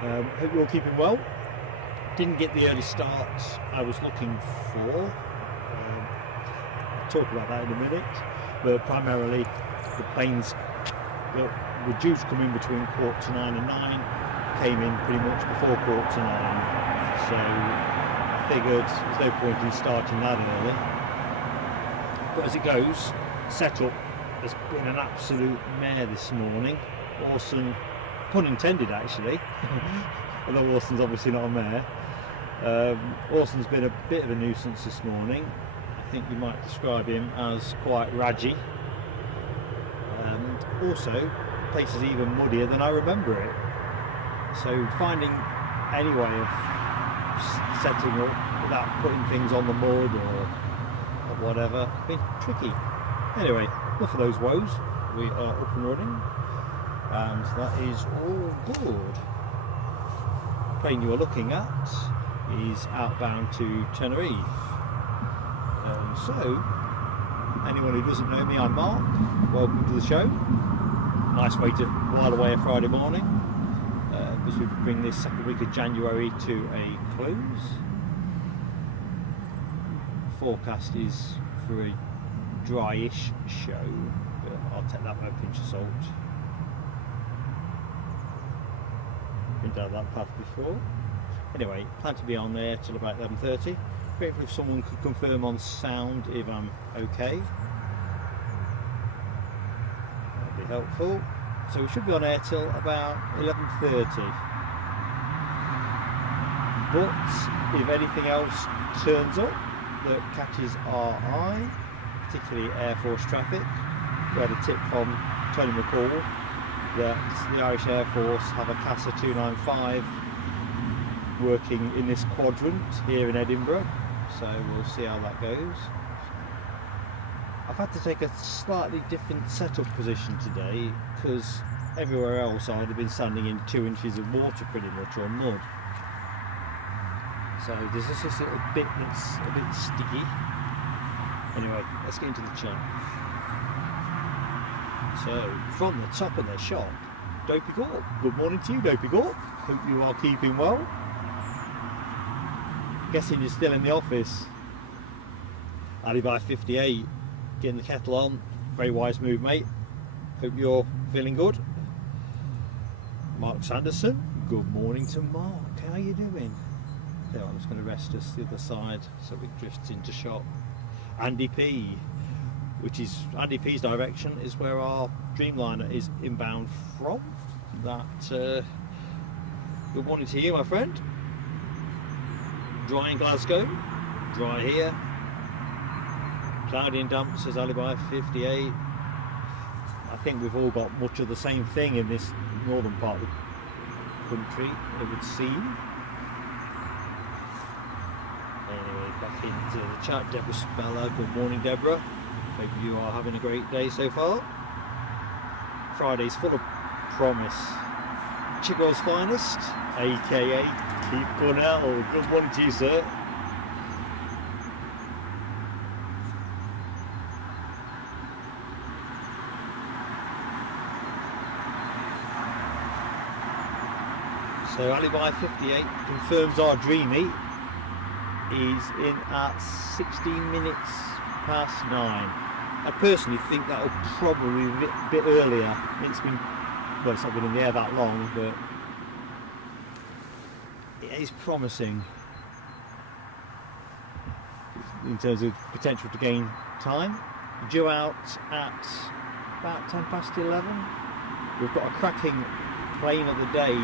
Hope you're all keeping well. Didn't get the early start I was looking for. I'll talk about that in a minute. But primarily, the planes that were due to come in between 9:15 and 9 came in pretty much before 9:15. So I figured there's no point in starting that early. But as it goes, setup has been an absolute mare this morning. Orson, pun intended actually, although Orson's obviously not a mare. Orson's been a bit of a nuisance this morning. I think you might describe him as quite raggy. Also, the place is even muddier than I remember it. So finding any way of setting up without putting things on the mud or whatever, been tricky. Anyway, enough of those woes. We are up and running, and that is all good. The plane you are looking at is outbound to Tenerife. So, anyone who doesn't know me, I'm Mark. Welcome to the show. Nice way to while away a Friday morning, as we bring this second week of January to a close. Forecast is for a dryish show, but I'll take that with a pinch of salt. Been down that path before. Anyway, plan to be on there till about 11:30. Grateful if someone could confirm on sound if I'm okay. That'd be helpful. So we should be on air till about 11:30. But if anything else turns up that catches our eye, particularly Air Force traffic, we had a tip from Tony McCall that the Irish Air Force have a Casa 295 working in this quadrant here in Edinburgh, so we'll see how that goes. I've had to take a slightly different setup position today because everywhere else I would have been standing in 2 inches of water pretty much, or mud. So there's just this little bit that's a bit sticky. Anyway, let's get into the chat. So, from the top of the shop, Dopey Corp. Good morning to you, Dopey Corp. Hope you are keeping well. Guessing you're still in the office. Alibi 58, getting the kettle on. Very wise move, mate. Hope you're feeling good. Mark Sanderson. Good morning to Mark. How are you doing? There, I'm just going to rest us the other side so it drifts into shot. Andy P, which is Andy P's direction, is where our Dreamliner is inbound from. That good morning to you, my friend. Dry in Glasgow, dry here. Cloudy and damp, says Alibi 58. I think we've all got much of the same thing in this northern part of the country, it would seem. Anyway, back into the chat. Deborah Speller, good morning, Deborah. Hope you are having a great day so far. Friday's full of promise. Chigwell's finest, aka Keith Cornell. Good morning to you, sir. So Alibi 58 confirms our Dreamy is in at 16 minutes past 9. I personally think that will probably be a bit earlier. It's been, well, it's not been in the air that long, but it is promising in terms of potential to gain time. Due out at about 10 past 11. We've got a cracking plane of the day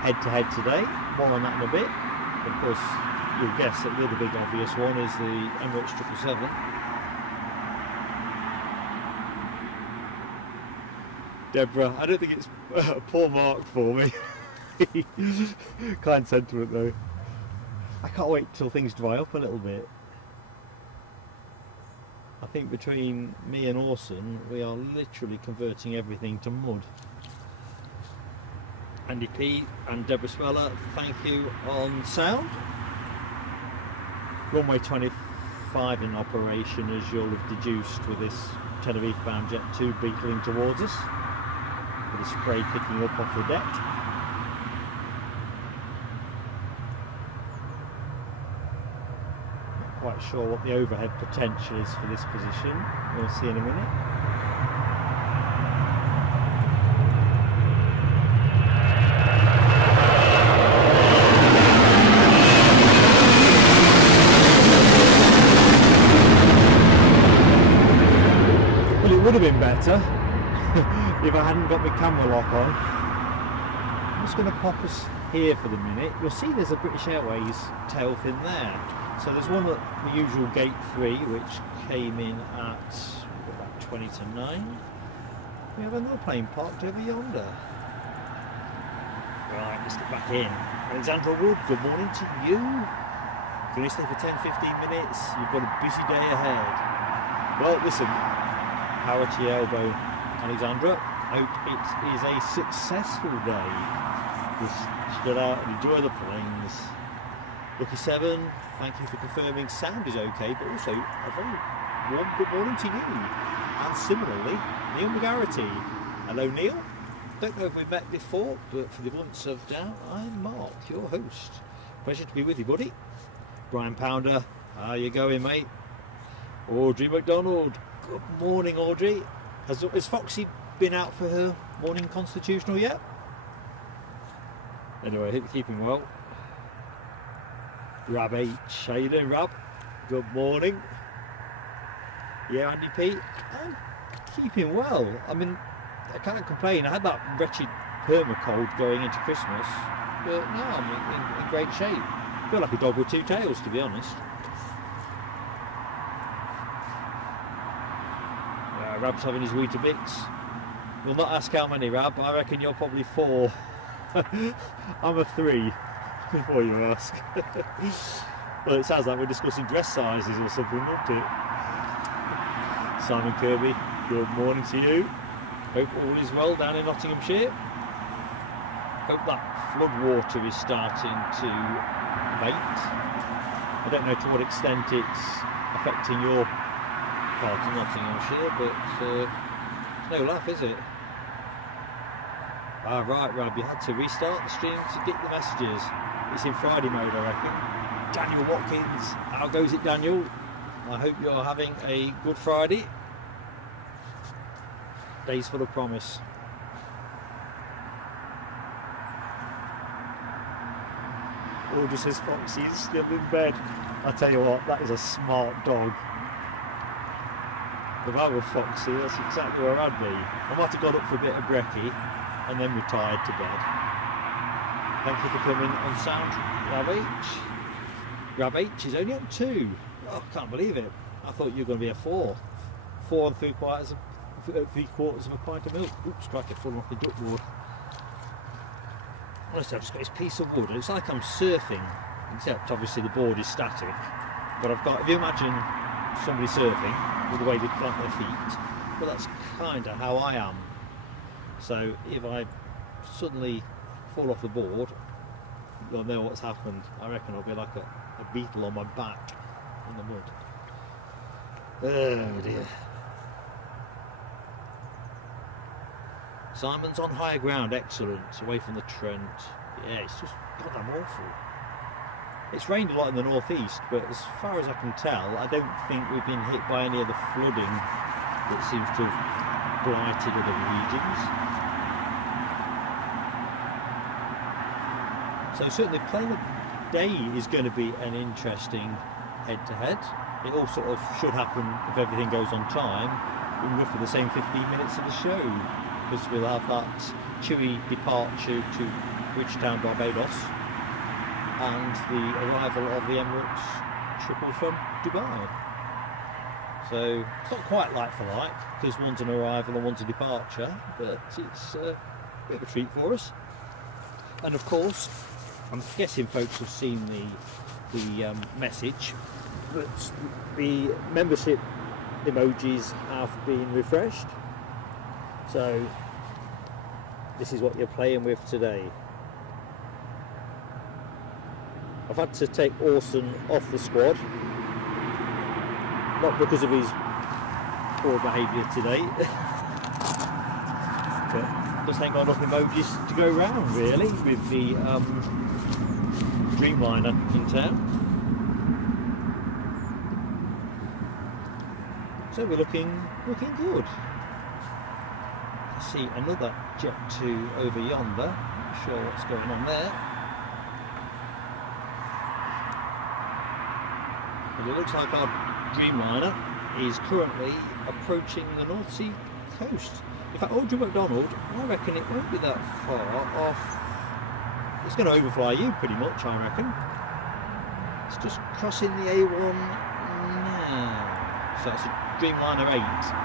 head to head today. More on that in a bit. Of course, you'll guess that the other big obvious one is the Emirates 777. Deborah, I don't think it's a poor mark for me. Kind sentiment though. I can't wait till things dry up a little bit. I think between me and Orson, we are literally converting everything to mud. Andy P and Deborah Speller, thank you on sound. Runway 25 in operation, as you'll have deduced, with this Tenerife bound Jet 2 beetling towards us, with the spray kicking up off the deck. quite sure what the overhead potential is for this position. We'll see in a minute. Well, it would have been better if I hadn't got my camera lock on. I'm just going to pop us here for the minute. You'll see there's a British Airways tail fin there. So there's one at the usual gate 3, which came in at about 20 to 9. We have another plane parked over yonder. Right, let's get back in. Alexandra Wood, good morning to you. If you're going to stay for 10-15 minutes, you've got a busy day ahead. Well, listen, power to your elbow, Alexandra. Hope it is a successful day. Just get out and enjoy the planes. Lucky 7, thank you for confirming sound is okay, but also a very warm good morning to you. And similarly, Neil McGarity. Hello Neil. Don't know if we've met before, but for the avoidance of doubt, I'm Mark, your host. Pleasure to be with you, buddy. Brian Pounder, how you going, mate? Audrey McDonald. Good morning, Audrey. Has Foxy been out for her morning constitutional yet? Anyway, hope you're keeping well. Rab H, how you doing, Rab? Good morning. Yeah, Andy P, I'm keeping well. I mean, I can't complain. I had that wretched perma-cold going into Christmas, but no, I'm in great shape. I feel like a dog with two tails, to be honest. Rab's having his Weetabix. We'll not ask how many, Rab. I reckon you're probably 4. I'm a 3, before you ask. Well, it sounds like we're discussing dress sizes or something, doesn't it? Simon Kirby, good morning to you. Hope all is well down in Nottinghamshire. Hope that flood water is starting to abate. I don't know to what extent it's affecting your part of Nottinghamshire, but it's no laugh, is it? Ah, right, Rob, you had to restart the stream to get the messages. It's in Friday mode, I reckon. Daniel Watkins, how goes it, Daniel? I hope you're having a good Friday. Days full of promise. Audrey says Foxy is still in bed. I tell you what, that is a smart dog. If I were Foxy, that's exactly where I'd be. I might have got up for a bit of brekkie and then retired to bed. Thank you for coming on sound, Rab H. Rab H is only on 2. Oh, I can't believe it. I thought you were going to be a 4. 4 3/4 of a pint of milk. Oops, crikey, I've fallen off the duckboard. Honestly, I've just got this piece of wood. It's like I'm surfing, except obviously the board is static. But I've got, if you imagine somebody surfing with the way they plant their feet, well, that's kind of how I am. So if I suddenly fall off the board, you'll know what's happened. I reckon I'll be like a beetle on my back in the mud. Oh dear. Simon's on higher ground, excellent, away from the Trent. Yeah, it's just goddamn awful. It's rained a lot in the northeast, but as far as I can tell, I don't think we've been hit by any of the flooding that seems to have blighted other regions. So certainly playing the day is going to be an interesting head-to-head. It all sort of should happen if everything goes on time in roughly the same 15 minutes of the show, because we'll have that TUI departure to Bridgetown, Barbados, and the arrival of the Emirates triple from Dubai. So it's not quite like for like, because one's an arrival and one's a departure, but it's a bit of a treat for us. And of course, I'm guessing folks have seen the message, but the membership emojis have been refreshed. So this is what you're playing with today. I've had to take Orson off the squad, not because of his poor behaviour today, but just ain't got enough emojis to go round really with the Dreamliner in town. So we're looking good. I see another Jet 2 over yonder. Not sure what's going on there. But it looks like our Dreamliner is currently approaching the North Sea coast. In fact, Old McDonald, I reckon it won't be that far off. It's going to overfly you pretty much, I reckon. It's just crossing the A1 now. So that's a Dreamliner 8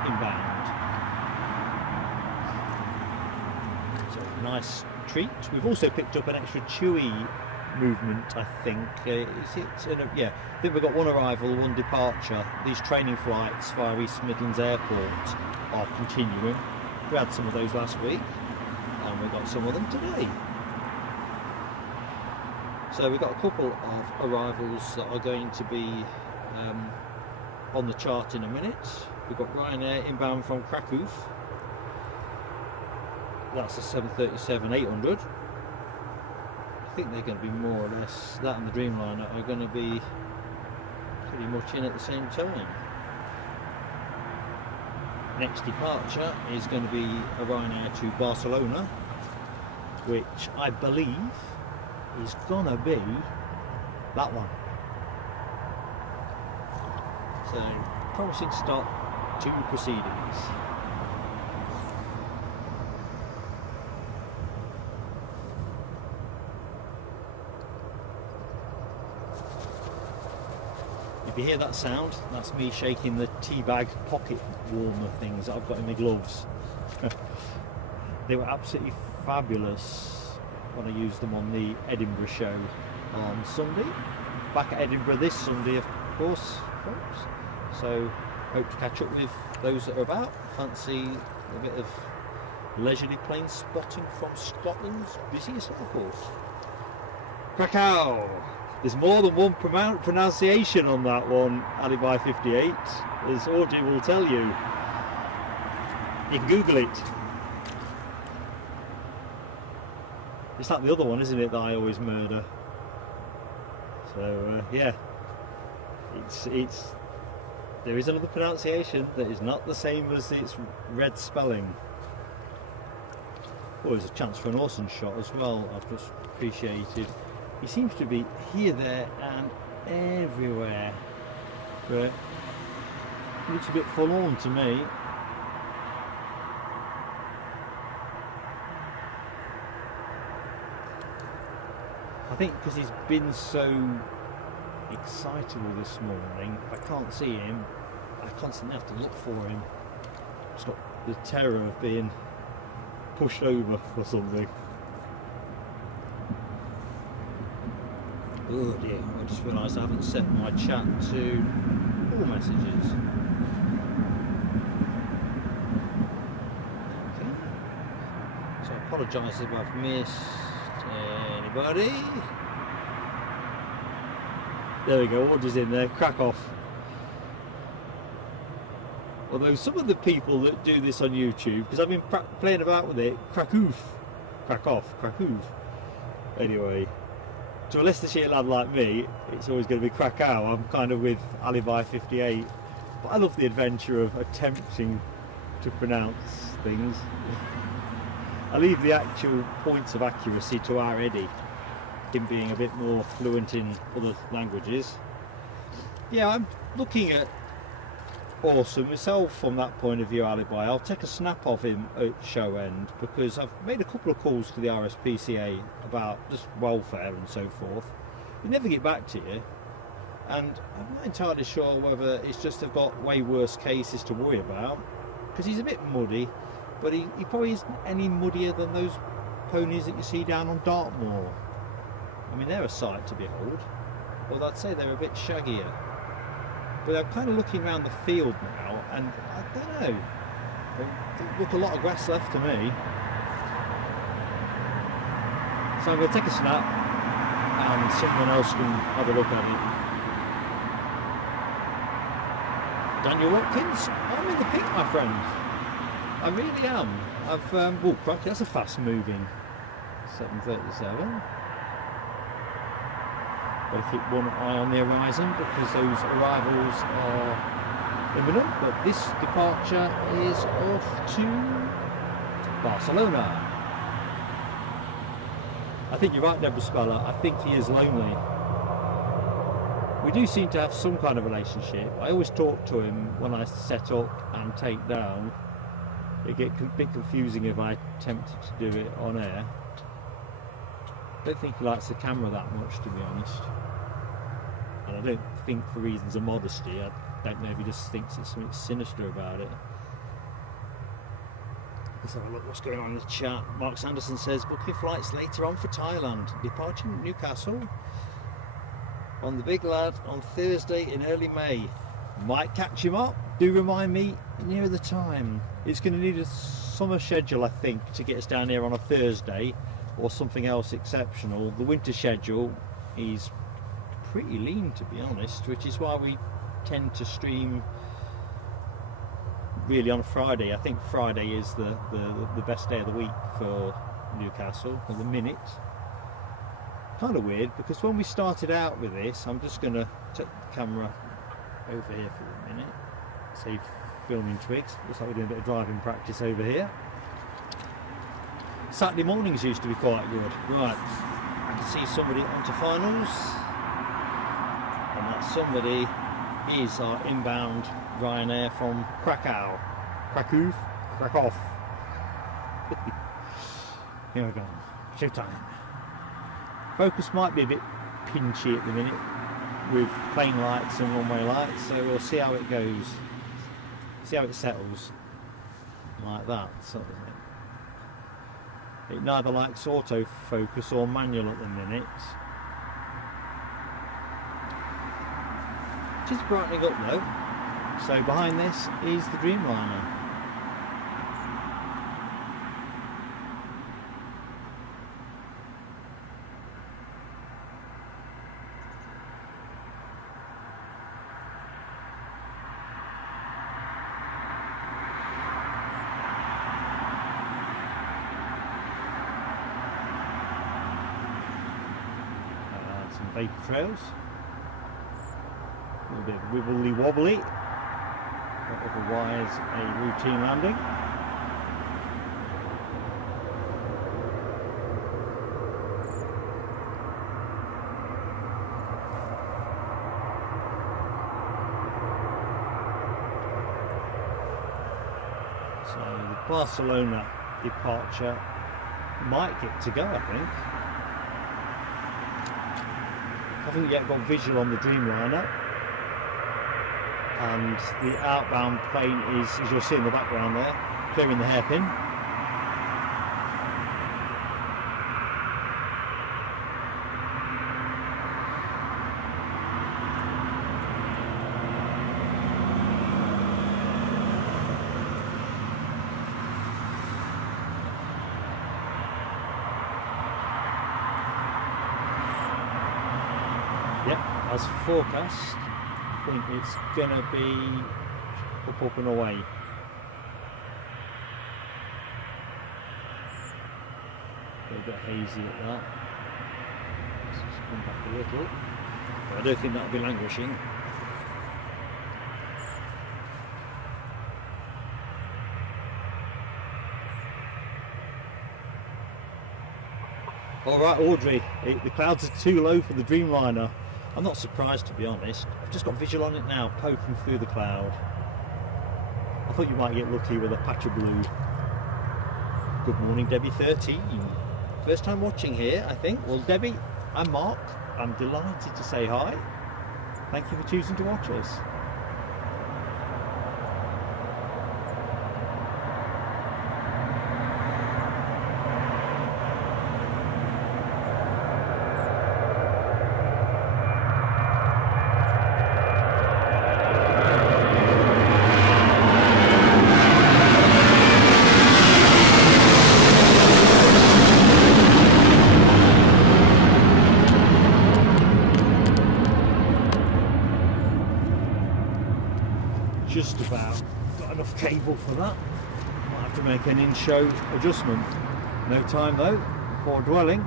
inbound. So nice treat. We've also picked up an extra TUI movement, I think. Yeah, I think we've got one arrival, one departure. These training flights via East Midlands Airport are continuing. We had some of those last week, and we've got some of them today. So we've got a couple of arrivals that are going to be on the chart in a minute. We've got Ryanair inbound from Krakow. That's a 737-800. I think they're going to be more or less, that and the Dreamliner are going to be pretty much in at the same time. Next departure is going to be a Ryanair to Barcelona, which I believe is going to be that one. So, promising start to proceedings. If you hear that sound, that's me shaking the tea bag pocket warmer things that I've got in my gloves. They were absolutely fabulous when I used them on the Edinburgh show on Sunday. Back at Edinburgh this Sunday, of course, folks. So, hope to catch up with those that are about. Fancy a bit of leisurely plane spotting from Scotland's busiest airport. Krakow! There's more than one pronunciation on that one, Alibi 58, as Audrey will tell you. You can Google it. It's like the other one, isn't it, that I always murder. So, yeah. There is another pronunciation that is not the same as its red spelling. Oh, there's a chance for an awesome shot as well, I've just appreciated. He seems to be here, there and everywhere, but it looks a bit forlorn to me. I think because he's been so excitable this morning, I can't see him. I constantly have to look for him. It's got the terror of being pushed over or something. Oh dear, I just realised I haven't sent my chat to all messages. Okay. So I apologise if I've missed anybody. There we go, order's in there, crack off. Although some of the people that do this on YouTube, because I've been playing about with it, crack off. Anyway. To a Leicestershire lad like me, it's always going to be Krakow. I'm kind of with Alibi 58, but I love the adventure of attempting to pronounce things. I leave the actual points of accuracy to our Eddie, him being a bit more fluent in other languages. Yeah, I'm looking at awesome myself from that point of view, Alibi. I'll take a snap of him at show end because I've made a couple of calls to the RSPCA about just welfare and so forth. They never get back to you, and I'm not entirely sure whether it's just they've got way worse cases to worry about, because he's a bit muddy, but he probably isn't any muddier than those ponies that you see down on Dartmoor. I mean, they're a sight to behold, although I'd say they're a bit shaggier. But I'm kind of looking around the field now, and I don't know, there don't look a lot of grass left to me. So I'm going to take a snap, and someone else can have a look at it. Daniel Watkins, I'm in the pink, my friend. I really am. I've, oh crikey, that's a fast moving 737. Better keep one eye on the horizon because those arrivals are imminent, but this departure is off to Barcelona. I think you're right, Deborah Speller. I think he is lonely. We do seem to have some kind of relationship. I always talk to him when I set up and take down. It gets a bit confusing if I attempted to do it on air. I don't think he likes the camera that much, to be honest. And I don't think for reasons of modesty. I don't know if he just thinks there's something sinister about it. Let's have a look what's going on in the chat. Mark Sanderson says, booking flights later on for Thailand. Departing Newcastle on the Big Lad on Thursday in early May. Might catch him up. Do remind me near the time. It's going to need a summer schedule, I think, to get us down here on a Thursday, or something else exceptional. The winter schedule is pretty lean, to be honest, which is why we tend to stream really on Friday. I think Friday is the best day of the week for Newcastle at the minute. Kind of weird, because when we started out with this, I'm just going to take the camera over here for a minute, save filming twigs. Looks like we're doing a bit of driving practice over here. Saturday mornings used to be quite good. Right, I can see somebody onto finals, and that somebody is our inbound Ryanair from Krakow. Here we go. Showtime. Focus might be a bit pinchy at the minute with plane lights and runway lights, so we'll see how it goes. See how it settles. Like that, sort of thing. It neither likes autofocus or manual at the minute. Just brightening up though. So behind this is the Dreamliner. Some vapor trails. A little bit wibbly wobbly, but otherwise a routine landing. So the Barcelona departure might get to go, I think. I haven't yet got visual on the Dreamliner, and the outbound plane is, as you'll see in the background there, clearing the hairpin. Yep, as forecast, I think it's going to be up and away. A little bit hazy at that. Let's just come back a little. But I don't think that'll be languishing. Alright Audrey, the clouds are too low for the Dreamliner. I'm not surprised, to be honest. I've just got visual on it now, poking through the cloud. I thought you might get lucky with a patch of blue. Good morning, Debbie13. First time watching here, I think. Well, Debbie, I'm Mark. I'm delighted to say hi. Thank you for choosing to watch us. Just about got enough cable for that. Might have to make an in-show adjustment. No time though for dwelling.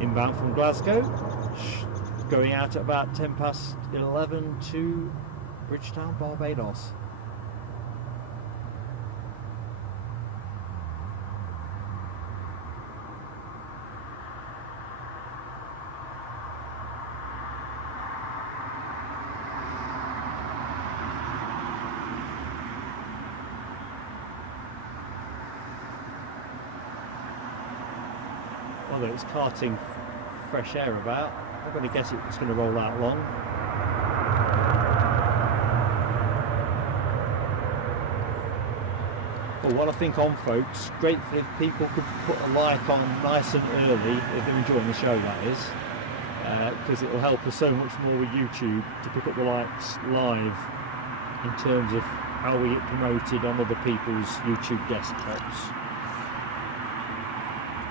Inbound from Glasgow. going out at about 11 to Bridgetown, Barbados. Although it's carting fresh air about, I'm going to guess it's going to roll out long. But what I think on, folks, grateful if people could put a like on nice and early if they're enjoying the show, that is, because it will help us so much more with YouTube to pick up the likes live in terms of how we get promoted on other people's YouTube desktops.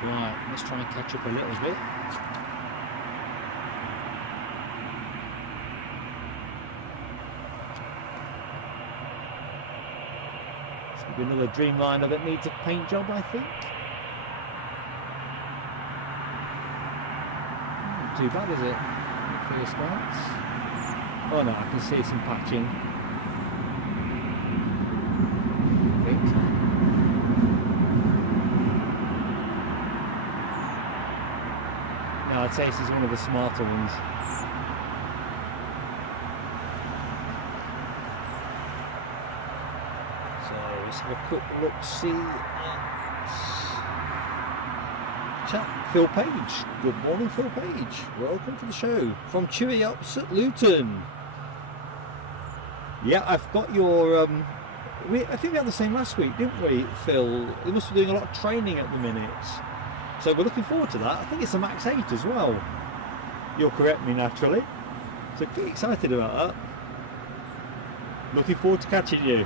Right, let's try and catch up a little bit. It's going to be another Dreamliner that needs a paint job, I think. Not too bad, is it? First glance. Oh no, I can see some patching. I think. No, I'd say this is one of the smarter ones. So let's have a quick look, see at chat. Phil Page. Good morning, Phil Page. Welcome to the show from TUI Ops at Luton. Yeah, I've got your. I think we had the same last week, didn't we, Phil? They must be doing a lot of training at the minute. So we're looking forward to that. I think it's a Max 8 as well. You'll correct me naturally. So pretty excited about that. Looking forward to catching you.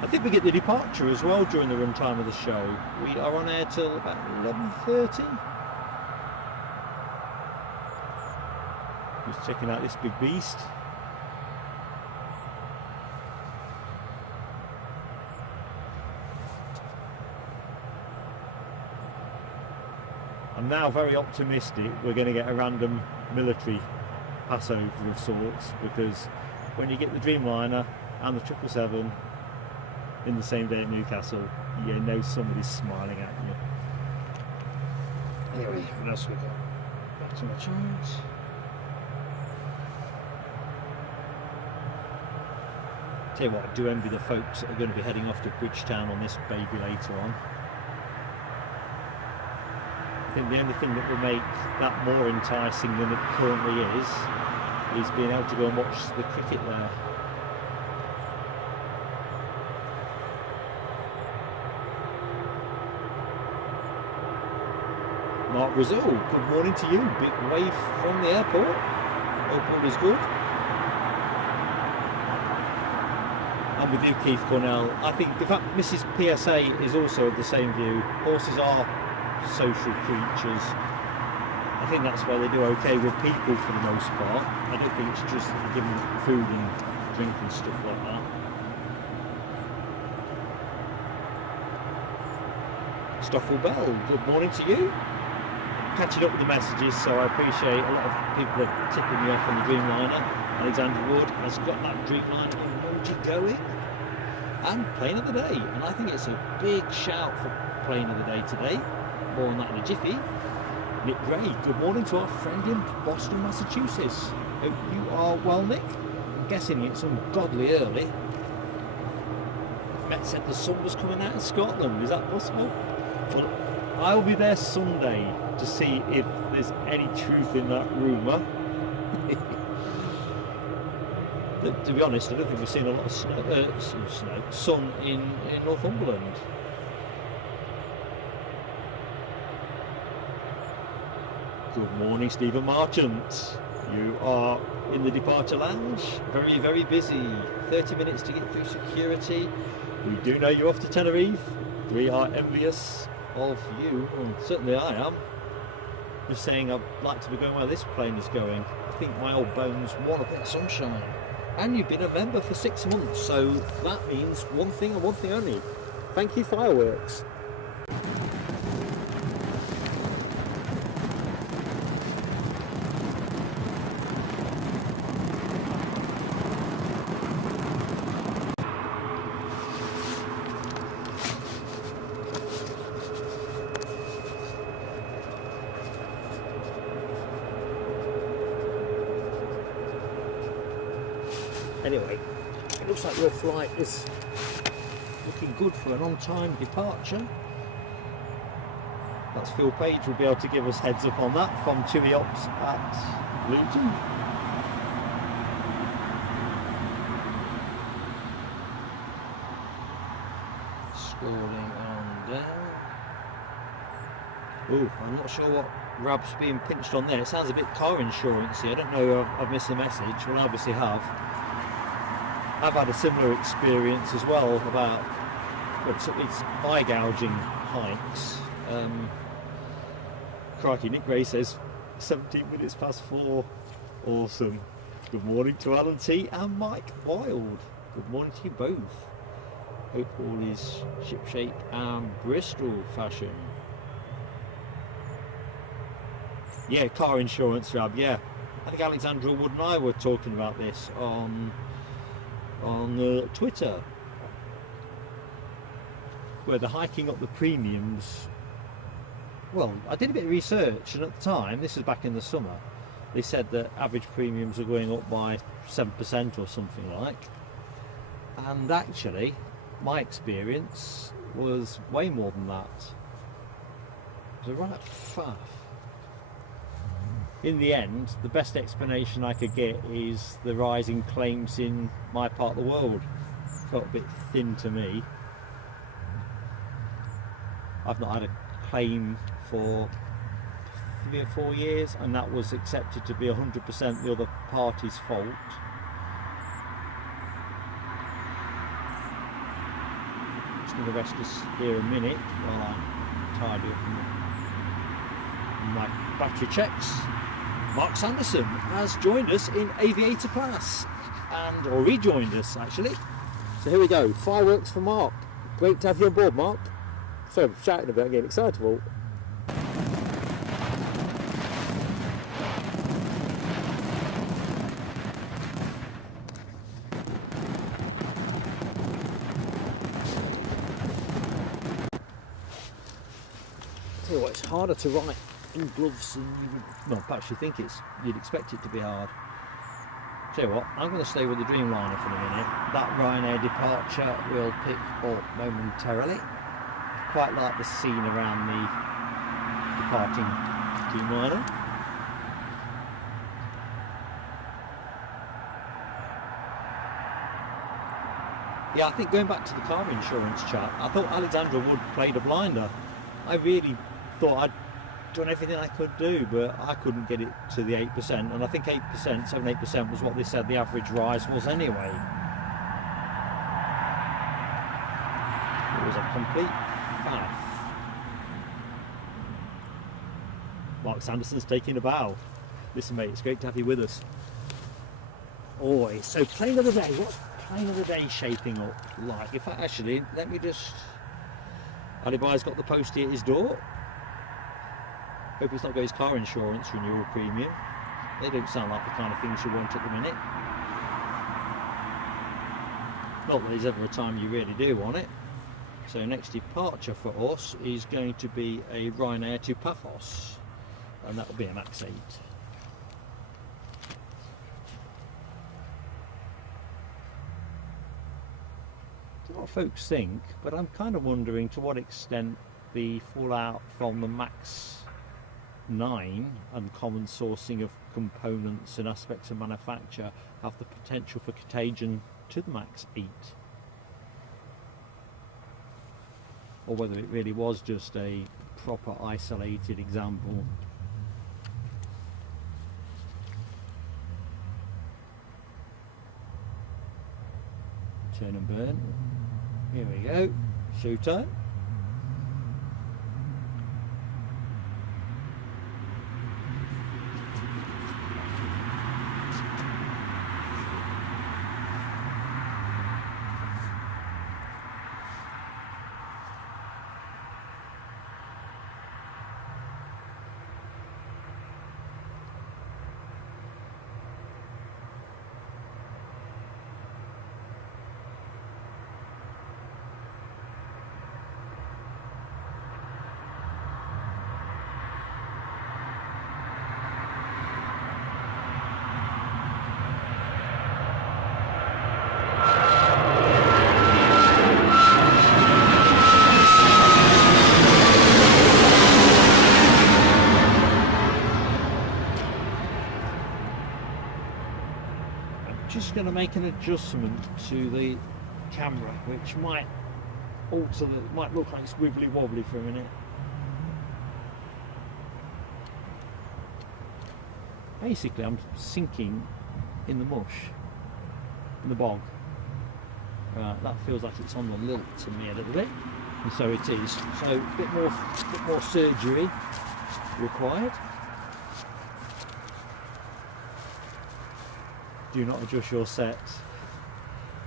I think we get the departure as well during the run time of the show. We are on air till about 11:30. Just checking out this big beast. I'm now very optimistic we're going to get a random military passover of sorts, because when you get the Dreamliner and the 777 in the same day at Newcastle, you know somebody's smiling at you. Anyway, what else we got? Back to my charts. Tell you what, I do envy the folks that are going to be heading off to Bridgetown on this baby later on. I think the only thing that will make that more enticing than it currently is being able to go and watch the cricket there. Mark Brazil, good morning to you. Big wave from the airport. Hope all is good. I'm with you, Keith Cornell. I think, in fact, Mrs. PSA is also of the same view. Horses are social creatures. I think that's why they do okay with people for the most part. I don't think it's just giving them food and drink and stuff like that. Stoffel Bell, good morning to you. Catching up with the messages, so I appreciate a lot of people are tipping me off on the Dreamliner. Alexander Wood has got that Dreamliner emoji going. And plane of the day, and I think it's a big shout for plane of the day today. More on that in a jiffy. Nick Gray, good morning to our friend in Boston, Massachusetts. Hope you are well, Nick. I'm guessing it's ungodly early. Met said the sun was coming out in Scotland. Is that possible? Well, I'll be there Sunday to see if there's any truth in that rumour. To be honest, I don't think we've seen a lot of sun in Northumberland. Good morning, Stephen Marchant. You are in the departure lounge. Very, very busy. 30 minutes to get through security. We do know you're off to Tenerife. We are envious of you. Well, certainly I am. Just saying, I'd like to be going where this plane is going. I think my old bones want a bit of sunshine. And you've been a member for 6 months, so that means one thing and one thing only. Thank you, Fireworks. Anyway, it looks like your flight is looking good for an on-time departure. That's Phil Page will be able to give us heads up on that from TUI Ops at Luton. Scrolling on down. Oh, I'm not sure what Rab's being pinched on there. It sounds a bit car insurance-y. I don't know if I've missed the message. Well, I obviously have. I've had a similar experience as well about, well, it's eye gouging hikes. Crikey, Nick Gray says 17 minutes past 4. Awesome. Good morning to Alan T and Mike Wild. Good morning to you both. Hope all is shipshape and Bristol fashion. Yeah, car insurance, Rab, yeah. I think Alexandra Wood and I were talking about this on Twitter, where they're hiking up the premiums. Well, I did a bit of research, and at the time, this was back in the summer, they said that average premiums are going up by 7% or something like. And actually, my experience was way more than that. It was a right faff. In the end, the best explanation I could get is the rising claims in my part of the world. Felt a bit thin to me. I've not had a claim for 3 or 4 years, and that was accepted to be 100% the other party's fault. Just going to rest us here a minute while I tidy up my battery checks. Mark Sanderson has joined us in aviator class, or rejoined us actually. So here we go, fireworks for Mark. Great to have you on board, Mark. Sorry, I'm shouting about getting excitable. Tell you what, it's harder to write in gloves than you would, well, perhaps you'd expect it to be hard. Tell you what, I'm going to stay with the Dreamliner for a minute. That Ryanair departure will pick up momentarily. Quite like the scene around the departing Dreamliner. Yeah, I think going back to the car insurance chat, I thought Alexandra Wood played a blinder. I really thought I'd done everything I could do, but I couldn't get it to the 8%, and I think 8%, 7-8% was what they said the average rise was anyway. It was a complete faff. Mark Sanderson's taking a bow. Listen mate, it's great to have you with us. Always. So plane of the day, what's plane of the day shaping up like? In fact, actually, let me just... Alibai's got the postie at his door. Hope he's not got his car insurance renewal premium. They don't sound like the kind of things you want at the minute. Not that there's ever a time you really do want it. So next departure for us is going to be a Ryanair to Paphos, and that will be a Max 8. A lot of folks think, but I'm kind of wondering to what extent the fallout from the Max 9 and common sourcing of components and aspects of manufacture have the potential for contagion to the Max 8, or whether it really was just a proper isolated example. Turn and burn. Here we go, showtime. going to make an adjustment to the camera, which might alter might look like it's wibbly wobbly for a minute. Basically, I'm sinking in the mush, in the bog. Right, that feels like it's on the lilt to me a little bit, and so it is. So a bit more surgery required. Do not adjust your set.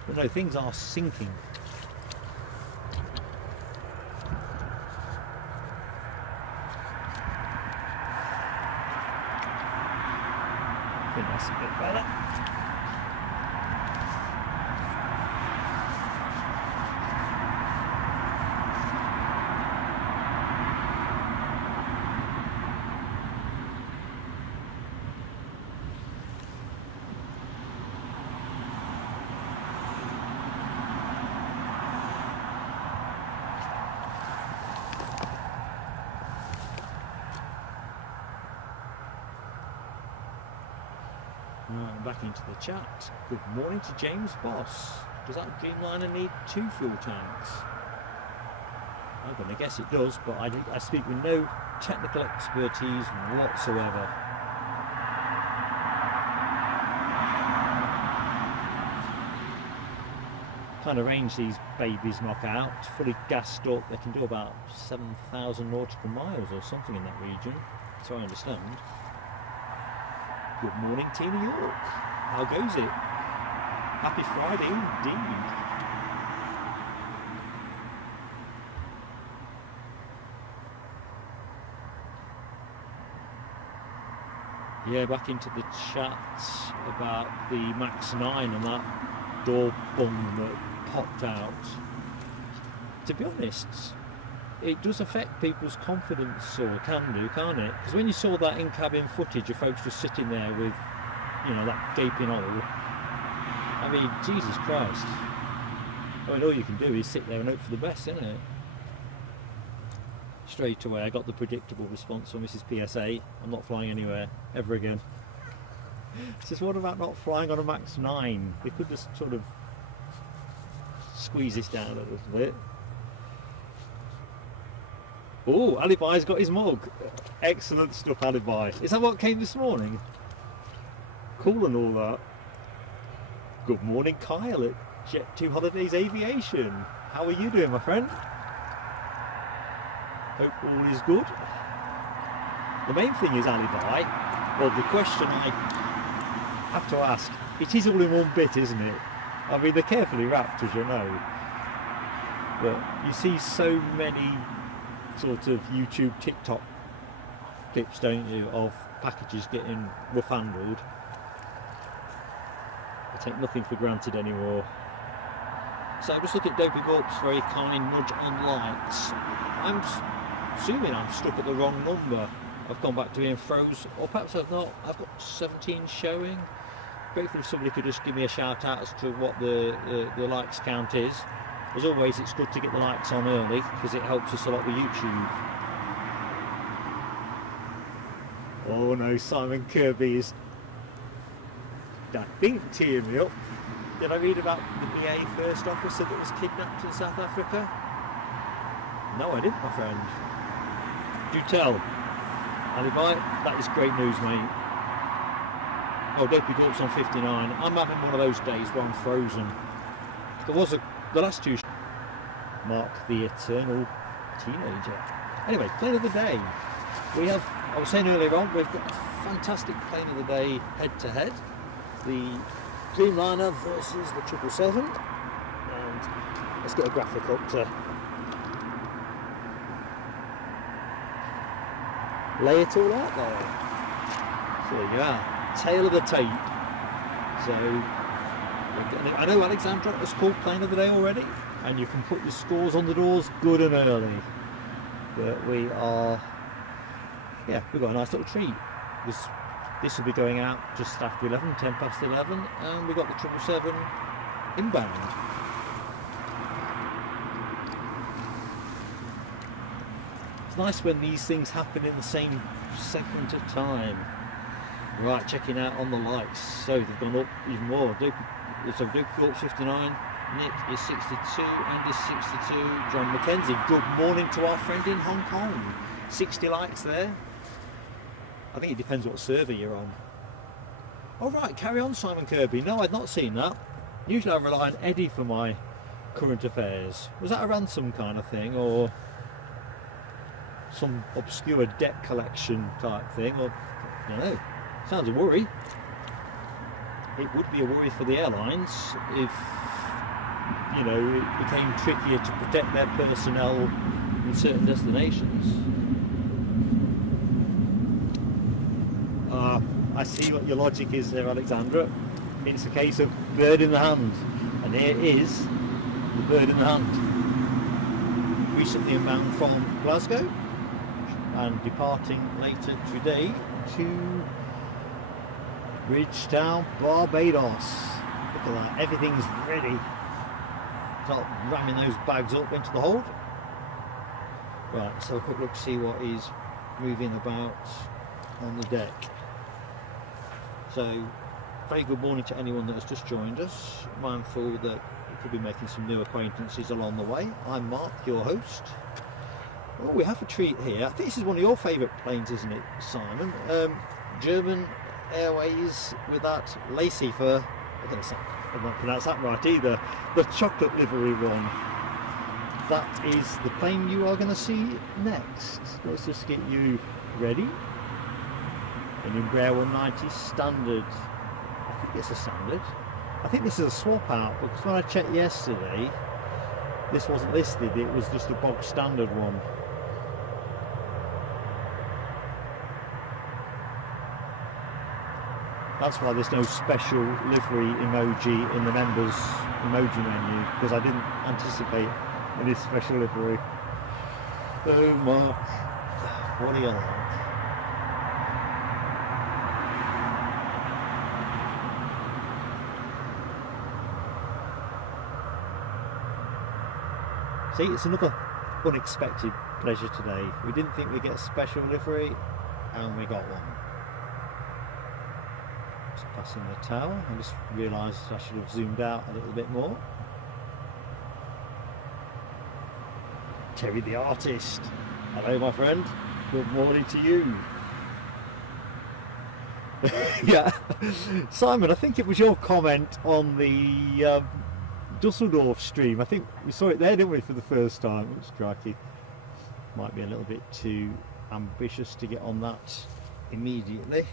But no, things are sinking. I think that's a bit better. Back into the chat. Good morning to James Boss. Does that Dreamliner need 2 fuel tanks? I'm going to guess it does, but I speak with no technical expertise whatsoever. Kind of range these babies knock out, fully gassed up, they can do about 7,000 nautical miles or something in that region, so I understand. Good morning, Tina York. How goes it? Happy Friday indeed. Yeah, back into the chat about the Max 9 and that door bung that popped out. To be honest, it does affect people's confidence, or can do, can't it? Because when you saw that in-cabin footage of folks just sitting there with, you know, that gaping hole, I mean, Jesus Christ. I mean, all you can do is sit there and hope for the best, isn't it? Straight away, I got the predictable response from Mrs. PSA. I'm not flying anywhere, ever again. Says, what about not flying on a Max 9? We could just sort of squeeze this down a little bit. Oh, Alibi's got his mug. Excellent stuff, Alibi. Is that what came this morning? Cool and all that. Good morning, Kyle at Jet2 Holidays Aviation. How are you doing, my friend? Hope all is good. The main thing is Alibi. Well, the question I have to ask, it is all in one bit, isn't it? I mean, they're carefully wrapped, as you know. But you see so many sort of YouTube, TikTok clips, don't you, of packages getting rough handled. I take nothing for granted anymore. So just look at Dopey Gulp's very kind nudge on lights. I'm assuming I'm stuck at the wrong number. I've gone back to being froze, or perhaps I've not. I've got 17 showing. Grateful if somebody could just give me a shout out as to what the likes count is. As always, it's good to get the likes on early because it helps us a lot with YouTube. Oh no, Simon Kirby is, I think, tearing me up. Did I read about the BA first officer that was kidnapped in South Africa? No, I didn't, my friend. Do tell. Alibi, that is great news, mate. Oh, Dopey Gulp's on 59. I'm having one of those days where I'm frozen. There was the last two. Mark the eternal teenager. Anyway, plane of the day. We have, I was saying earlier on, we've got a fantastic plane of the day head to head. The Dreamliner versus the 777. And let's get a graphic up to lay it all out there. So there you are. Tail of the tape. So I know Alexandra has called plane of the day already, and you can put your scores on the doors good and early. But we are, yeah, we've got a nice little treat. This will be going out just after 11, 10 past 11, and we've got the 777 inbound. It's nice when these things happen in the same second of time. Right, checking out on the lights. So they've gone up even more. So Duke Corp 59, Nick is 62, Andy's 62, John McKenzie. Good morning to our friend in Hong Kong. 60 likes there. I think it depends what server you're on. All right, carry on, Simon Kirby. No, I'd not seen that. Usually I rely on Eddie for my current affairs. Was that a ransom kind of thing, or some obscure debt collection type thing? Or I don't know. Sounds a worry. It would be a worry for the airlines if, you know, it became trickier to protect their personnel in certain destinations. I see what your logic is there, Alexandra. It's a case of bird in the hand, and here is the bird in the hand. Recently inbound from Glasgow and departing later today to Bridgetown, Barbados. Look at that, everything's ready. Start ramming those bags up into the hold. Right, let's have a quick look, see what is moving about on the deck. So, very good morning to anyone that has just joined us. Mindful that we could be making some new acquaintances along the way. I'm Mark, your host. Oh, we have a treat here. I think this is one of your favourite planes, isn't it, Simon? German Airways with that lacy fur. I don't pronounce that right either. The chocolate livery one. That is the plane you are going to see next. Let's just get you ready. An Embraer 190 standard. I think it's a standard. I think this is a swap out, because when I checked yesterday, this wasn't listed. It was just a bog standard one. That's why there's no special livery emoji in the members emoji menu, because I didn't anticipate any special livery. Oh Mark, what are you like? See, it's another unexpected pleasure today. We didn't think we'd get a special livery, and we got one. Just passing the tower. I just realised I should have zoomed out a little bit more. Terry the artist. Hello, my friend. Good morning to you. Yeah, Simon, I think it was your comment on the Dusseldorf stream. I think we saw it there, didn't we, for the first time? Oops, crikey. Might be a little bit too ambitious to get on that immediately.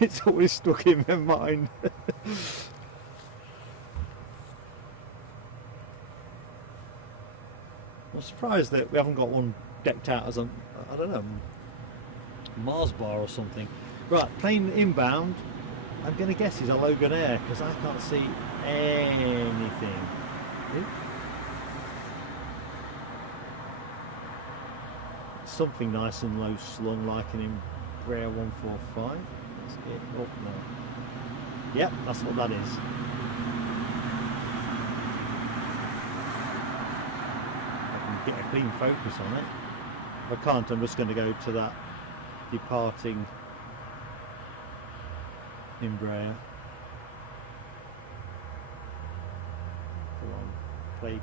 It's always stuck in my mind. I'm surprised that we haven't got one decked out as a, I don't know, Mars bar or something. Right, plane inbound, I'm going to guess is a Logan Air, because I can't see anything. Something nice and low slung like an Embraer 145. Let's get up now. Yep, that's what that is. I can get a clean focus on it. If I can't, I'm just going to go to that departing Embraer. Come on, play.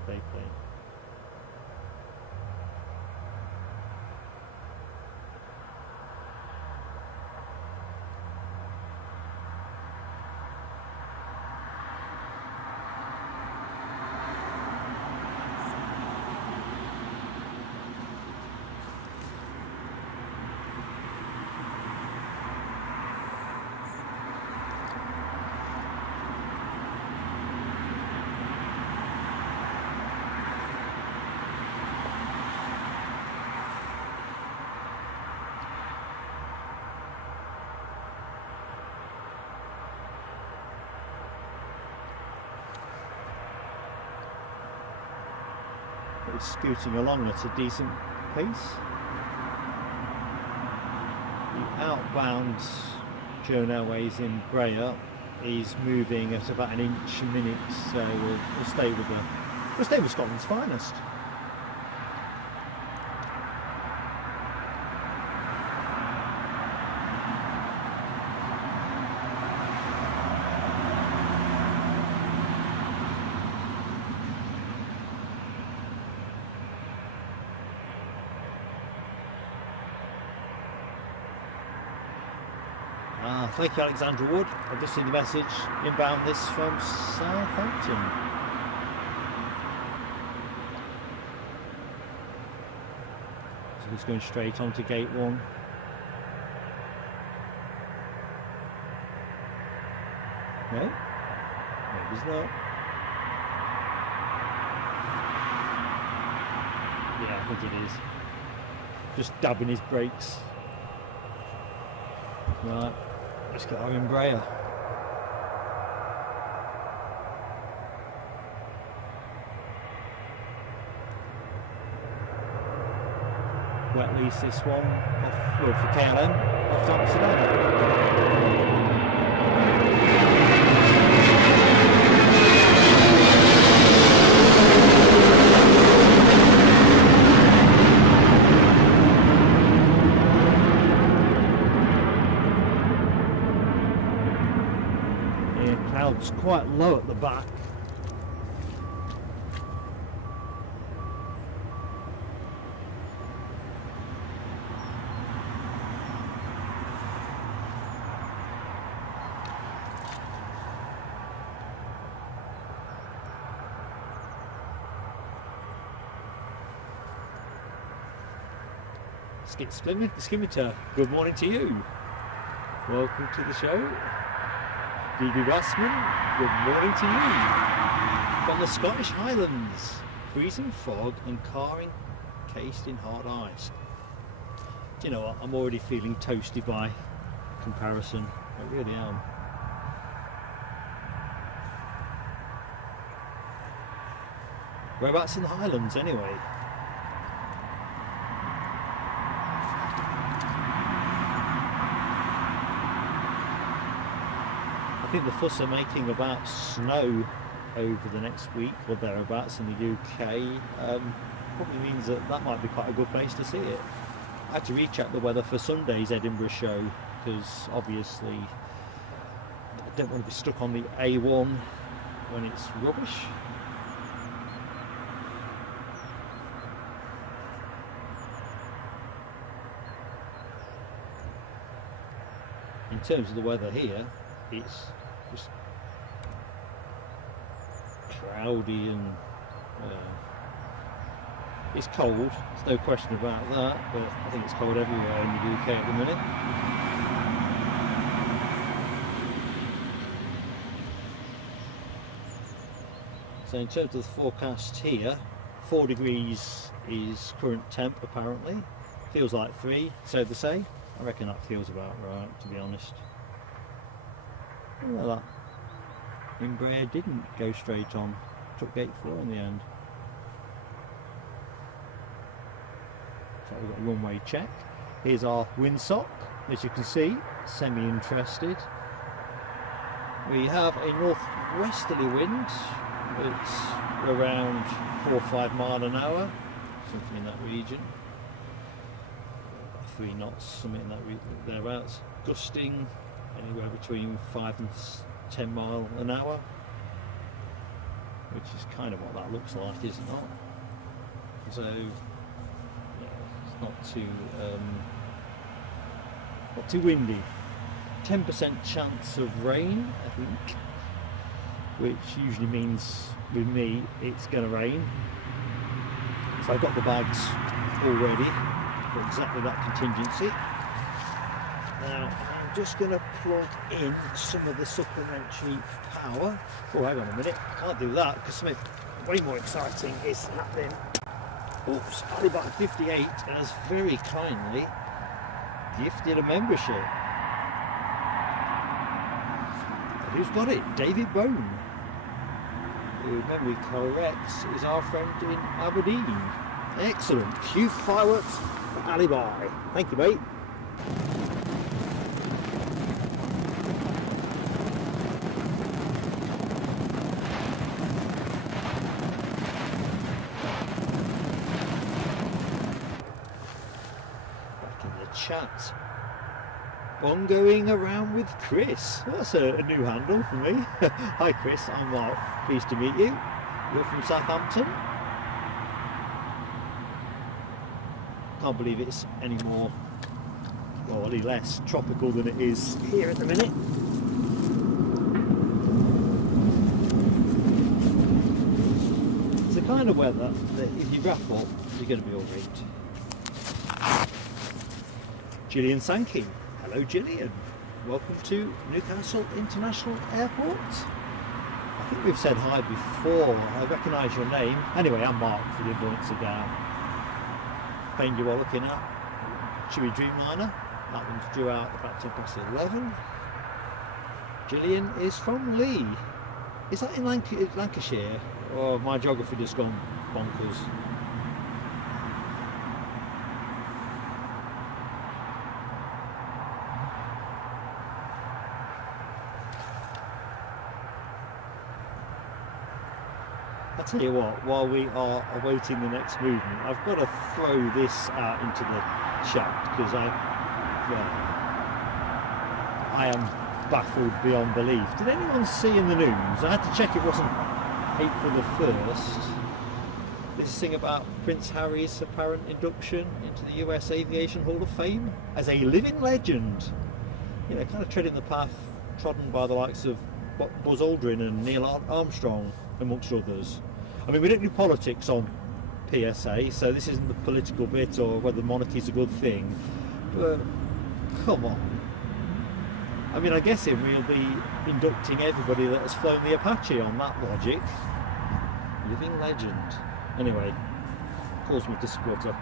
It's scooting along at a decent pace. The outbound German Airways Embraer is moving at about an inch a minute, so we'll stay with Scotland's finest. Thank you, Alexandra Wood. I've just seen the message inbound this from Southampton. So it's going straight on to gate 1. No? Maybe it's not. Yeah, I think it is. Just dabbing his brakes. Right, let's get our Embraer. Wet lease this one off, well, for KLM off to Amsterdam. Clouds quite low at the back. Skimitar, good morning to you. Welcome to the show. DB Westman, good morning to you. From the Scottish Highlands, freezing fog and car encased in hard ice. Do you know what? I'm already feeling toasty by comparison. I really am. Whereabouts in the Highlands anyway? I think the fuss they're making about snow over the next week or thereabouts in the UK probably means that that might be quite a good place to see it. I had to recheck the weather for Sunday's Edinburgh show because obviously I don't want to be stuck on the A1 when it's rubbish. In terms of the weather here, it's just cloudy and it's cold, there's no question about that, but I think it's cold everywhere in the UK at the minute. So in terms of the forecast here, 4 degrees is current temp apparently, feels like 3, so they say. I reckon that feels about right, to be honest. Well, that Embraer didn't go straight on, took gate 4 in the end. So we've got a runway check. Here's our windsock, as you can see, semi-interested. We have a northwesterly wind, it's around 4 or 5 mile an hour, something in that region. 3 knots, something in that thereabouts, gusting anywhere between 5 and 10 mile an hour, which is kind of what that looks like, is it not? So yeah, it's not too windy. 10% chance of rain, I think, which usually means with me it's going to rain. So I've got the bags all ready for exactly that contingency. Now I'm just going to plug in some of the supplementary power. Oh, hang on a minute, I can't do that because something way more exciting is happening. Oops, Alibaba 58 has very kindly gifted a membership. And who's got it? David Boeing, who, if memory corrects, is our friend in Aberdeen. Excellent. Cue fireworks for Alibaba. Thank you, mate. Chat. Bongoing around with Chris. That's a new handle for me. Hi Chris, I'm Mark. Pleased to meet you. You're from Southampton. Can't believe it's any more well, any less tropical than it is here at the minute. It's the kind of weather that if you wrap up, you're going to be alright. Gillian Sankey. Hello Gillian. Welcome to Newcastle International Airport. I think we've said hi before. I recognise your name. Anyway, I'm Mark for the Avoidance of Doubt. Plane you are looking at, TUI Dreamliner. That one's due out about 11:10. Gillian is from Lee. Is that in Lancashire? Or my geography just gone bonkers? I tell you what, while we are awaiting the next movement, I've got to throw this out into the chat because I am baffled beyond belief. Did anyone see in the news? I had to check it wasn't April the 1st. This thing about Prince Harry's apparent induction into the US Aviation Hall of Fame as a living legend. You know, kind of treading the path trodden by the likes of Buzz Aldrin and Neil Armstrong, amongst others. I mean, we don't do politics on PSA, so this isn't the political bit or whether monarchy is a good thing, but come on. I mean, I guess we'll be inducting everybody that has flown the Apache on that logic. Living legend. Anyway, caused me to splutter.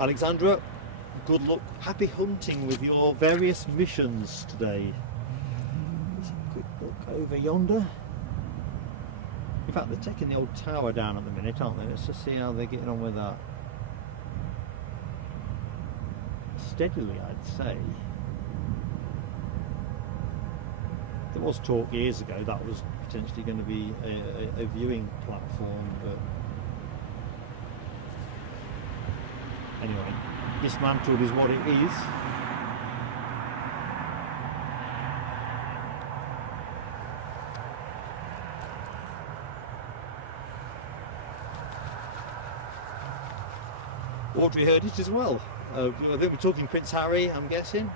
Alexandra, good luck, happy hunting with your various missions today. Let's have a quick look over yonder. In fact, they're taking the old tower down at the minute, aren't they? Let's just see how they're getting on with that. Steadily, I'd say. There was talk years ago that was potentially going to be a viewing platform, but anyway, dismantled is what it is. Audrey heard it as well. I think we're talking Prince Harry, I'm guessing.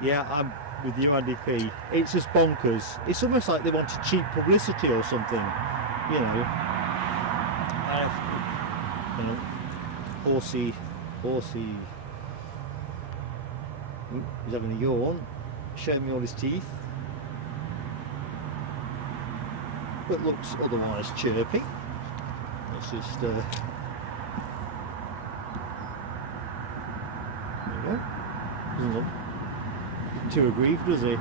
Yeah, I'm with you, Andy P. It's just bonkers. It's almost like they wanted cheap publicity or something, you know. Horsey. Ooh, he's having a yawn. Showing me all his teeth. But looks otherwise chirpy. Let's just there you go. Doesn't look too aggrieved, does he? Right,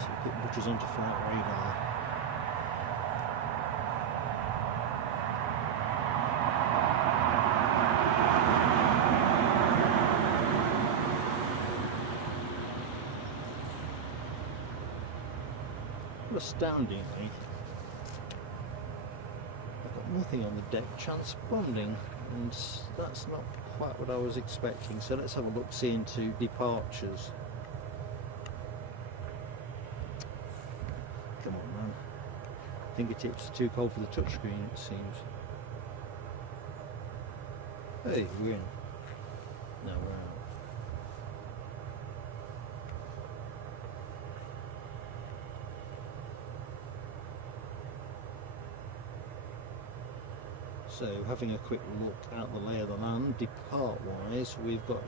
so put butchers onto flight radar. Astoundingly, I've got nothing on the deck transponding, and that's not quite what I was expecting. So let's have a look, see into departures. Come on, man. Fingertips are too cold for the touchscreen, it seems. Hey, we're in. No, we're out. So, having a quick look at the lay of the land, depart-wise, we've got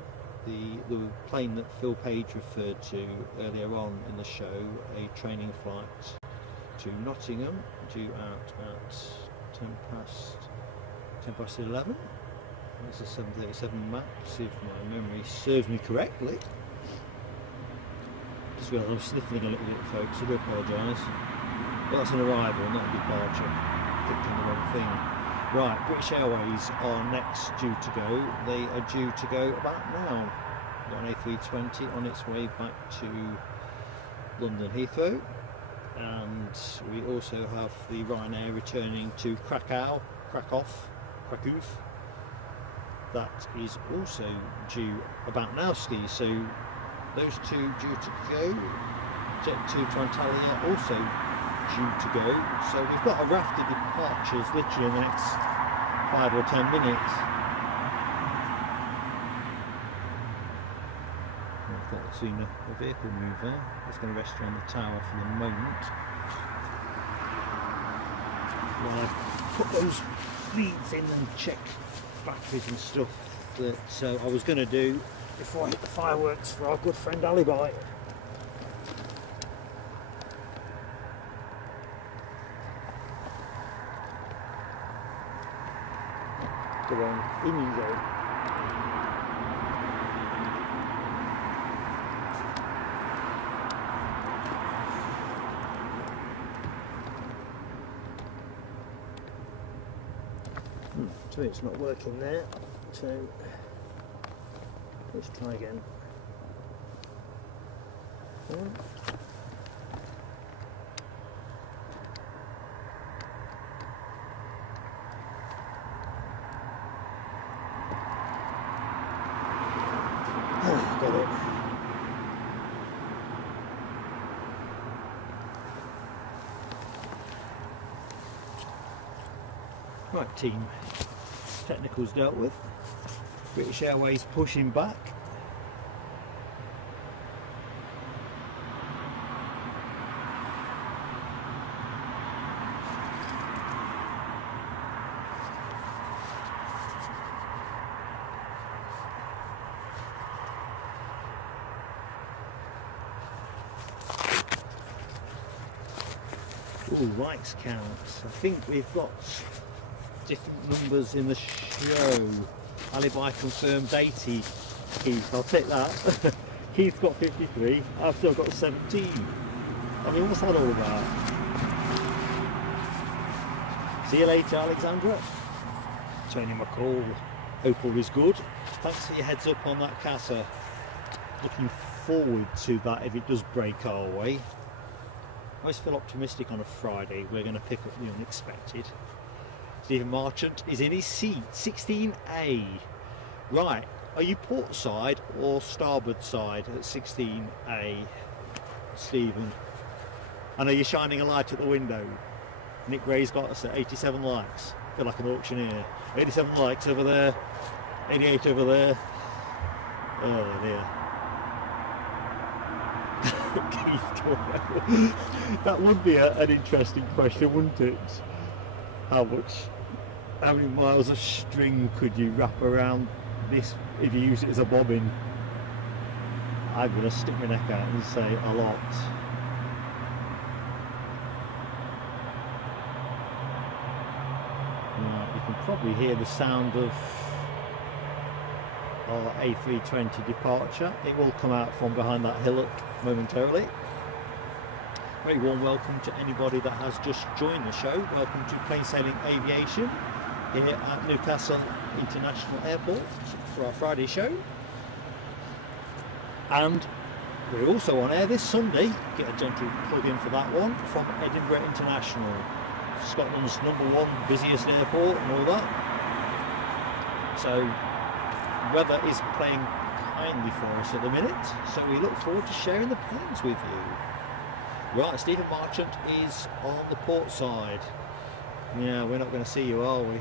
the plane that Phil Page referred to earlier on in the show, a training flight to Nottingham, due out at 10:11. That's a 737 MAX, if my memory serves me correctly. Just realised I'm sniffling a little bit, folks, I do apologise. Well, that's an arrival, not a departure. Clicked on the wrong thing. Right, British Airways are next due to go. They are due to go about now. Got an A320 on its way back to London Heathrow. and we also have the Ryanair returning to Krakow. That is also due about now, Steve. So those two due to go. Jet2 Trantalia also due to go. So we've got a raft of departures literally in the next 5 or 10 minutes. I thought I'd seen a vehicle move there. It's going to rest on the tower for the moment. While I put those feeds in and check batteries and stuff that I was going to do before I hit the fireworks for our good friend Alibi. Go on, in you go. So it's not working there, so let's try again. Got it. Right, team. Technicals dealt with. British Airways pushing back. Ooh, likes counts. I think we've got different numbers in the show. Alibi confirmed 80. Keith, I'll take that. Keith's got 53. I've still got 17. I mean, what's that all about? See you later, Alexandra. Tony McCall. Hope all is good. Thanks for your heads up on that Casa. Looking forward to that if it does break our way. I always feel optimistic on a Friday. We're going to pick up the unexpected. Stephen Marchant is in his seat, 16A. Right, are you port side or starboard side at 16A, Stephen? And are you shining a light at the window? Nick Ray's got us at 87 likes. I feel like an auctioneer. 87 likes over there, 88 over there. Oh dear. That would be an interesting question, wouldn't it? How many miles of string could you wrap around this if you use it as a bobbin? I'm going to stick my neck out and say a lot. Right, you can probably hear the sound of our A320 departure. It will come out from behind that hillock momentarily. Very warm welcome to anybody that has just joined the show. Welcome to Plain Sailing Aviation here at Newcastle International Airport for our Friday show. And we're also on air this Sunday. Get a gentle plug in for that one from Edinburgh International, Scotland's #1 busiest airport and all that. So weather is playing kindly for us at the minute, so we look forward to sharing the planes with you. Right, Stephen Marchant is on the port side. Yeah, we're not going to see you, are we?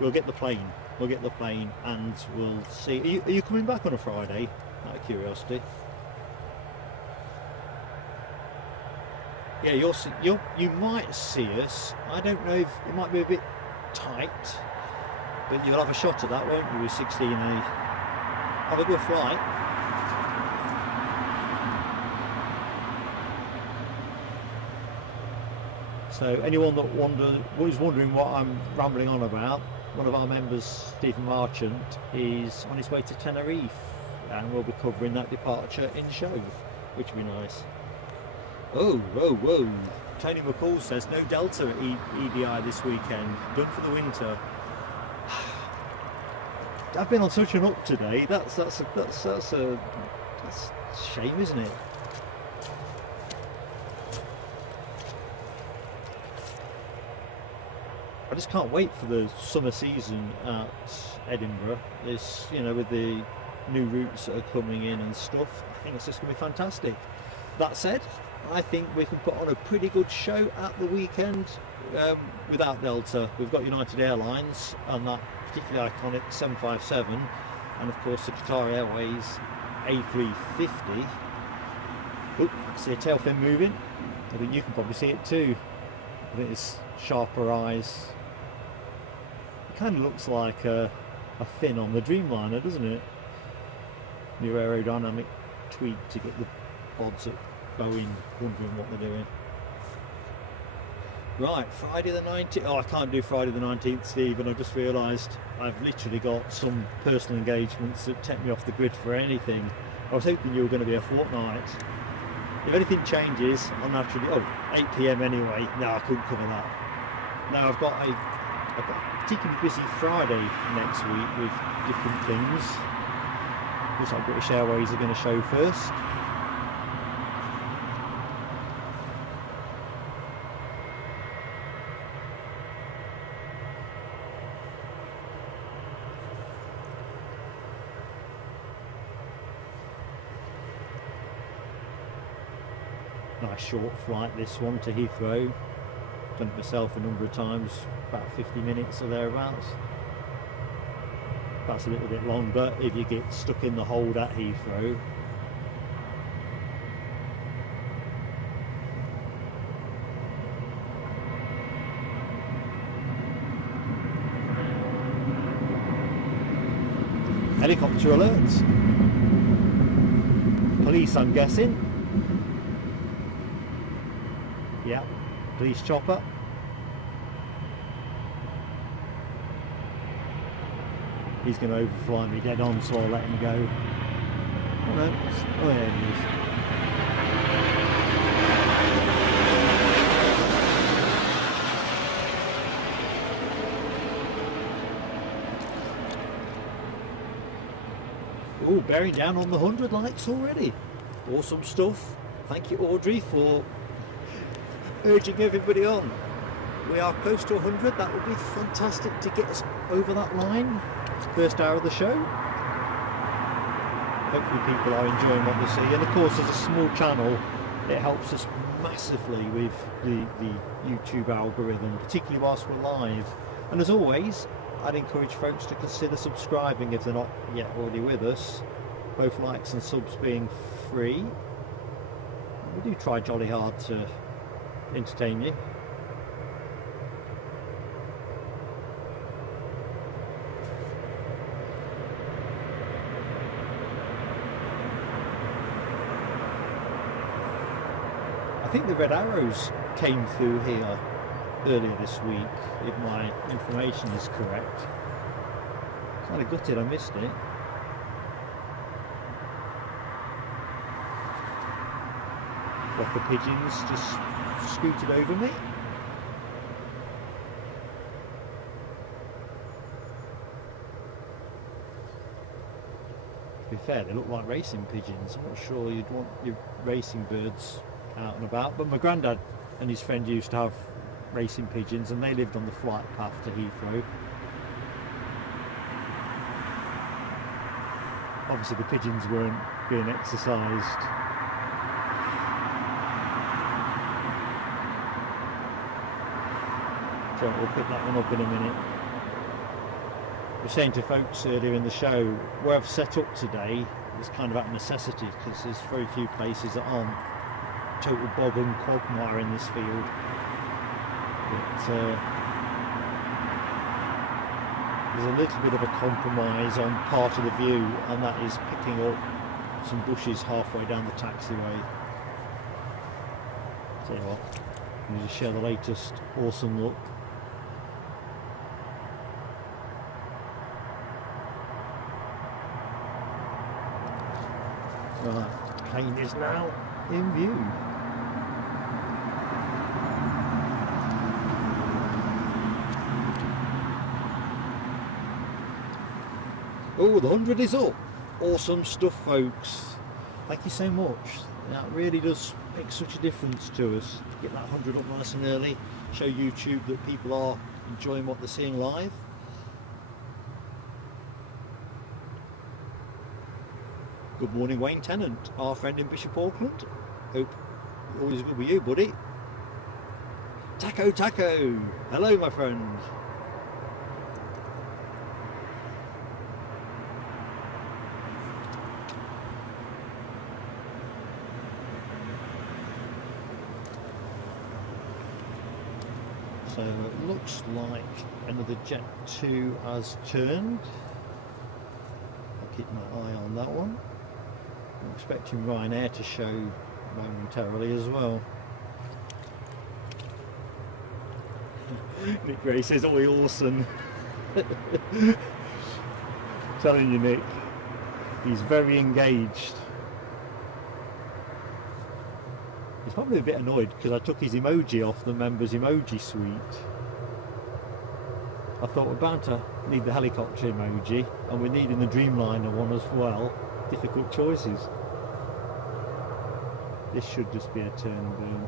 We'll get the plane. We'll get the plane and we'll see. Are you coming back on a Friday? Out of curiosity. Yeah, you might see us. I don't know if it might be a bit tight, but you'll have a shot at that, won't you, with 16A? Have a good flight. So anyone that was wondering what I'm rambling on about, one of our members, Stephen Marchant, is on his way to Tenerife, and we'll be covering that departure in show, which will be nice. Oh, whoa, whoa. Tony McCall says no Delta at EDI this weekend, done for the winter. I've been on such an up today. That's a shame, isn't it? I just can't wait for the summer season at Edinburgh. It's, you know, with the new routes that are coming in and stuff, I think it's just going to be fantastic. That said, I think we can put on a pretty good show at the weekend without Delta. We've got United Airlines and that particularly iconic 757, and of course the Qatar Airways A350. Oop, I can see a tail fin moving. I think you can probably see it too. I think it's sharper eyes. It kind of looks like a fin on the Dreamliner, doesn't it? New aerodynamic tweak to get the odds at Boeing wondering what they're doing. Right, Friday the 19th. Oh, I can't do Friday the 19th, Steve, and I've just realised I've literally got some personal engagements that take me off the grid for anything. I was hoping you were going to be a fortnight. If anything changes, I'll naturally... Oh, 8 PM anyway. No, I couldn't cover that. No, I've got a particularly busy Friday next week with different things. Looks like British Airways are going to show first. Nice short flight, this one, to Heathrow. Done it myself a number of times, about 50 minutes or thereabouts. That's a little bit long, but if you get stuck in the hold at Heathrow, helicopter alerts. Police, I'm guessing. Yeah, police chopper. He's going to overfly me dead on, so I'll let him go. Oh no, oh yeah, he is. Oh, bearing down on the 100 lights already. Awesome stuff. Thank you, Audrey, for urging everybody on. We are close to 100. That would be fantastic to get us over that line. First hour of the show. Hopefully people are enjoying what they see, and of course as a small channel it helps us massively with the YouTube algorithm, particularly whilst we're live. And as always, I'd encourage folks to consider subscribing if they're not yet already with us, both likes and subs being free. We do try jolly hard to entertain you. I think the red arrows came through here earlier this week, if my information is correct. Kind of gutted I missed it. Flock of pigeons just scooted over me. To be fair, they look like racing pigeons. I'm not sure you'd want your racing birds out and about, but my granddad and his friend used to have racing pigeons and they lived on the flight path to Heathrow. Obviously the pigeons weren't being exercised. So we'll pick that one up in a minute. I was saying to folks earlier in the show, where I've set up today is kind of out of necessity because there's very few places that aren't total bog and quagmire in this field. But there's a little bit of a compromise on part of the view, and that is picking up some bushes halfway down the taxiway. Tell you what, let me just share the latest awesome look. Right, plane is now in view. Oh, the 100 is up. Awesome stuff, folks. Thank you so much. That really does make such a difference to us. Get that 100 up nice and early. Show YouTube that people are enjoying what they're seeing live. Good morning, Wayne Tennant, our friend in Bishop Auckland. Hope all is good with you, buddy. Taco Taco, hello my friend. So it looks like another Jet 2 has turned. I'll keep my eye on that one. I'm expecting Ryanair to show momentarily as well. Nick Gray says, "Oh, Orson." Telling you, Nick, he's very engaged. He's probably a bit annoyed because I took his emoji off the members emoji suite. I thought we're bound to need the helicopter emoji and we're needing the Dreamliner one as well. Difficult choices. This should just be a turn and burn.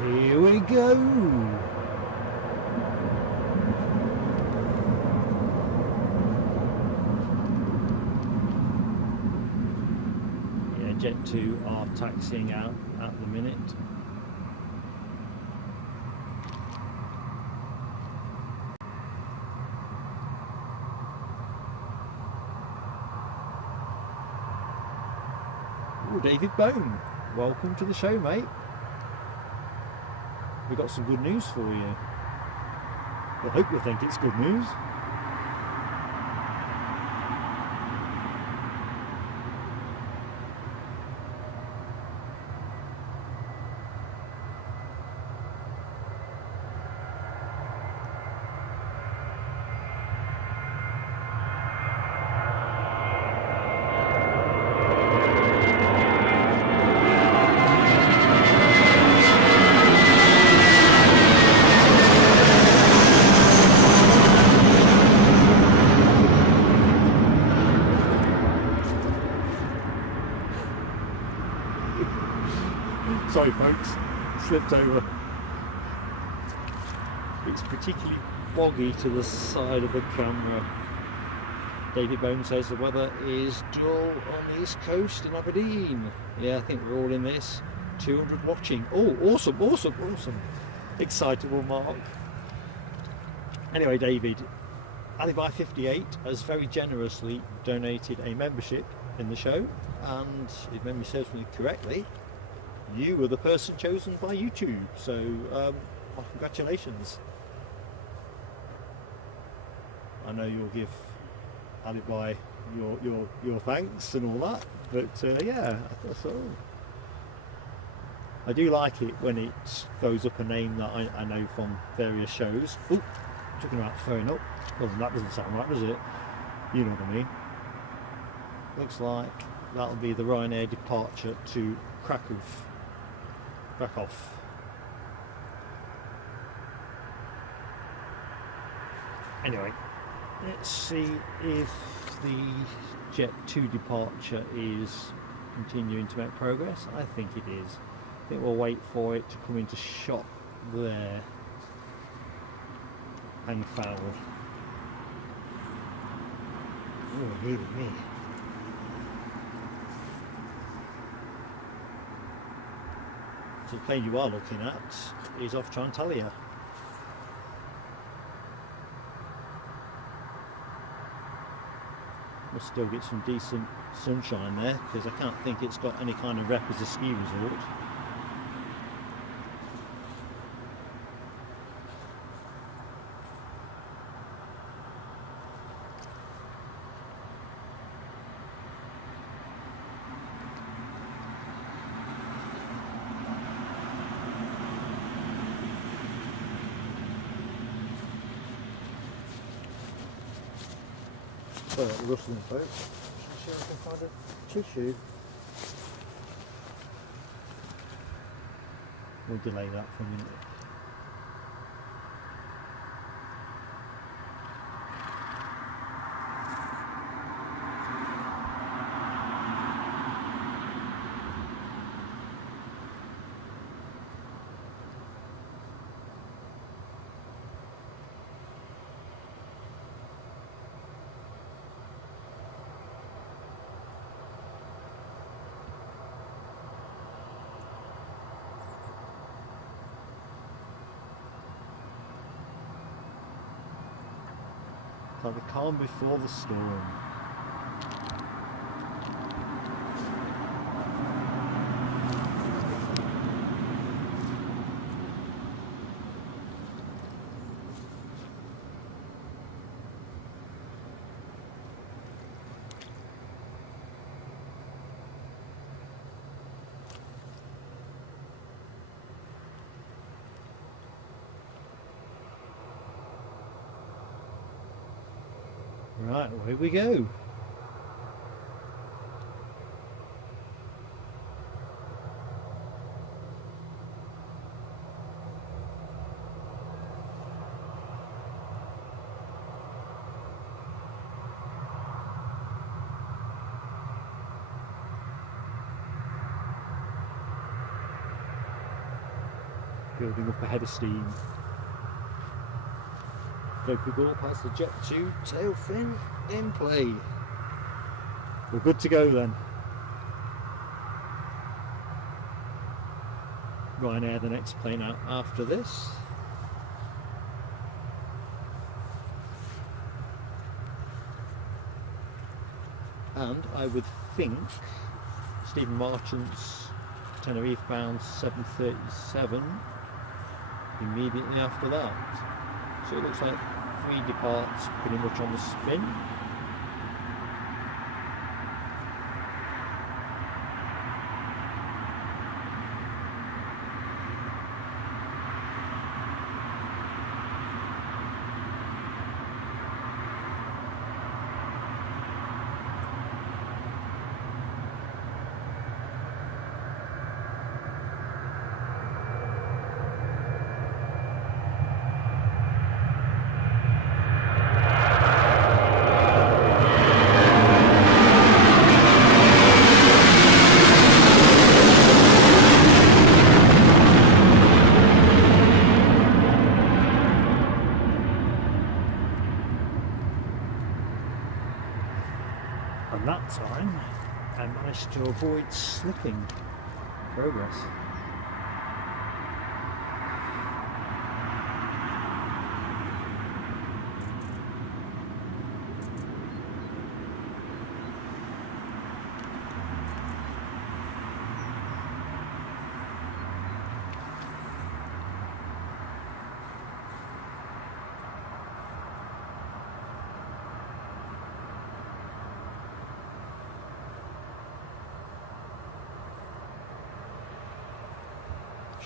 Here we go! Yeah, Jet 2 are taxiing out at the minute. Oh, David Boeing, welcome to the show, mate. We've got some good news for you. I hope you think it's good news. Sorry folks, slipped over. It's particularly boggy to the side of the camera. David Bone says the weather is dull on the east coast in Aberdeen. Yeah, I think we're all in this. 200 watching. Oh, awesome, awesome, awesome. Excitable Mark. Anyway, David, Alibi58 has very generously donated a membership in the show, and if memory serves me correctly, you were the person chosen by YouTube, so well, congratulations. I know you'll give Alibi your thanks and all that, but yeah, I thought so. I do like it when it throws up a name that I know from various shows. Oh, talking about throwing up. Well, that doesn't sound right, does it? You know what I mean. Looks like that'll be the Ryanair departure to Krakow. Anyway, let's see if the Jet 2 departure is continuing to make progress. I think it is. I think we'll wait for it to come into shot there. Hang foul. Oh, leave it me. So the plane you are looking at is off Trantalia. We'll still get some decent sunshine there because I can't think it's got any kind of rep as a ski resort. Rustling folks. Just see if I can find a tissue. We'll delay that for a minute. Like the calm before the storm. Right, away we go. Building up a head of steam. Local ball past the Jet 2 tail fin in play. We're good to go then. Ryanair, the next plane out after this. And I would think Stephen Marchant's Tenerife bound 737 immediately after that. So it looks like 3 departs pretty much on the spin. And that time I managed to avoid slipping progress.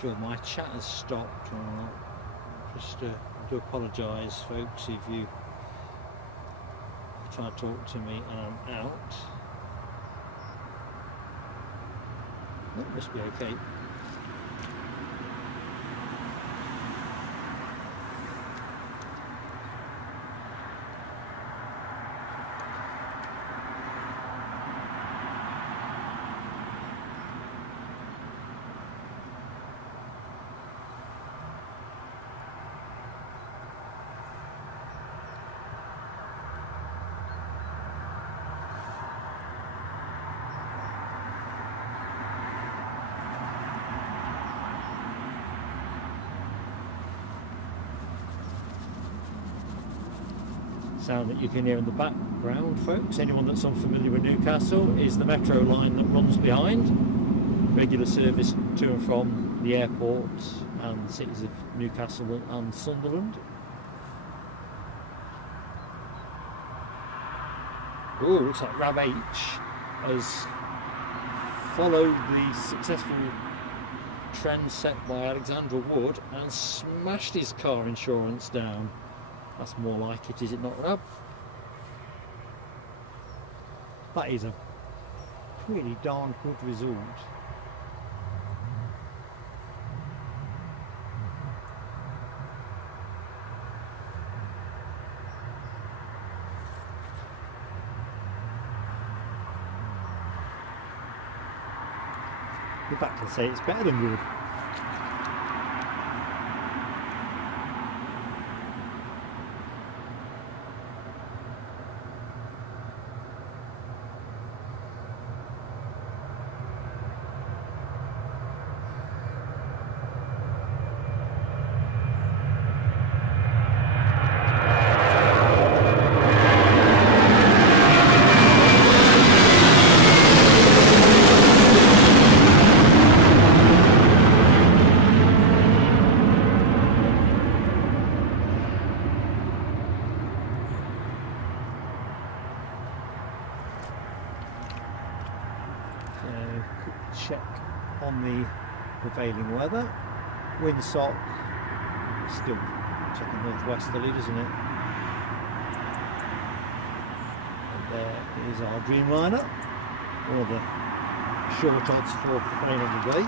Sure, my chat has stopped. Just I do apologise, folks, if you try to talk to me and I'm out. That must be okay. Sound that you can hear in the background, folks, anyone that's unfamiliar with Newcastle, is the metro line that runs behind. Regular service to and from the airport and the cities of Newcastle and Sunderland. Oh, looks like RAF H has followed the successful trend set by Alexandra Wood and smashed his car insurance down. That's more like it, is it not, Rab? That is a pretty darn good result. In fact, I'd say it's better than good. check on the prevailing weather. Windsock, still checking northwesterly, doesn't it? And there is our Dreamliner, one of the short odds for the plane on the day.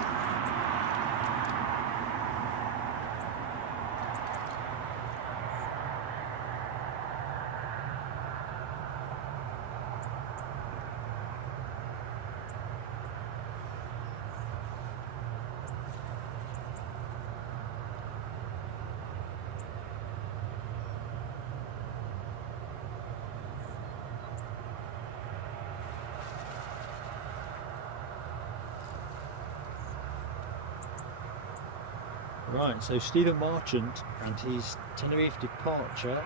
Right, so Stephen Marchant and his Tenerife departure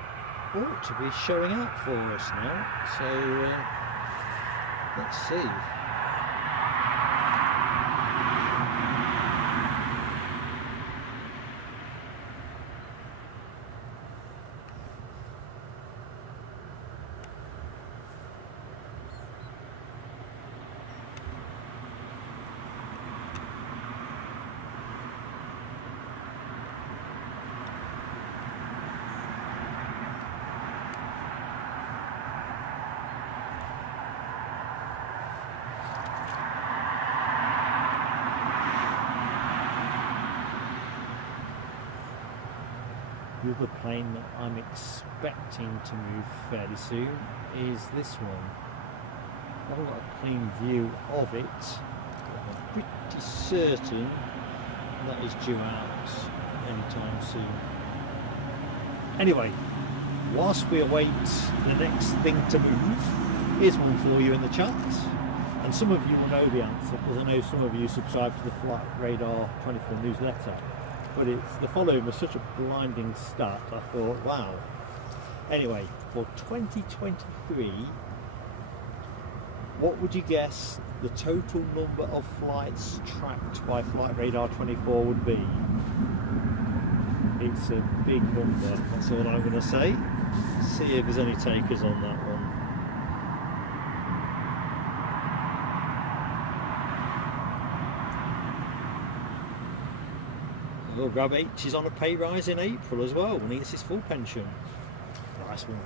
ought to be showing up for us now. So let's see. The other plane that I'm expecting to move fairly soon is this one. I haven't got a clean view of it, but I'm pretty certain that is due out anytime soon. Anyway, whilst we await the next thing to move, here's one for you in the chat. And some of you will know the answer, because I know some of you subscribe to the Flight Radar 24 newsletter. But the following was such a blinding stat, I thought, wow. Anyway, for 2023, what would you guess the total number of flights tracked by Flight Radar 24 would be? It's a big number, that's all I'm going to say. See if there's any takers on that one. Well, Grab H is on a pay rise in April as well when he gets his full pension. Nice one.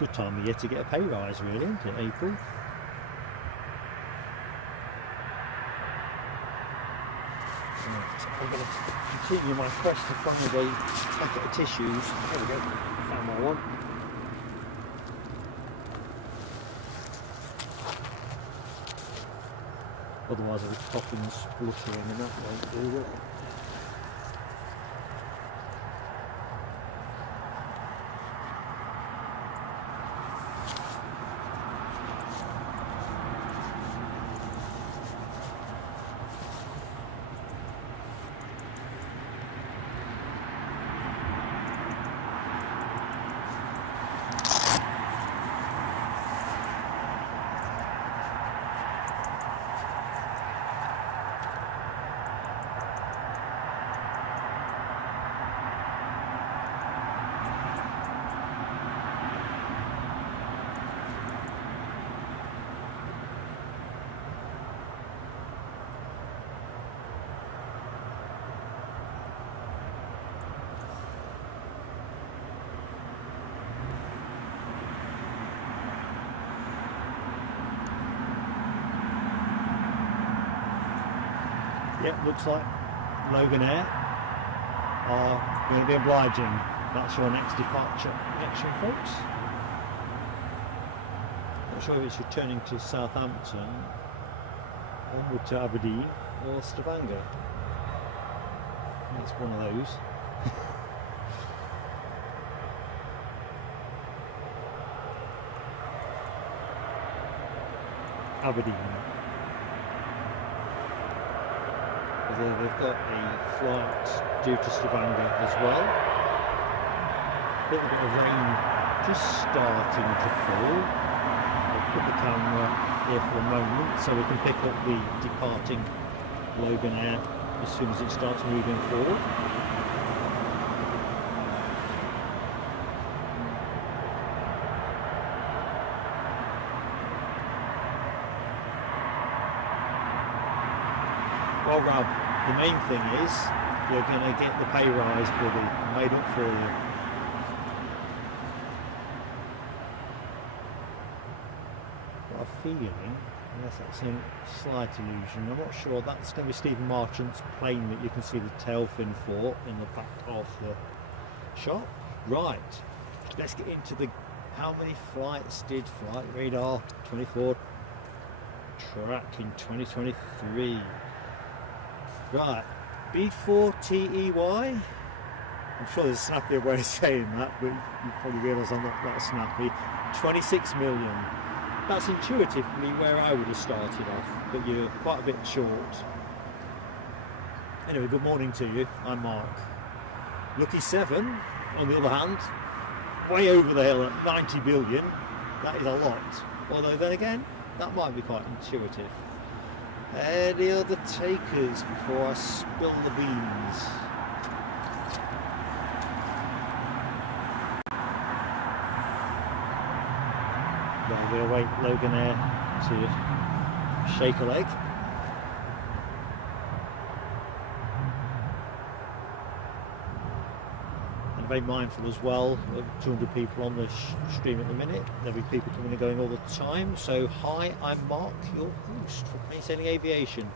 Good time of year to get a pay rise, really, isn't it? April. Right, I'm going to continue my quest to find a packet of tissues. There we go, found my one. Otherwise I'll be coughing and spluttering and that won't do it. Yep, looks like Logan Air are going to be obliging. That's your next departure connection, folks. Not sure if it's returning to Southampton, onward to Aberdeen, or Stavanger. It's one of those. Aberdeen. Although they've got a flight due to Stavanger as well. A little bit of rain just starting to fall. I'll put the camera here for a moment so we can pick up the departing Logan Air as soon as it starts moving forward. Well, Rob, the main thing is you're going to get the pay rise, buddy, made up for you. Got a feeling, unless that's a slight illusion, I'm not sure, that's going to be Stephen Marchant's plane that you can see the tail fin for in the back of the shot. Right, let's get into the how many flights did Flight Radar 24 track in 2023. Right, B4TEY. I'm sure there's a snappier way of saying that, but you probably realise I'm not that snappy. 26 million. That's intuitively where I would have started off, but you're quite a bit short. Anyway, good morning to you. I'm Mark. Lucky 7, on the other hand, way over the hill at 90 billion. That is a lot. Although then again, that might be quite intuitive. Any other takers before I spill the beans? Well, we'll wait Logan Air to shake a leg. And very mindful as well of 200 people on the stream at the minute. There'll be people coming and going all the time. So hi, I'm Mark, your host for Plain Sailing Aviation.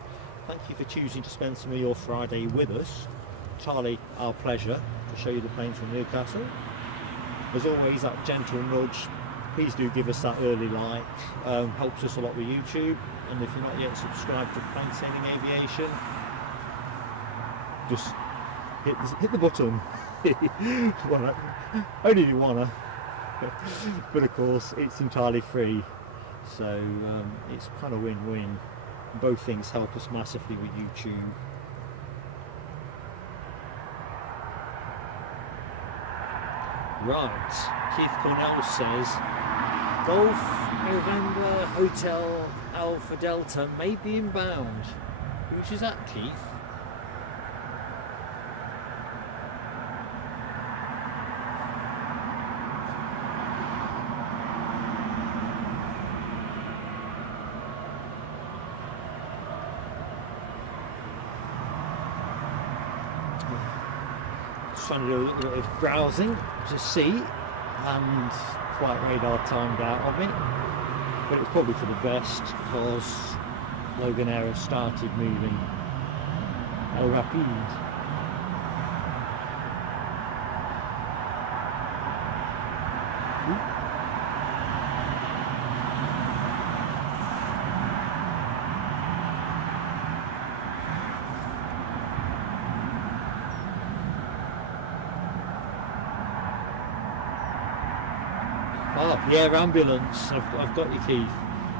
Thank you for choosing to spend some of your Friday with us. Entirely our pleasure to show you the planes from Newcastle. As always, that gentle nudge, please do give us that early like, helps us a lot with YouTube. And if you're not yet subscribed to Plain Sailing Aviation, just hit the button. Only if you wanna, but of course it's entirely free, so it's kind of win-win. Both things help us massively with YouTube. Right, Keith Cornell says Golf November Hotel Alpha Delta may be inbound. Which is that, Keith? Trying to do a little bit of browsing to see, and Flight Radar timed out of it, but it's probably for the best because Logan Air have started moving au rapide. The air ambulance, I've got you, Keith.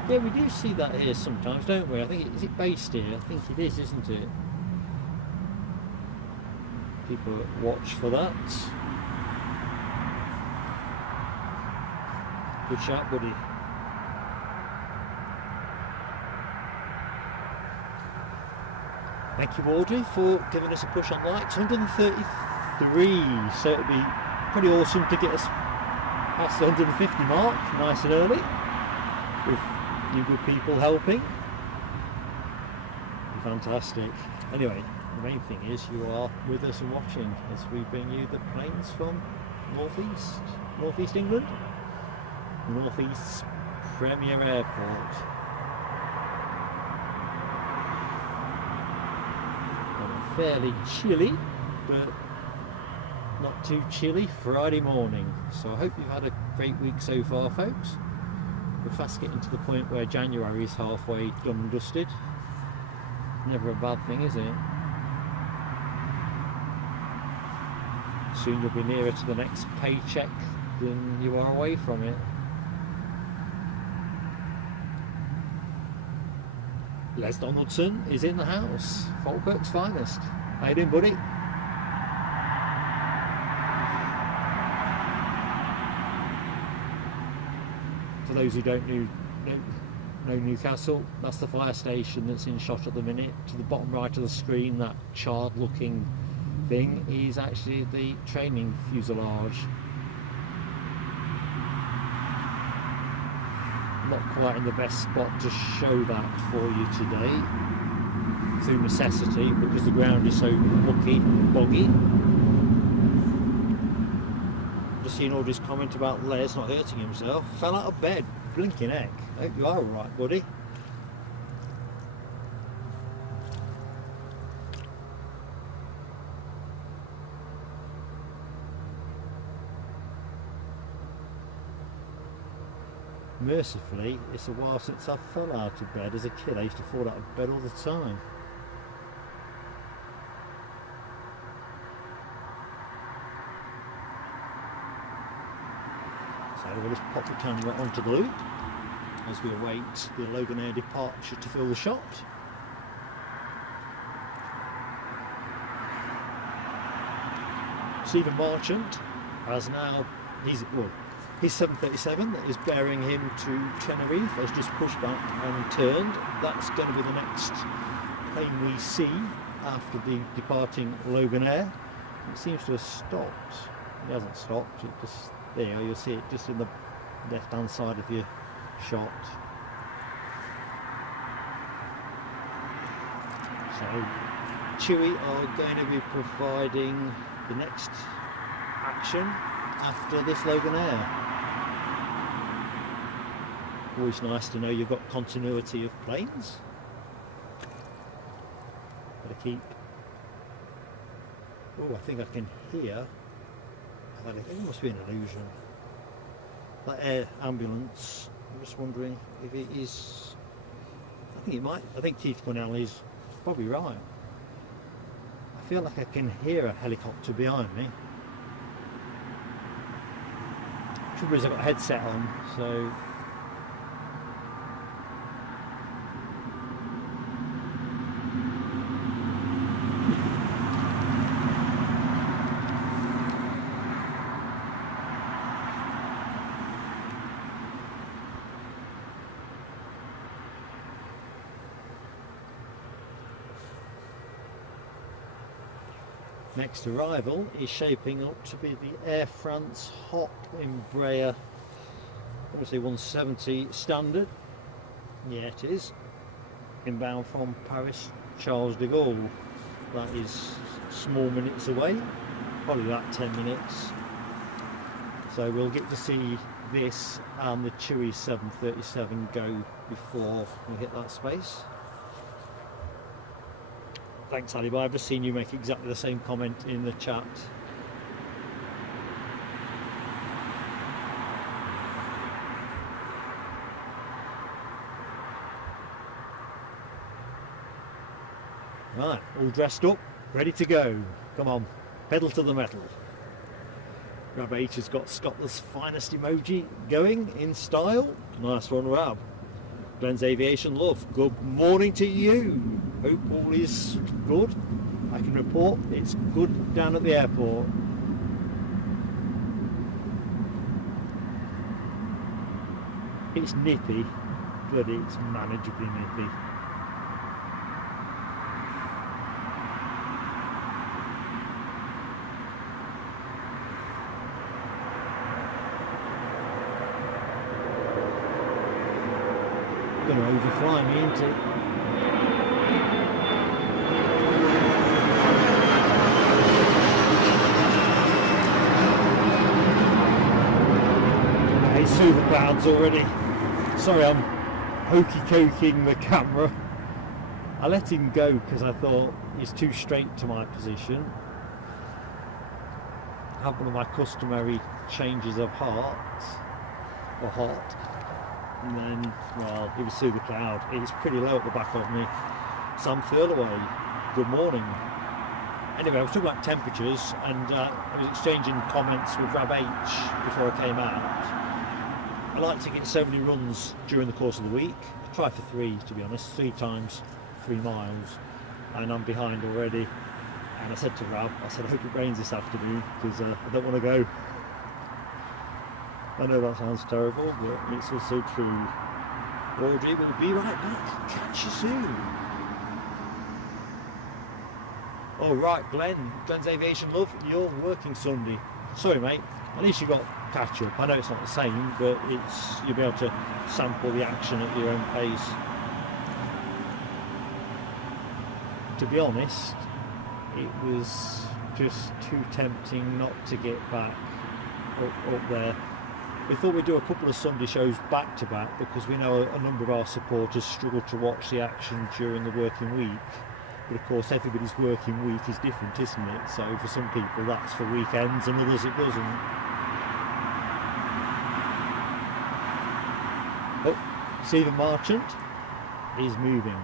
Yeah, we do see that here sometimes, don't we? I think, is it based here? I think it is, isn't it? People watch for that. Good shot, buddy. Thank you, Audrey, for giving us a push on likes. 133, so it'll be pretty awesome to get us past the 150 mark, nice and early, with you good people helping. Fantastic. Anyway, the main thing is you are with us and watching as we bring you the planes from Northeast England, Northeast's premier airport. On a fairly chilly, but not too chilly Friday morning. So I hope you've had a great week so far, folks. We're fast getting to the point where January is halfway done and dusted. Never a bad thing, is it? Soon you'll be nearer to the next paycheck than you are away from it. Les Donaldson is in the house. Falkirk's finest. How you doing, buddy? For those who don't know Newcastle, that's the fire station that's in shot at the minute. To the bottom right of the screen, that charred looking thing is actually the training fuselage. Not quite in the best spot to show that for you today. through necessity because the ground is so mucky and boggy. Just seen Audrey's comment about Les not hurting himself. Fell out of bed, blinking heck. Hope you are alright, buddy. Mercifully, it's a while since I fell out of bed. As a kid, I used to fall out of bed all the time. So we'll just pop the camera onto the loop as we await the Loganair departure to fill the shot. Stephen Marchant has now, his 737 that is bearing him to Tenerife has just pushed back and turned. That's going to be the next plane we see after the departing Loganair. It seems to have stopped. It hasn't stopped. It just, there you go, you'll see it just in the left hand side of your shot. So TUI are going to be providing the next action after this Loganair. Always nice to know you've got continuity of planes. Gotta keep. Oh, I think I can hear. I think it must be an illusion. That air ambulance. I'm just wondering if it is. I think it might. I think Keith Cornell is probably right. I feel like I can hear a helicopter behind me. Trouble is I've got a headset on, so. Next arrival is shaping up to be the Air France Hop Embraer, I want to say 170 standard. Yeah, it is. Inbound from Paris Charles de Gaulle. That is small minutes away, probably about 10 minutes. So we'll get to see this and the TUI 737 go before we hit that space. Thanks, Ali. I've just seen you make exactly the same comment in the chat. Right, all dressed up, ready to go. Come on, pedal to the metal. Rab H has got Scotland's finest emoji going in style. Nice one, Rab. Glenn's Aviation Love, good morning to you. Hope all is good. I can report it's good down at the airport. It's nippy, but it's manageably nippy. Going to overfly me into. Through the clouds already. Sorry, I'm hokey-coking the camera. I let him go because I thought he's too straight to my position. I have one of my customary changes of heart, or hot, and then, well, it was through the cloud. It's pretty low at the back of me. Sam Thurlaway, good morning. Anyway, I was talking about temperatures, and I was exchanging comments with Rab H before I came out. I like to get so many runs during the course of the week. I try for 3, to be honest, 3 times 3 miles, and I'm behind already. And I said to Rab, I said, I hope it rains this afternoon because I don't want to go. I know that sounds terrible, but it's also true. Audrey will be right back. Catch you soon. All right, Glenn's Aviation Love, you're working Sunday. Sorry, mate. At least you got catch up. I know it's not the same, but you'll be able to sample the action at your own pace. to be honest, it was just too tempting not to get back up there. We thought we'd do a couple of Sunday shows back to back because we know a number of our supporters struggle to watch the action during the working week. But of course everybody's working week is different, isn't it? So for some people that's for weekends and others it doesn't. Oh, Stephen Marchant is moving.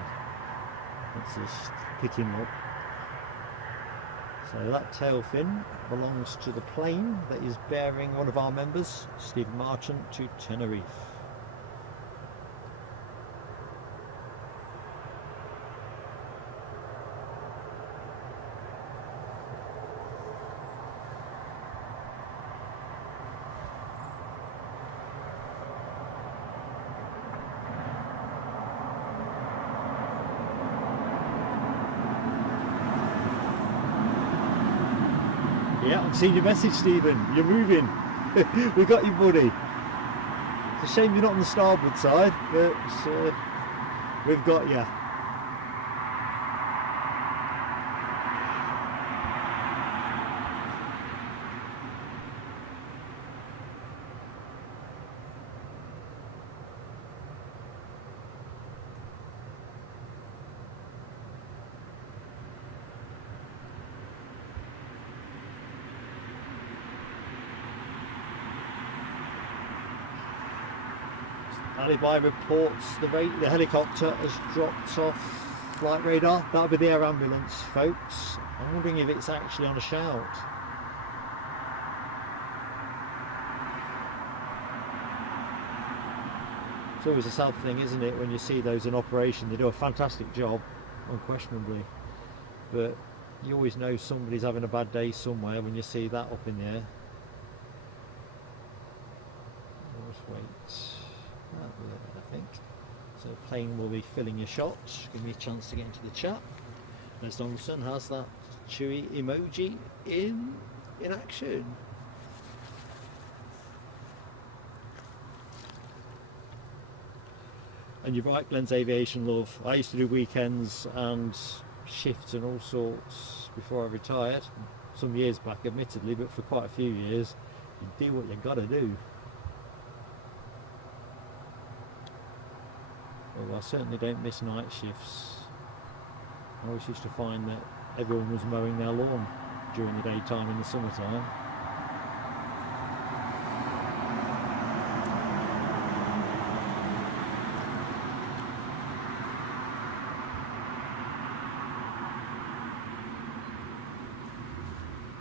It's just picking up. So that tail fin belongs to the plane that is bearing one of our members, Stephen Marchant, to Tenerife. Yeah, I've seen your message, Stephen. You're moving. We got you, buddy. It's a shame you're not on the starboard side, but we've got you. Alibi reports the helicopter has dropped off flight radar. That'll be the air ambulance, folks. I'm wondering if it's actually on a shout. It's always a sad thing, isn't it, when you see those in operation. They do a fantastic job, unquestionably, but you always know somebody's having a bad day somewhere when you see that up in the air. I'll just wait. I think so. The plane will be filling your shot. Give me a chance to get into the chat. Les Donaldson has that chewy emoji in action. And you're right, Glenn's aviation love. I used to do weekends and shifts and all sorts before I retired. Some years back, admittedly, but for quite a few years, you do what you got to do. Well, I certainly don't miss night shifts. I always used to find that everyone was mowing their lawn during the daytime in the summertime.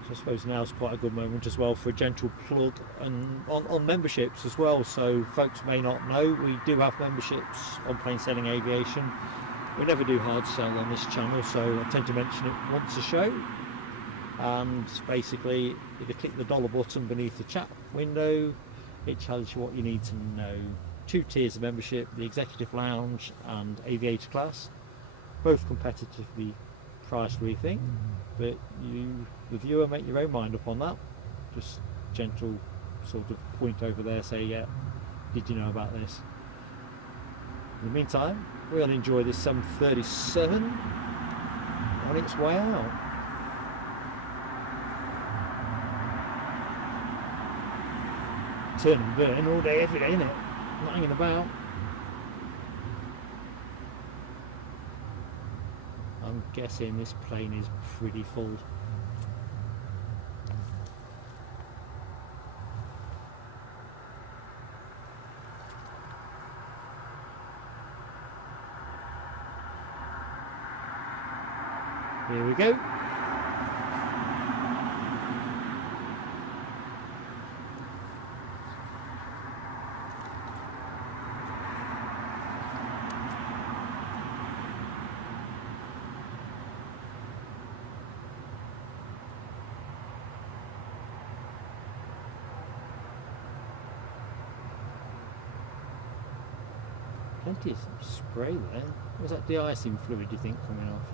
So I suppose now's quite a good moment as well for a gentle plug and on memberships as well. So folks may not know, we do have memberships on Plain Sailing Aviation. We never do hard sell on this channel, so I tend to mention it once a show. And basically, if you click the dollar button beneath the chat window, it tells you what you need to know. 2 tiers of membership, the Executive Lounge and Aviator Class, both competitively priced, we think, but you, the viewer, make your own mind up on that. Just gentle sort of point over there, say, yeah, did you know about this? In the meantime, we'll enjoy this 737 on its way out. Turn and burn all day, every day, innit? Not hanging about. I'm guessing this plane is pretty full. Here we go. Plenty of some spray there. Was that de-icing fluid, do you think, coming off?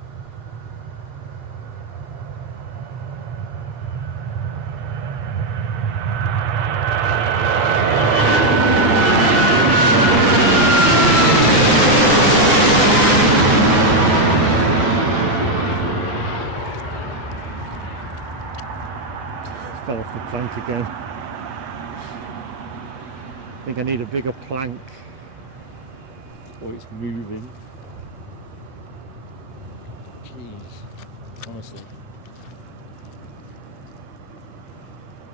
fell off the plank again. I think I need a bigger plank, or it's moving. Jeez, honestly.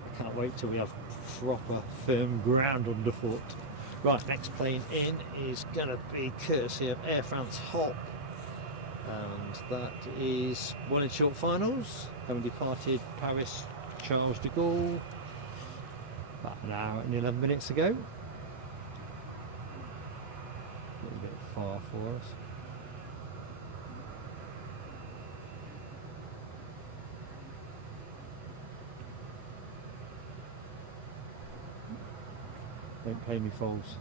I can't wait till we have proper firm ground underfoot. Right, next plane in is going to be courtesy of Air France Hop, and that is one in short finals, having departed Paris Charles de Gaulle about an hour and 11 minutes ago. A little bit far for us. Don't play me false.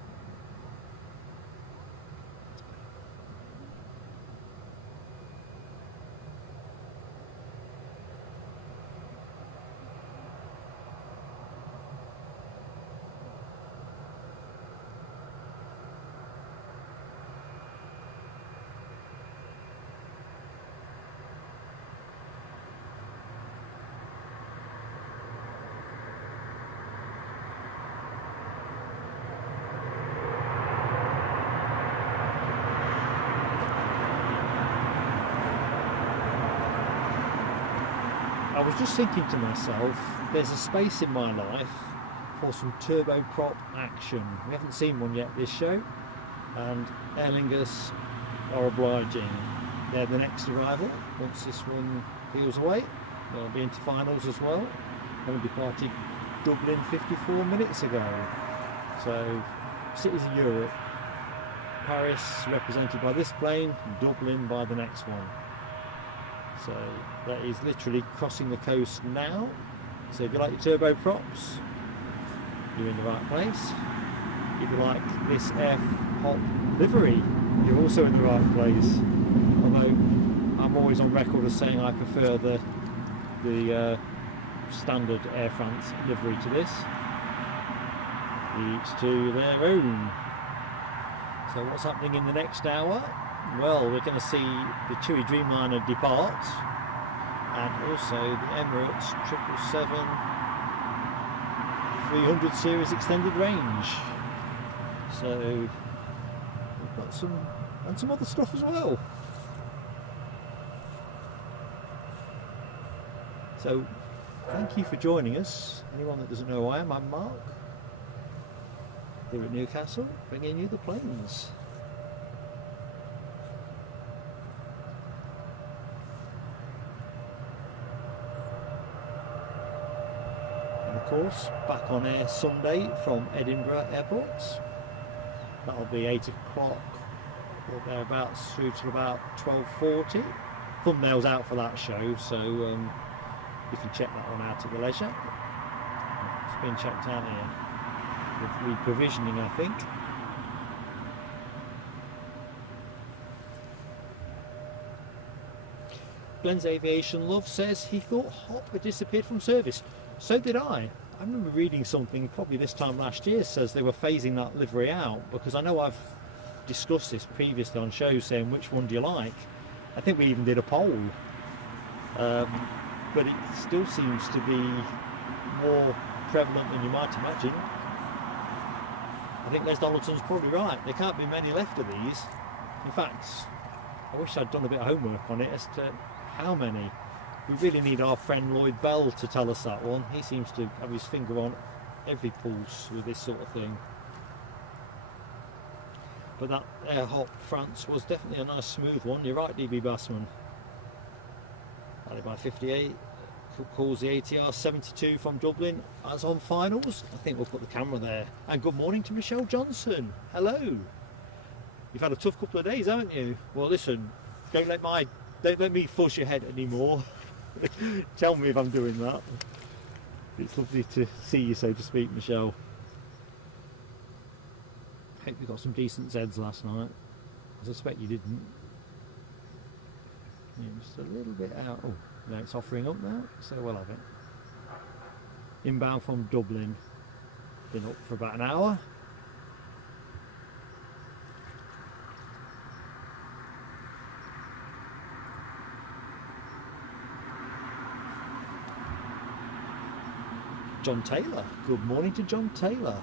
I was just thinking to myself, there's a space in my life for some turboprop action. We haven't seen one yet this show, and Aer Lingus are obliging. They're the next arrival. Once this one peels away, they'll be into finals as well. Having departed Dublin 54 minutes ago. So, cities of Europe. Paris represented by this plane, Dublin by the next one. So that is literally crossing the coast now. So if you like your turboprops, you're in the right place. If you like this Air Hop livery, you're also in the right place. Although I'm always on record as saying I prefer the standard Air France livery to this. Each to their own. So what's happening in the next hour? Well, we're going to see the TUI Dreamliner depart, and also the Emirates 777 300 series extended range. So we've got some other stuff as well. So thank you for joining us. Anyone that doesn't know who I am, I'm Mark. Here at Newcastle, bringing you the planes. Of course, back on air Sunday from Edinburgh Airport. That'll be 8 o'clock or thereabouts through to about 12:40. Thumbnail's out for that show, so you can check that one out at your leisure. It's been checked out here with reprovisioning, I think. Glenn's Aviation Love says he thought Hop had disappeared from service. So did I. I remember reading something probably this time last year says they were phasing that livery out, because I know I've discussed this previously on shows saying which one do you like. I think we even did a poll, but it still seems to be more prevalent than you might imagine. I think Les Donaldson's probably right. There can't be many left of these. In fact, I wish I'd done a bit of homework on it as to how many. We really need our friend Lloyd Bell to tell us that one. He seems to have his finger on every pulse with this sort of thing. But that Air Hop France was definitely a nice smooth one. You're right, DB Bassman. Added by 58. Calls the ATR 72 from Dublin as on finals. I think we'll put the camera there. And good morning to Michelle Johnson. Hello. You've had a tough couple of days, haven't you? Well, listen, don't let me fuss your head anymore. Tell me if I'm doing that. It's lovely to see you, so to speak, Michelle. Hope you got some decent Zeds last night. I suspect you didn't. Yeah, just a little bit out. Oh, no, it's offering up now, so we'll have it. Inbound from Dublin. Been up for about an hour. John Taylor. Good morning to John Taylor.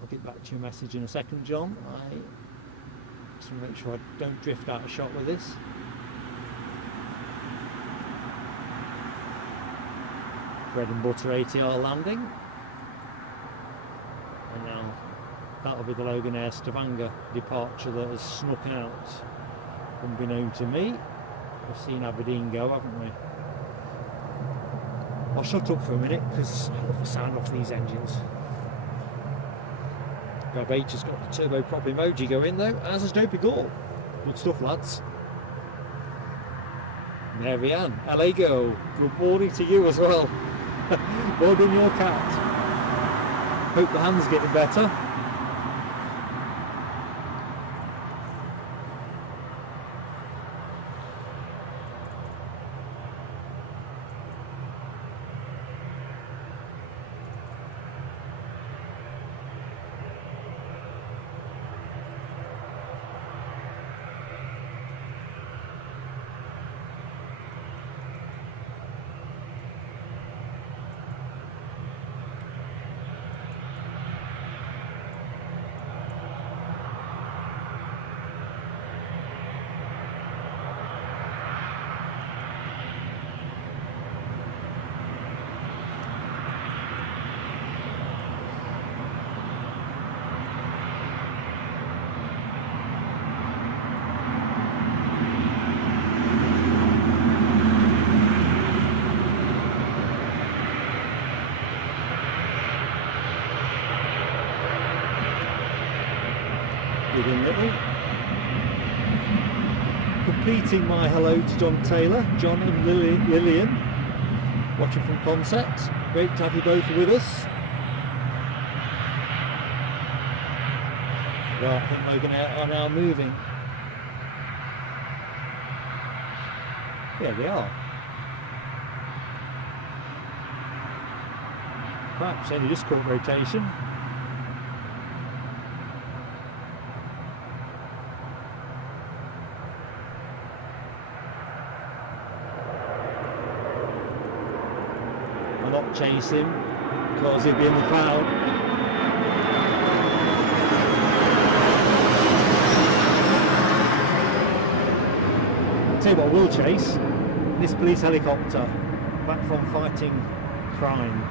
I'll get back to your message in a second, John. I just want to make sure I don't drift out of shot with this. Bread and butter ATR landing. And now that'll be the Logan Air Stavanger departure that has snuck out, unbeknown to me. We've seen Aberdeen go, haven't we? I'll shut up for a minute because I love the sound off these engines. Grab H has got the turboprop emoji going though, as has Dopey Gore. Good stuff, lads. Mary Ann, LA girl, good morning to you as well. Well done, your cat. Hope the hand's getting better. Completing my hello to John Taylor, John and Lillian, watching from concept. Great to have you both with us. Well, I think Logan Air are now moving. Yeah, they are. Perhaps only just caught rotation. Chase him because he'd be in the crowd. Tell you what we'll chase, this police helicopter back from fighting crime.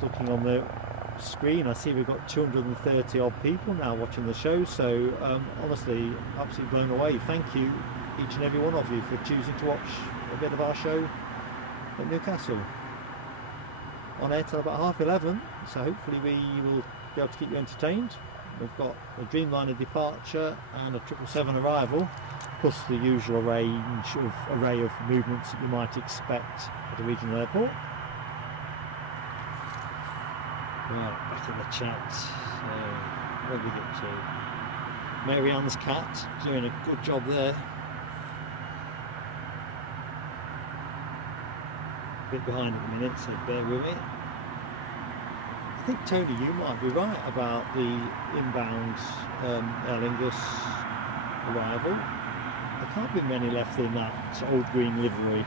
Looking on the screen, I see we've got 230 odd people now watching the show, so honestly absolutely blown away. Thank you each and every one of you for choosing to watch a bit of our show at Newcastle. On air till about 11:30, so hopefully we will be able to keep you entertained. We've got a Dreamliner departure and a 777 arrival, plus the usual array of movements that you might expect at a regional airport. Right, back in the chat. What did we get to? Mary Ann's cat doing a good job there. A bit behind at the minute, so bear with me. I think Tony, you might be right about the inbound Aer Lingus arrival. There can't be many left in that old green livery.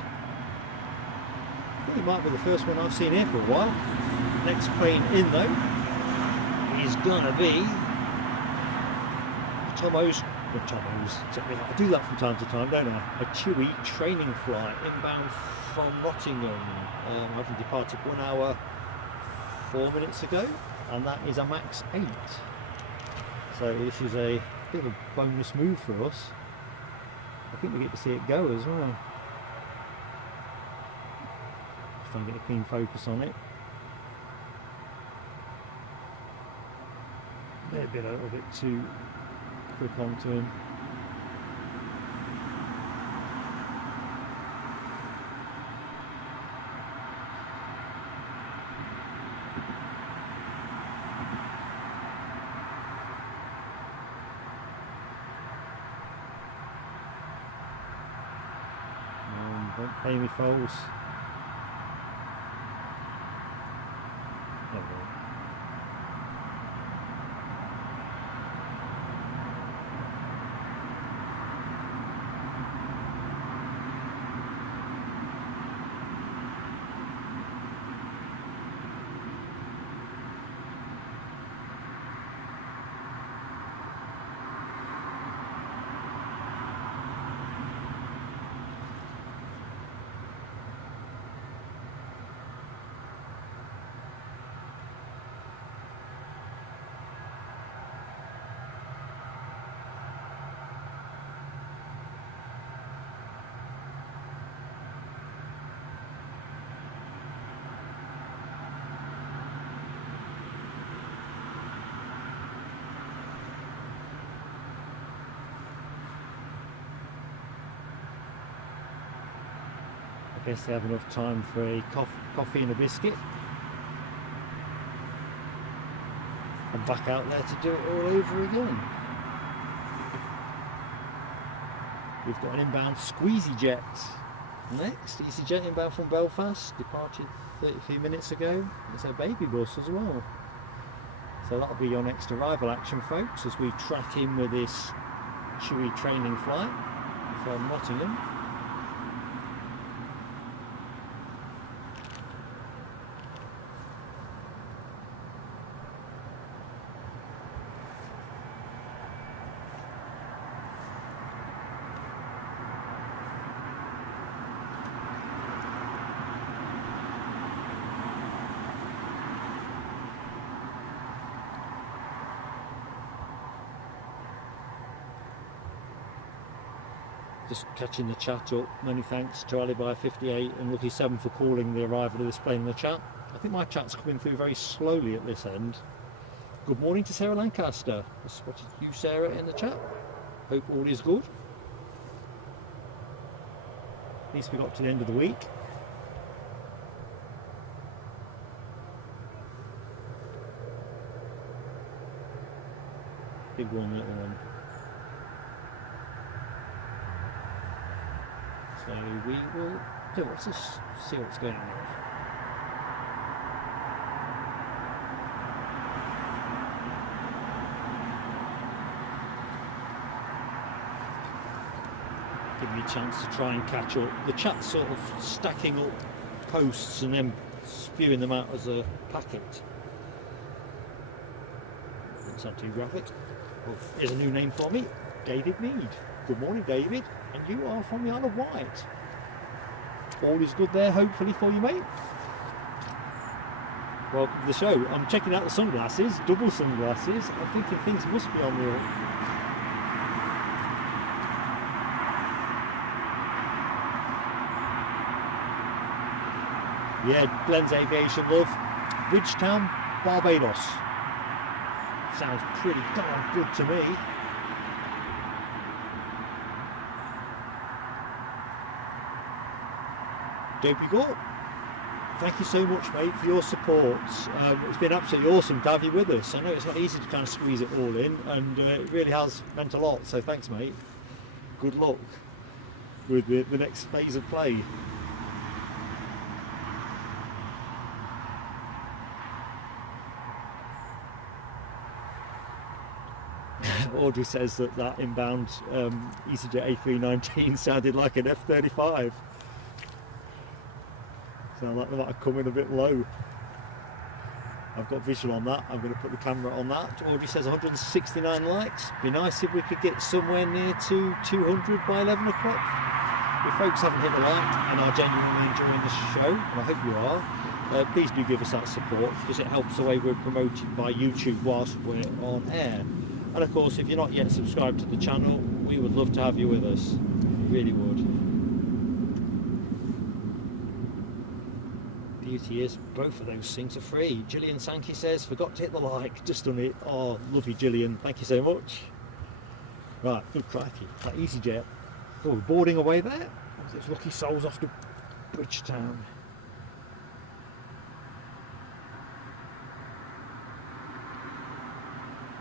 I think it might be the first one I've seen here for a while. Next plane in though is gonna be Tomo's. I do that from time to time, don't I? A TUI training flight inbound from Nottingham. I've departed 1 hour 4 minutes ago, and that is a max 8. So this is a bit of a bonus move for us. I think we get to see it go as well. Just trying to get a clean focus on it. Maybe a little bit too quick onto him. Amy Foles. Never mind. I guess they have enough time for a coffee and a biscuit. And back out there to do it all over again. We've got an inbound Squeezy Jet next. EasyJet inbound from Belfast, departed 33 minutes ago. It's a baby bus as well. So that'll be your next arrival action, folks, as we track in with this TUI training flight from Nottingham. Just catching the chat up. Many thanks to Alibi58 and Lucky7 for calling the arrival of this plane in the chat. I think my chat's coming through very slowly at this end. Good morning to Sarah Lancaster. I spotted you, Sarah, in the chat. Hope all is good. At least we got to the end of the week. Big one, little one. So we will do, let's just see what's going on here. Give me a chance to try and catch up. The chat's sort of stacking up posts and then spewing them out as a packet. It's not too graphic. Well, here's a new name for me, David Mead. Good morning, David. And you are from the Isle of Wight. All is good there, hopefully, for you, mate. Welcome to the show. I'm checking out the sunglasses, double sunglasses. I'm thinking things must be on the... Yeah, Glenn's Aviation Love. Bridgetown, Barbados. Sounds pretty darn good to me. Dopey Gore, thank you so much, mate, for your support. It's been absolutely awesome to have you with us. I know it's not easy to kind of squeeze it all in, and it really has meant a lot, so thanks, mate. Good luck with the next phase of play. Audrey says that inbound EasyJet A319 sounded like an F-35. Sound like they might have come in a bit low. I've got visual on that. I'm going to put the camera on that. Audrey says 169 likes. Be nice if we could get somewhere near to 200 by 11 o'clock. If folks haven't hit the like and are genuinely enjoying the show, and I hope you are, please do give us that support, because it helps the way we're promoted by YouTube whilst we're on air. And of course, if you're not yet subscribed to the channel, we would love to have you with us. Really would. Beauty is both of those things are free. Gillian Sankey says, forgot to hit the like, just done it. Oh, love you, Gillian, thank you so much. Right, good crikey, that EasyJet. Oh, we're boarding away there. Those lucky souls off to Bridgetown.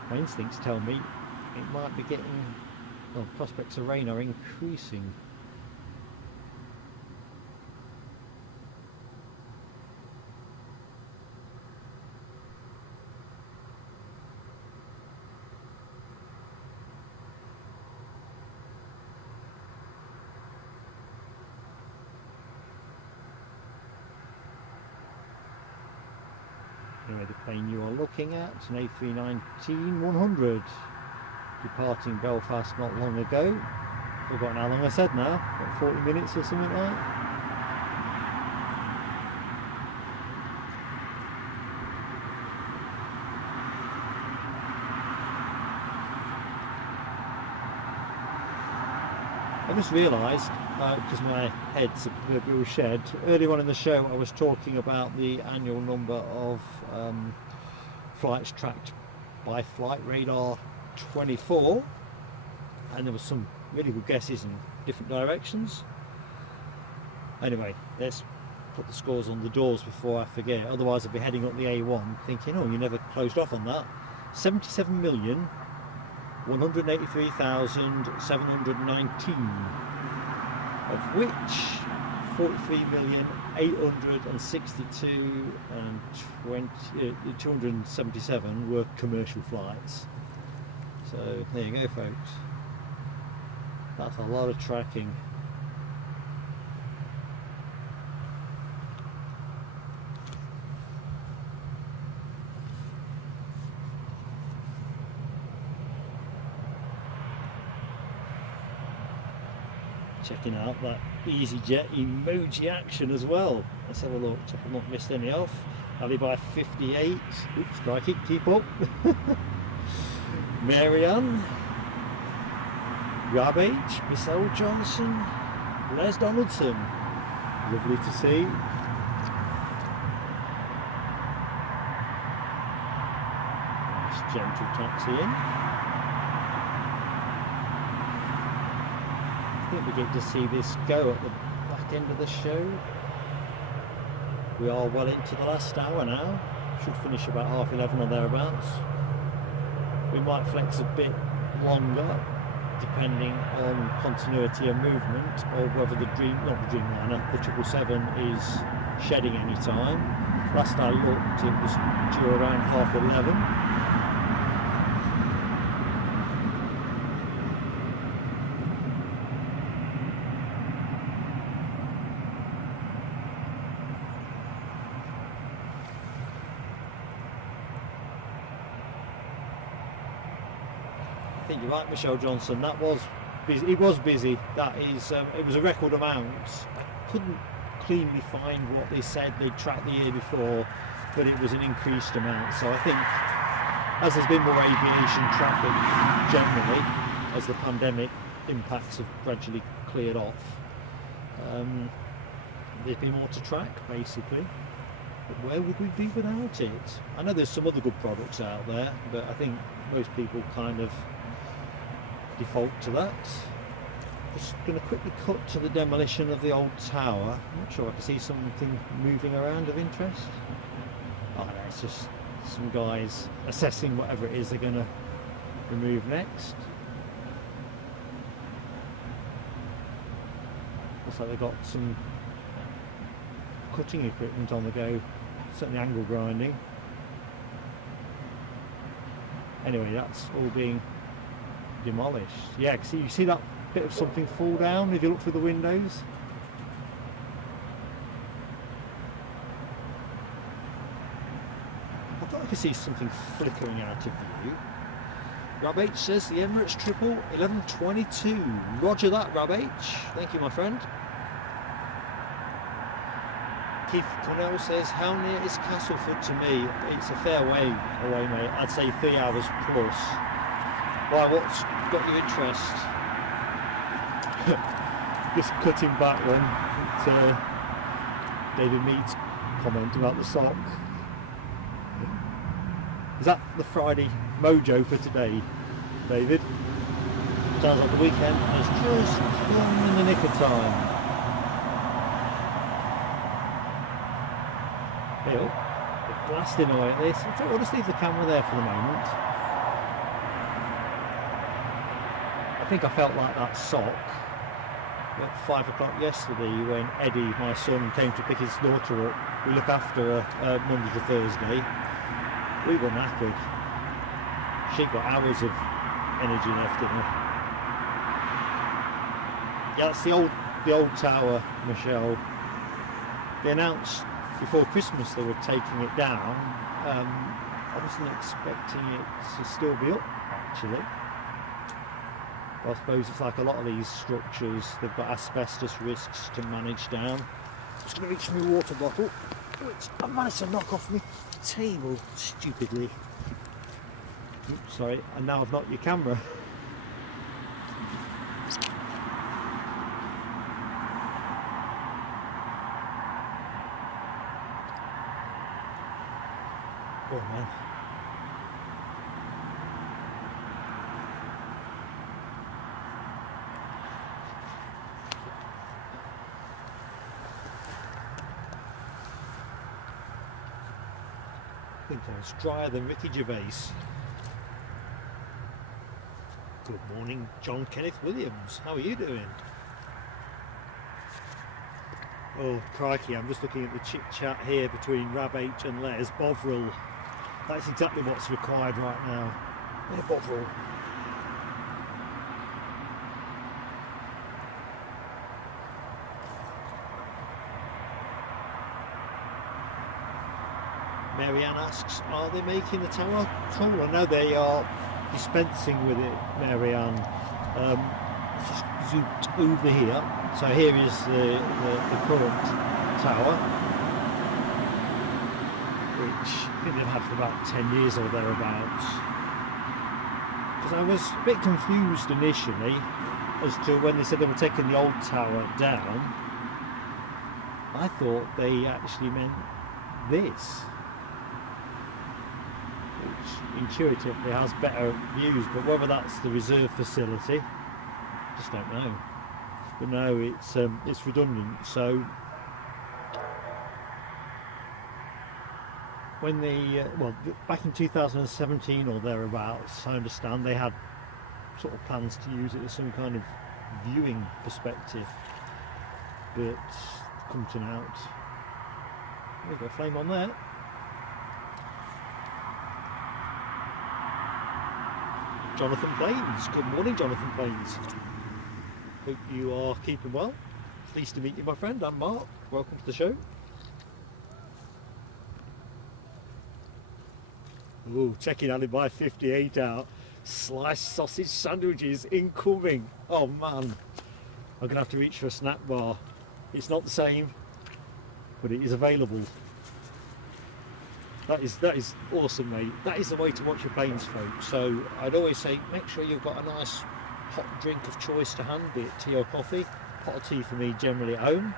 My instincts tell me it might be getting, well, prospects of rain are increasing. Anyway, the plane you are looking at, an A319-100, departing Belfast not long ago. Forgotten how long I said now, about 40 minutes or something like that. I just realised, because my head's a proverbial shed, earlier on in the show I was talking about the annual number of flights tracked by Flight Radar 24, and there was some really good guesses in different directions. Anyway, let's put the scores on the doors before I forget, otherwise I'll be heading up the A1 thinking, oh, you never closed off on that. 77,183,719, of which 43,862,277 were commercial flights. So there you go, folks. That's a lot of tracking. Checking out that EasyJet emoji action as well. Let's have a look, check I've not missed any off. Ali by 58. Oops, crikey, keep up. Marianne, Rob H, Miss L Johnson, Les Donaldson. Lovely to see. Nice gentle taxi in. I think we get to see this go at the back end of the show. We are well into the last hour now. Should finish about 11:30 or thereabouts. We might flex a bit longer depending on continuity of movement, or whether the Dreamliner, the 777 is shedding any time. Last I looked it was due around 11:30. I think you're right, Michelle Johnson. That was busy. It was busy. That is, it was a record amount. I couldn't cleanly find what they said they'd tracked the year before, but it was an increased amount. So I think, as there's been more aviation traffic generally, as the pandemic impacts have gradually cleared off, there's been more to track, basically. But where would we be without it? I know there's some other good products out there, but I think most people kind of default to that. Just going to quickly cut to the demolition of the old tower. I'm not sure I can see something moving around of interest. Oh no, it's just some guys assessing whatever it is they're going to remove next. Looks like they've got some cutting equipment on the go, certainly angle grinding. Anyway, that's all being demolished. Yeah, you see that bit of something fall down if you look through the windows? I thought I could see something flickering out of view. Rob H says the Emirates triple 1122. Roger that, Rob H. Thank you, my friend. Keith Connell says, how near is Castleford to me? It's a fair way away, mate. I'd say 3 hours plus. Why, what's got your interest? Just cutting back then to David Mead's comment about the sock. Is that the Friday mojo for today, David? Sounds like the weekend has just come in the nick of time. Bill, they're blasting away at this. I'll just leave the camera there for the moment. I think I felt like that sock at 5 o'clock yesterday when Eddie, my son, came to pick his daughter up. We look after her Monday to Thursday. We were knackered. She got hours of energy left in her. Yeah, that's the old tower, Michelle. They announced before Christmas they were taking it down. I wasn't expecting it to still be up actually. I suppose it's like a lot of these structures, they've got asbestos risks to manage down. I'm just going to reach my water bottle, which I managed to knock off my table stupidly. Oops, sorry, and now I've knocked your camera. Oh man. I think I was drier than Ricky Gervais. Good morning, John Kenneth Williams. How are you doing? Oh crikey, I'm just looking at the chit chat here between Rab H and Les Bovril. That's exactly what's required right now. Yeah, Bovril. Marianne asks, are they making the tower taller? No, they are dispensing with it, Marianne. Let's just zoom over here. So here is the current tower, which I think they've had for about 10 years or thereabouts. Because I was a bit confused initially as to when they said they were taking the old tower down. I thought they actually meant this, which intuitively has better views, but whether that's the reserve facility, I just don't know. But no, it's redundant. So when they well, back in 2017 or thereabouts, I understand they had sort of plans to use it as some kind of viewing perspective, but come to naught. We've got a flame on there. Jonathan Plains. Good morning, Jonathan Plains. Hope you are keeping well. Pleased to meet you, my friend. I'm Mark. Welcome to the show. Ooh, checking Alibi 58 out. Sliced sausage sandwiches incoming. Oh man, I'm gonna have to reach for a snack bar. It's not the same, but it is available. That is awesome, mate. That is the way to watch your planes, folks. So I'd always say, make sure you've got a nice hot drink of choice to hand, be it tea or coffee. Pot of tea for me generally at home,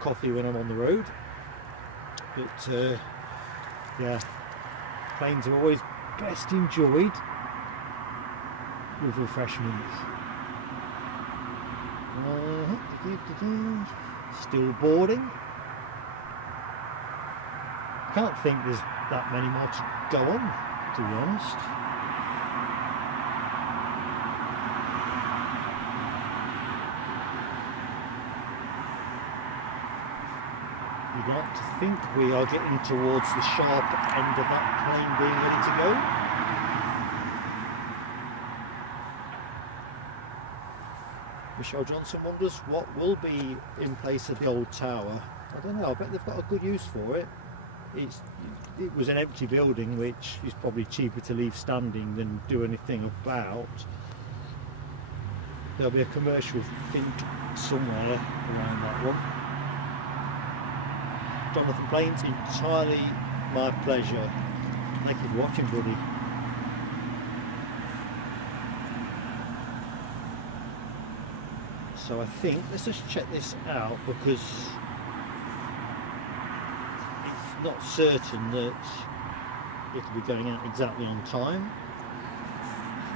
coffee when I'm on the road. But yeah, planes are always best enjoyed with refreshments. Still boarding. Can't think there's that many more to go on, to be honest. You'd like to think we are getting towards the sharp end of that plane being ready to go. Michelle Johnson wonders what will be in place of the old tower. I don't know, I bet they've got a good use for it. It was an empty building, which is probably cheaper to leave standing than do anything about. There'll be a commercial think somewhere around that one. Jonathan Plains, entirely my pleasure. Thank you for watching, buddy. So I think, let's just check this out, because it's not certain that it'll be going out exactly on time.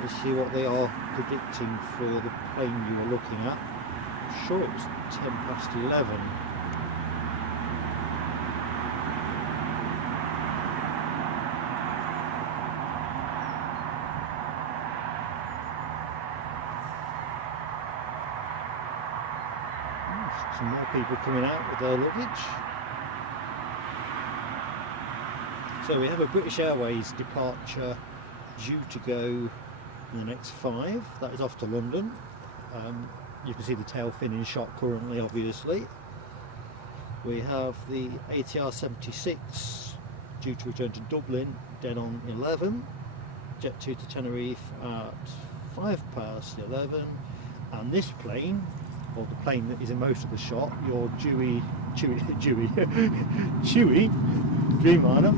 Let's see what they are predicting for the plane you were looking at. I'm sure it was 11:10. Some more people coming out with their luggage. So we have a British Airways departure due to go in the next 5. That is off to London. You can see the tail fin in shot currently, obviously. We have the ATR 76 due to return to Dublin dead on 11. Jet 2 to Tenerife at 11:05, and this plane, or the plane that is in most of the shot, your Chewy Dreamliner,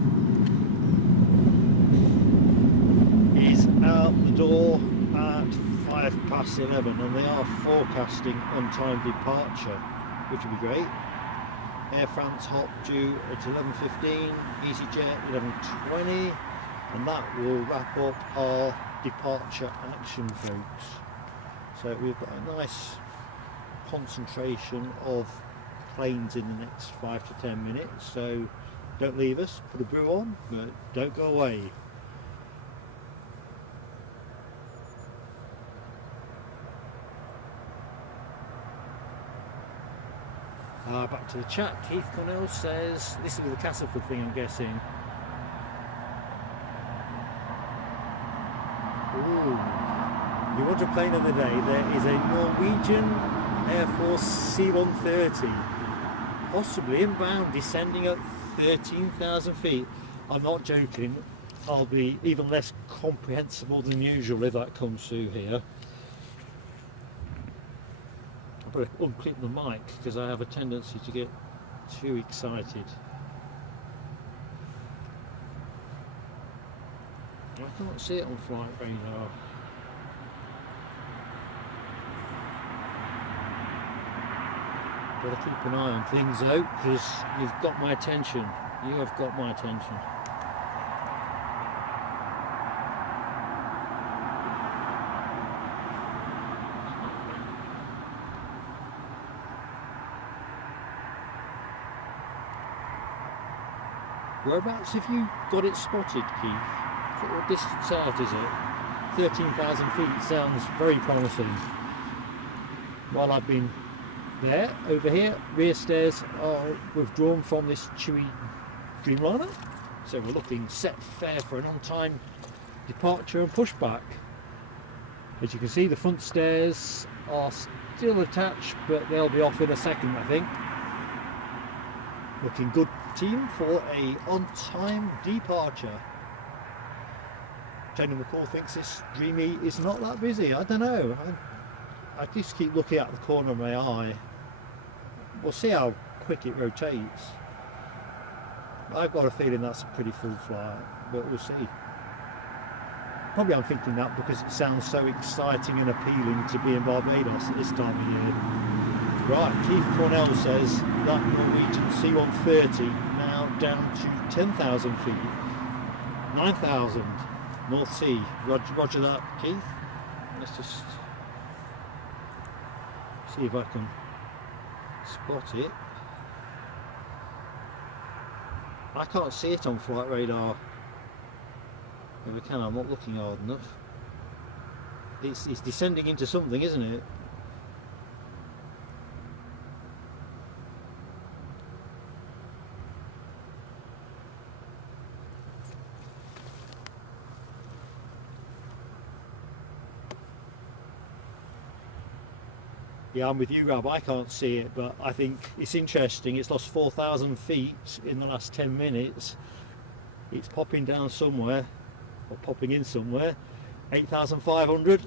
is out the door at 11:05, and they are forecasting on-time departure, which would be great. Air France hop due at 11:15, EasyJet 11:20, and that will wrap up our departure action, folks. So we've got a nice concentration of planes in the next 5 to 10 minutes, so don't leave us, put a brew on, but don't go away. Back to the chat. Keith Cornell says, this is the Castleford thing, I'm guessing. Ooh. You want a plane of the day? There is a Norwegian Air Force C-130, possibly inbound, descending at 13,000 feet. I'm not joking. I'll be even less comprehensible than usual if that comes through here. But unclip the mic because I have a tendency to get too excited. I can't see it on flight radar. Gotta keep an eye on things though, because you've got my attention. You have got my attention. Whereabouts have you got it spotted, Keith? What distance out is it? 13,000 feet sounds very promising. While I've been there, over here, rear stairs are withdrawn from this Chewy Dreamliner. So we're looking set fair for an on-time departure and pushback. As you can see, the front stairs are still attached, but they'll be off in a second, I think. Looking good, team, for a on-time departure. Tony McCall thinks this Dreamy is not that busy. I don't know. I just keep looking at the corner of my eye. We'll see how quick it rotates. I've got a feeling that's a pretty full flight, but we'll see. Probably I'm thinking that because it sounds so exciting and appealing to be in Barbados at this time of year. Right, Keith Cornell says that Norwegian C-130 now down to 10,000 feet, 9,000, North Sea. Roger that, Keith. Let's just see if I can spot it. I can't see it on flight radar. If I can, I'm not looking hard enough. It's descending into something, isn't it? Yeah, I'm with you, Rab. I can't see it, but I think it's interesting. It's lost 4,000 feet in the last 10 minutes. It's popping down somewhere, or popping in somewhere. 8,500.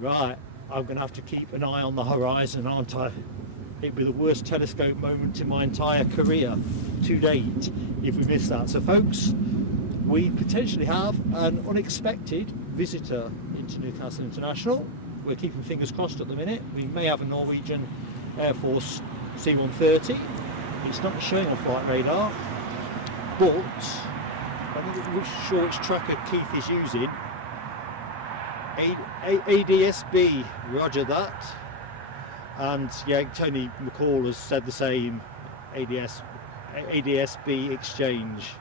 Right, I'm going to have to keep an eye on the horizon, aren't I? It'd be the worst telescope moment in my entire career to date if we miss that. So, folks, we potentially have an unexpected visitor into Newcastle International. We're keeping fingers crossed at the minute. We may have a Norwegian Air Force C-130. It's not showing on flight radar, but I'm not sure which tracker Keith is using. ADSB, roger that. And yeah, Tony McCall has said the same. ADSB exchange.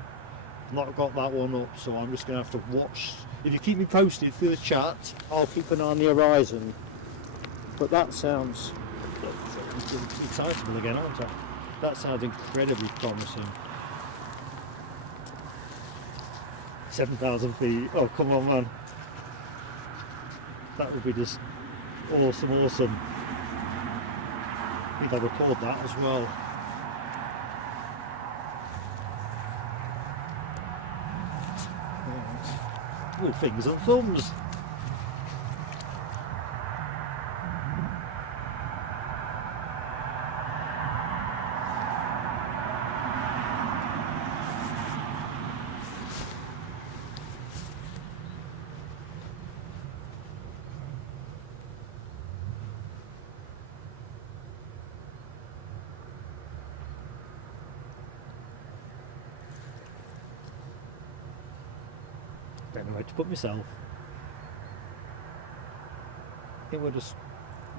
I've not got that one up, so I'm just going to have to watch. If you keep me posted through the chat, I'll keep an eye on the horizon. But that sounds excitable again, aren't I? That sounds incredibly promising. 7,000 feet. Oh, come on, man. That would be just awesome, awesome. I think I'll record that as well. Well, fingers and thumbs. Don't know where to put myself. I think we'll just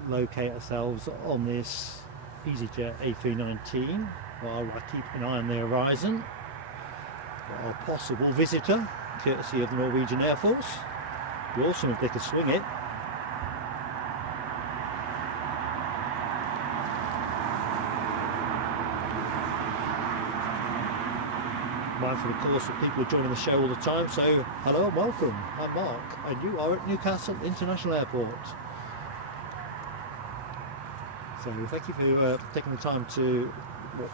locate ourselves on this EasyJet A319 while I keep an eye on the horizon. Got our possible visitor, courtesy of the Norwegian Air Force. Be awesome if they could swing it. Mindful, of course, that people are joining the show all the time, so hello and welcome. I'm Mark, and you are at Newcastle International Airport. So thank you for taking the time to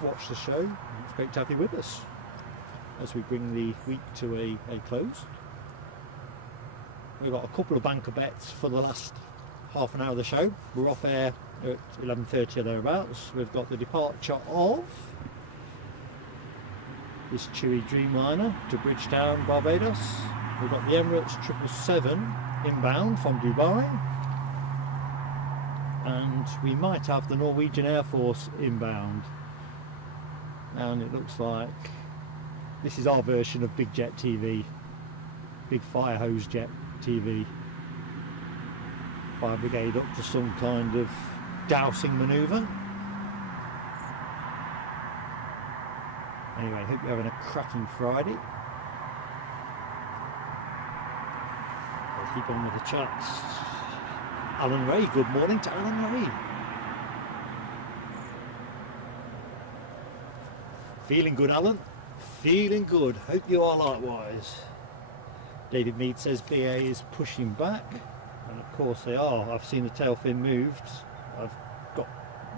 watch the show. It's great to have you with us as we bring the week to a close. We've got a couple of banker bets for the last half an hour of the show. We're off air at 11:30 or thereabouts. We've got the departure of this TUI Dreamliner to Bridgetown, Barbados. We've got the Emirates 777 inbound from Dubai, and we might have the Norwegian Air Force inbound, and it looks like this is our version of Big Jet TV, Big Fire Hose Jet TV. Fire Brigade up to some kind of dousing manoeuvre. Anyway, hope you're having a cracking Friday. I'll keep on with the chats. Alan Ray, good morning to Alan Ray. Feeling good, Alan? Feeling good. Hope you are likewise. David Mead says BA is pushing back, and of course they are. I've seen the tail fin moved. I've got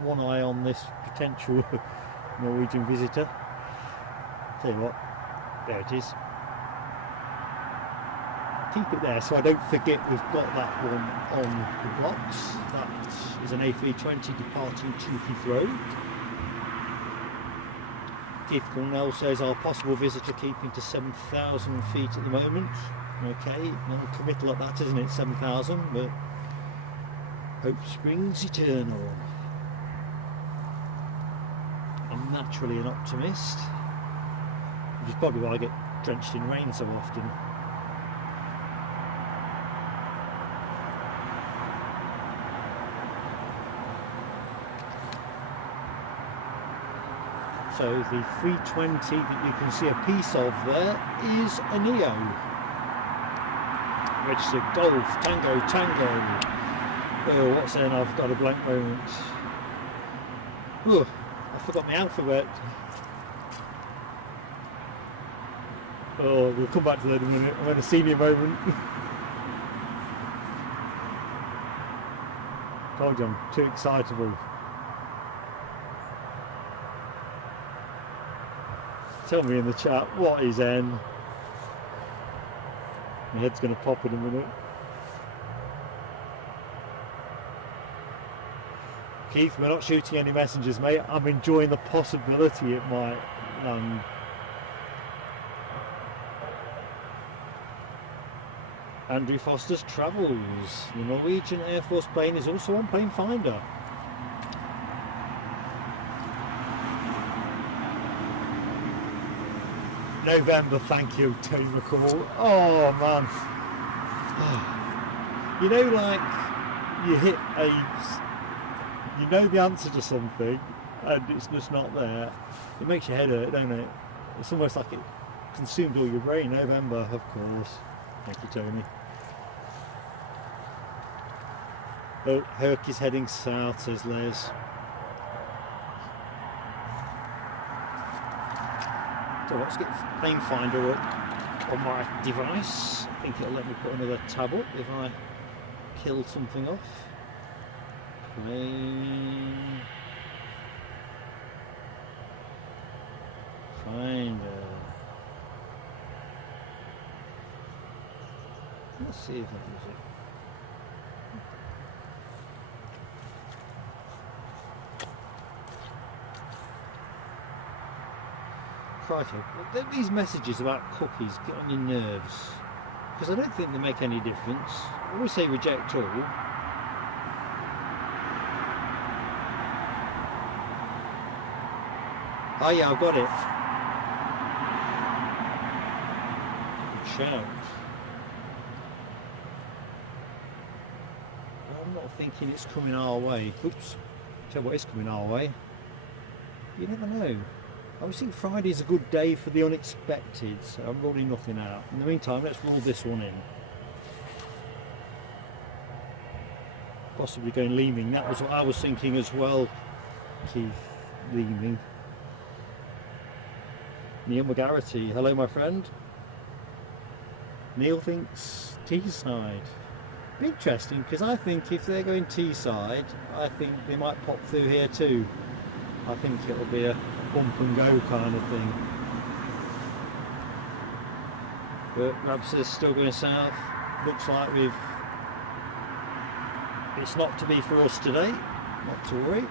one eye on this potential Norwegian visitor. Tell you what, there it is. Keep it there so I don't forget we've got that one on the blocks. That is an A320 departing to Heathrow. Keith Cornell says our possible visitor keeping to 7,000 feet at the moment. Okay, non-committal at that, isn't it? 7,000, but hope springs eternal. I'm naturally an optimist, which is probably why I get drenched in rain so often. So the 320 that you can see a piece of there is a Neo. Registered Golf, Tango, Tango. Oh, what's then? I've got a blank moment. Oh, I forgot my alphabet. Oh, we'll come back to that in a minute. I'm in a senior moment. Told you I'm too excitable. Tell me in the chat, what is N? My head's going to pop in a minute. Keith, we're not shooting any messengers, mate. I'm enjoying the possibility it might land. Andrew Foster's Travels. The Norwegian Air Force plane is also on Plane Finder. November, thank you, Tony McCall. Oh man, you know, like you hit you know the answer to something, and it's just not there. It makes your head hurt, don't it? It's almost like it consumed all your brain. November, of course. Thank you, Tony. Oh, Herc is heading south, says Les. So let's get Plane Finder up on my device. I think it'll let me put another tab up if I kill something off. Plane Finder. Let's see if that does it. Crikey, these messages about cookies get on your nerves, because I don't think they make any difference. I always say reject all. Oh yeah, I've got it. Good shout. I'm not thinking it's coming our way. Oops. Tell you what is coming our way. You never know. I was thinking Friday's a good day for the unexpected, so I'm ruling nothing out. In the meantime, let's roll this one in. Possibly going Leeming. That was what I was thinking as well, Keith. Leeming. Neil McGarrity. Hello, my friend. Neil thinks Teesside. Interesting, because I think if they're going Teesside, I think they might pop through here too. I think it'll be a bump and go kind of thing. But Rabs still going south. Looks like it's not to be for us today. Not to worry.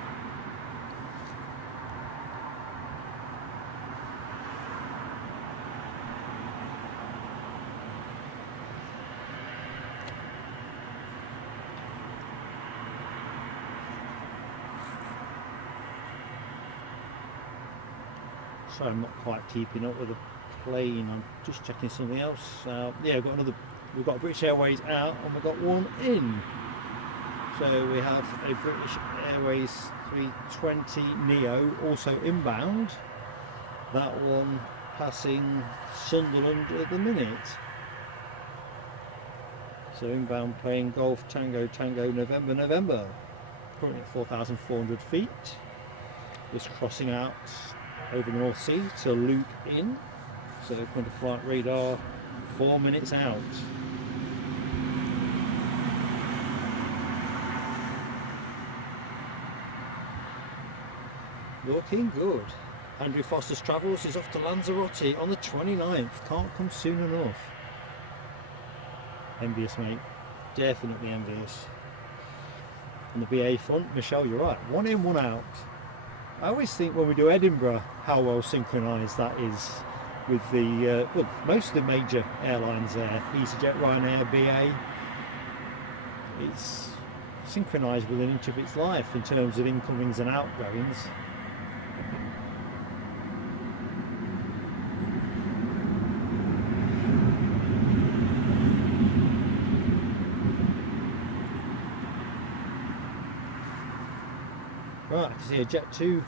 So I'm not quite keeping up with the plane. I'm just checking something else. Yeah, we've got a British Airways out and we've got one in. So we have a British Airways 320 Neo also inbound. That one passing Sunderland at the minute. So inbound plane Golf Tango Tango November November. Currently at 4,400 feet. Just crossing out over the North Sea to loop in. So according to flight radar, 4 minutes out. Looking good. Andrew Foster's Travels is off to Lanzarote on the 29th. Can't come soon enough. Envious, mate. Definitely envious. On the BA front, Michelle, you're right. One in, one out. I always think when we do Edinburgh how well synchronised that is with the well, most of the major airlines there. EasyJet, Ryanair, BA. It's synchronised within an inch of its life in terms of incomings and outgoings. Right, I can see a Jet 2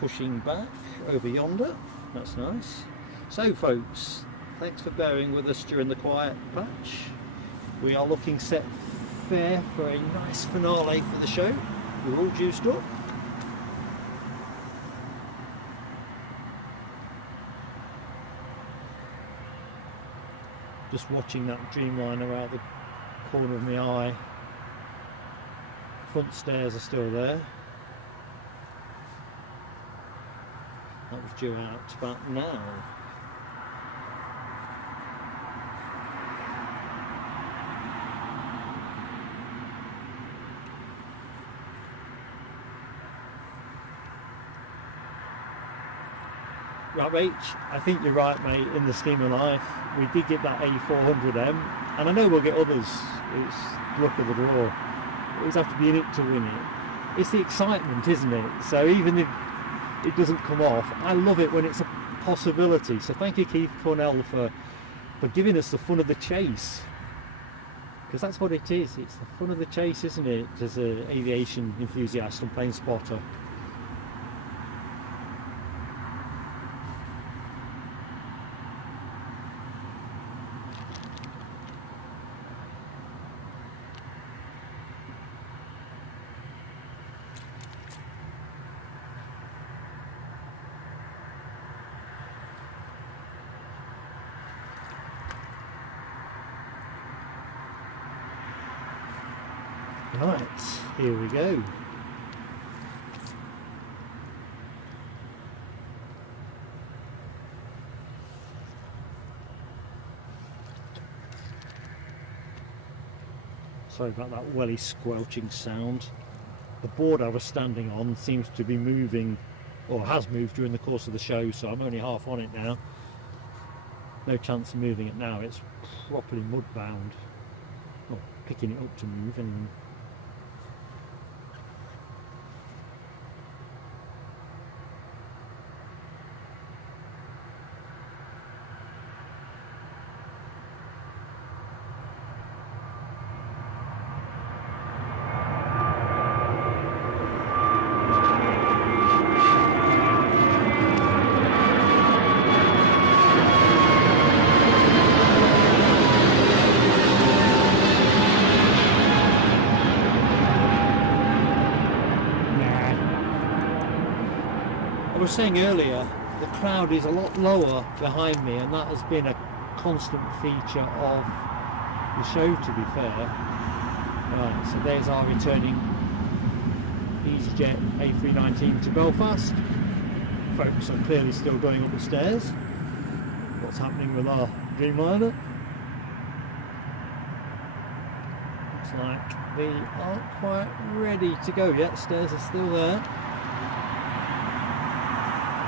pushing back over yonder. That's nice. So folks, thanks for bearing with us during the quiet patch. We are looking set fair for a nice finale for the show. We're all juiced up. Just watching that Dreamliner out the corner of my eye. Front stairs are still there. That was due out about now. Right, H, I think you're right, mate, in the scheme of life. We did get that A400M, and I know we'll get others. It's luck of the draw. We always have to be in it to win it. It's the excitement, isn't it? So even if it doesn't come off, I love it when it's a possibility. So thank you, Keith Cornell, for giving us the fun of the chase, because that's what it is. It's the fun of the chase, isn't it, as an aviation enthusiast and plane spotter. Right, here we go. Sorry about that welly squelching sound. The board I was standing on seems to be moving, or has moved during the course of the show, so I'm only half on it now. No chance of moving it now, it's properly mud bound. Not picking it up to move anyway. I was saying earlier, the cloud is a lot lower behind me, and that has been a constant feature of the show, to be fair. Right, so there's our returning EasyJet A319 to Belfast. Folks are clearly still going up the stairs. What's happening with our Dreamliner? Looks like they aren't quite ready to go yet. Stairs are still there.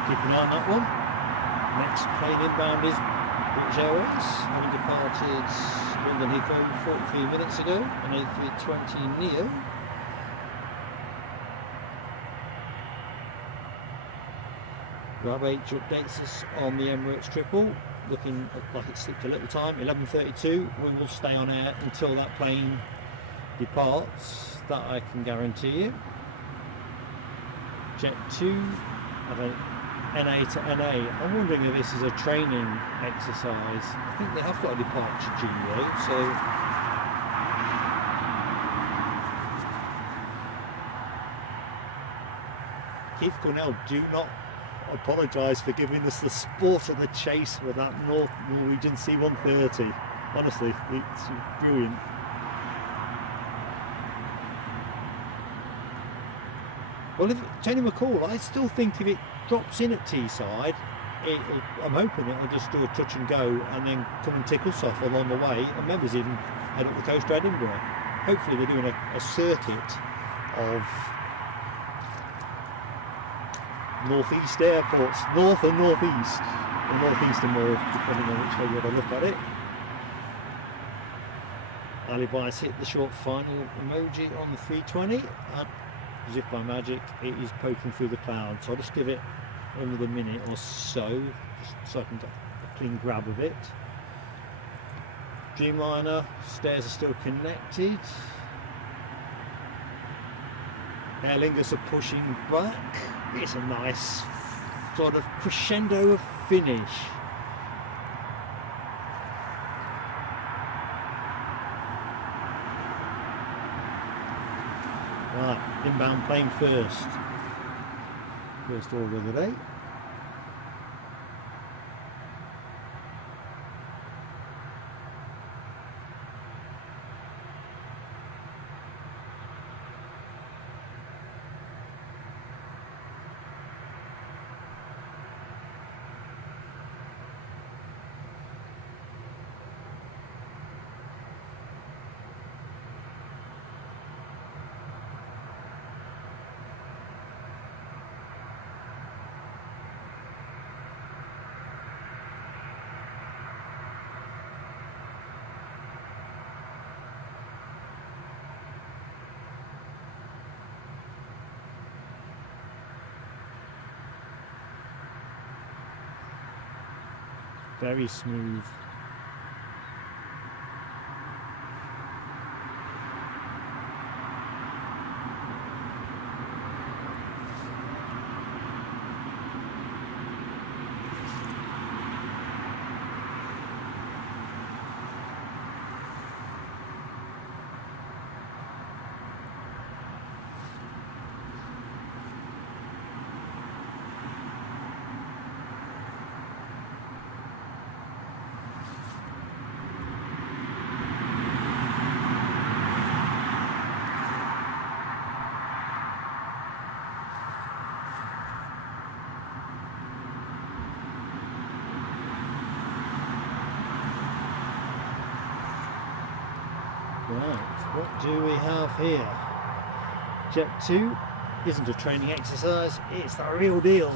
Keep an eye on that one. Next plane inbound is British Airways, having departed London Heathrow 43 minutes ago, an A320neo. RAV updates us on the Emirates triple, looking like it slipped a little time, 11:32. We will stay on air until that plane departs, that I can guarantee you. Jet 2, have a NA to NA. I'm wondering if this is a training exercise. I think they have got a departure GUO, so Keith Cornell, do not apologise for giving us the sport of the chase with that Norwegian C-130. Honestly, it's brilliant. Well, if Tony McCall, I still think if it drops in at Teesside, I'm hoping it'll just do a touch and go and then come and tickle off along the way, and members even head up the coast to Edinburgh. Hopefully they're doing a circuit of northeast airports, north and northeast, or northeast and north, depending on which way you want to look at it. Alibi's hit the short final emoji on the 320, and as if by magic it is poking through the clouds, so I'll just give it another minute or so, just so I can get a clean grab of it. Dreamliner, stairs are still connected. Aer Lingus are pushing back. It's a nice sort of crescendo of finish. Right, inbound plane first. First order of the day. Very smooth. Right, what do we have here? Jet 2 isn't a training exercise, it's the real deal.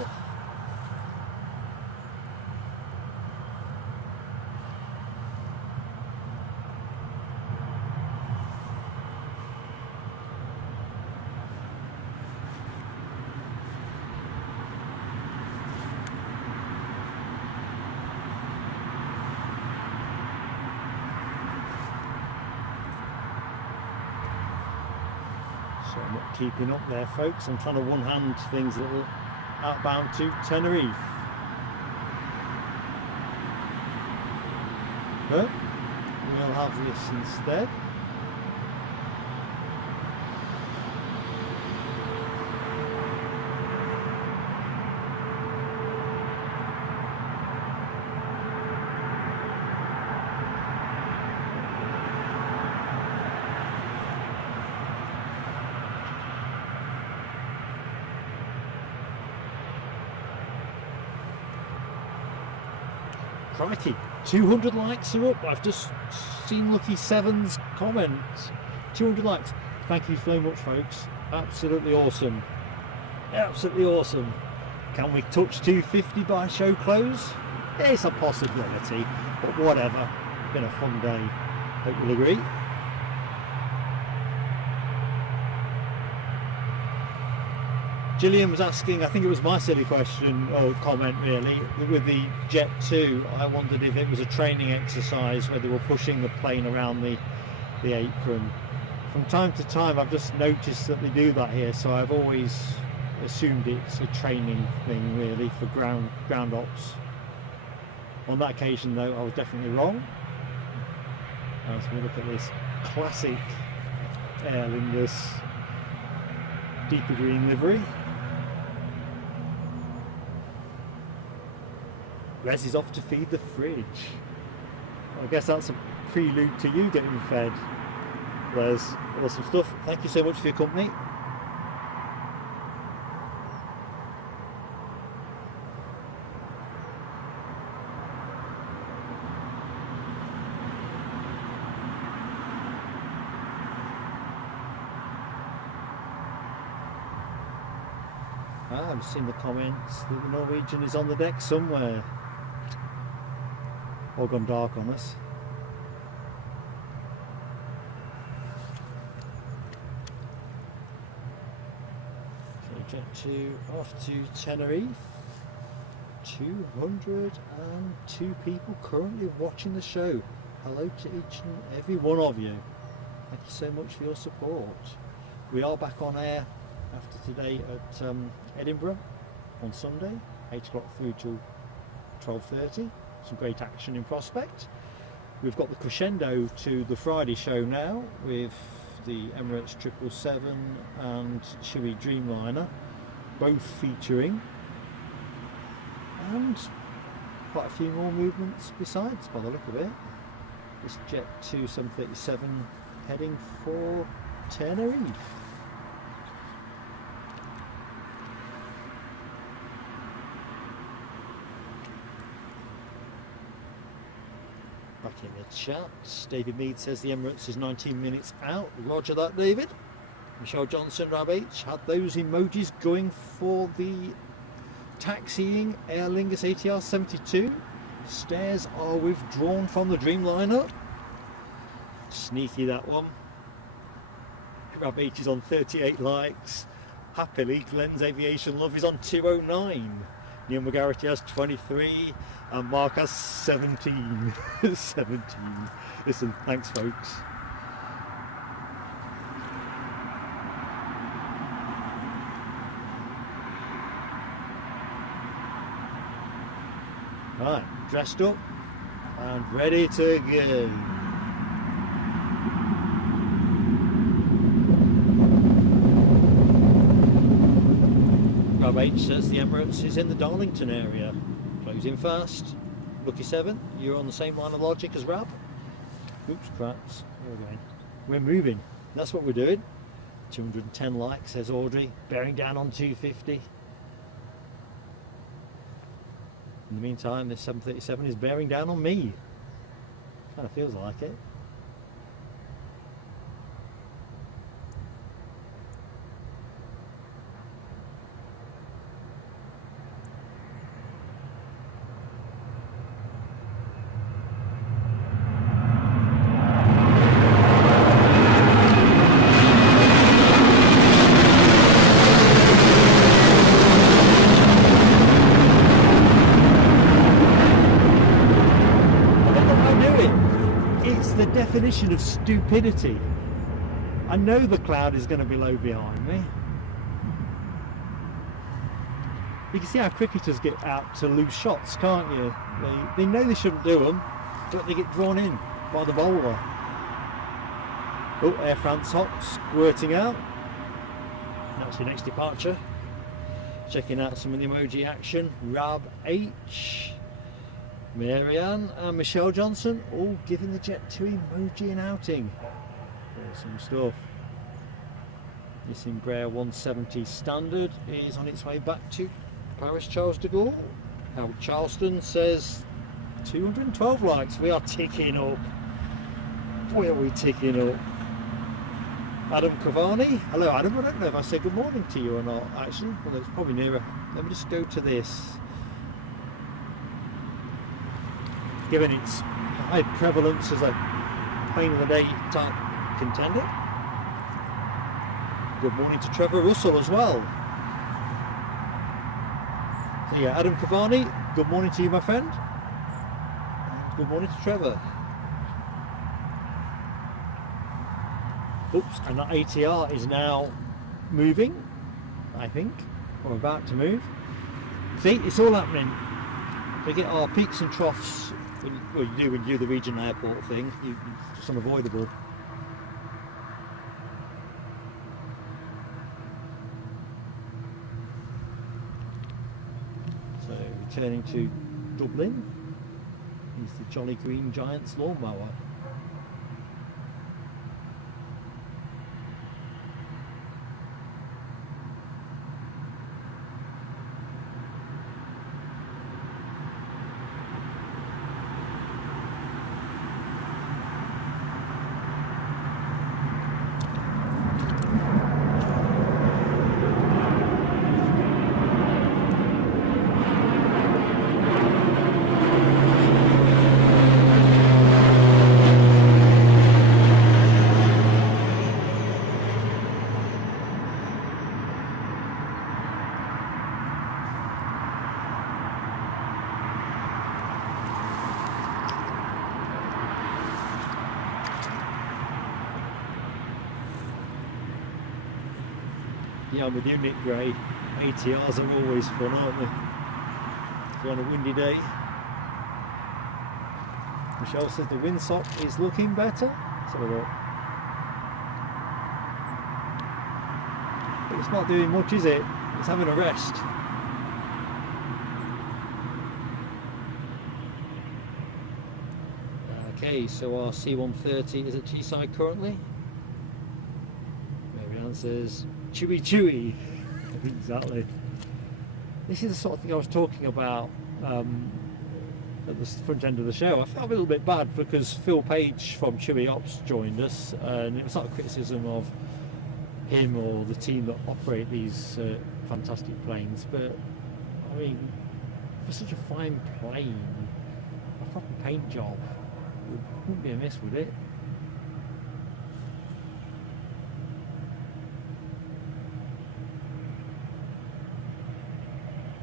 So I'm not keeping up there, folks. I'm trying to one-hand things that are outbound to Tenerife. But we'll have this instead. Crikey, 200 likes are up. I've just seen Lucky Seven's comments. 200 likes. Thank you so much, folks. Absolutely awesome. Absolutely awesome. Can we touch 250 by show close? It's a possibility, but whatever. Been a fun day. Hope you'll agree. Gillian was asking, I think it was my silly question or comment really, with the Jet 2, I wondered if it was a training exercise where they were pushing the plane around the apron. From time to time I've just noticed that they do that here, so I've always assumed it's a training thing really for ground ops. On that occasion though, I was definitely wrong. As we look at this classic Aer Lingus deeper green livery. Les is off to feed the fridge. I guess that's a prelude to you getting fed, Les. Awesome stuff. Thank you so much for your company. I've seen the comments that the Norwegian is on the deck somewhere. All gone dark on us. So Jet 2 off to Tenerife. 202 people currently watching the show. Hello to each and every one of you. Thank you so much for your support. We are back on air after today at Edinburgh on Sunday, 8 o'clock through till 12:30. Some great action in prospect. We've got the crescendo to the Friday show now with the Emirates 777 and TUI Dreamliner, both featuring, and quite a few more movements besides by the look of it. This Jet 2 737 heading for Tenerife. Back in the chat, David Mead says the Emirates is 19 minutes out. Roger that, David. Michelle Johnson, Rab H, had those emojis going for the taxiing Aer Lingus ATR 72. Stairs are withdrawn from the Dreamliner. Sneaky that one. Rab H is on 38 likes. Happily, Glenn's Aviation Love is on 209. Neil McGarity has 23 and Mark has 17. 17. Listen, thanks folks. Right, dressed up and ready to go. Rob H says the Emirates is in the Darlington area. Closing fast. Lucky 7, you're on the same line of logic as Rab. Oops, craps. We're moving. That's what we're doing. 210 likes, says Audrey. Bearing down on 250. In the meantime, this 737 is bearing down on me. Kind of feels like it. the definition of stupidity. I know the cloud is going to be low behind me. You can see how cricketers get out to loose shots, can't you? They know they shouldn't do them, but they get drawn in by the bowler. Oh, Air France hot, squirting out. That's your next departure. Checking out some of the emoji action. Rab H, Marianne and Michelle Johnson all giving the jet TUI emoji an outing. Awesome stuff. This Embraer 170 standard is on its way back to Paris Charles de Gaulle. Howard Charleston says 212 likes. We are ticking up. Where are we ticking up? Adam Cavani. Hello Adam, I don't know if I said good morning to you or not actually. Well, it's probably nearer. Let me just go to this. Given its high prevalence as a plane of the day type contender. Good morning to Trevor Russell as well. So yeah, Adam Cavani, good morning to you my friend. And good morning to Trevor. Oops, and that ATR is now moving, I think, or about to move. See, it's all happening. We get our peaks and troughs, well you do when you do the regional airport thing, it's just unavoidable. So returning to Dublin is the Jolly Green Giants lawnmower. Yeah, I'm with you Nick Gray. ATRs are always fun, aren't they? If you're on a windy day. Michelle says the windsock is looking better. Let's have a look. But it's not doing much, is it? It's having a rest. Okay, so our C-130 is at Teesside currently. Marianne says chewy chewy. Exactly. This is the sort of thing I was talking about at the front end of the show. I felt a little bit bad because Phil Page from Chewy Ops joined us, and it was not a criticism of him or the team that operate these fantastic planes, but I mean, for such a fine plane, a proper paint job wouldn't be amiss, would it?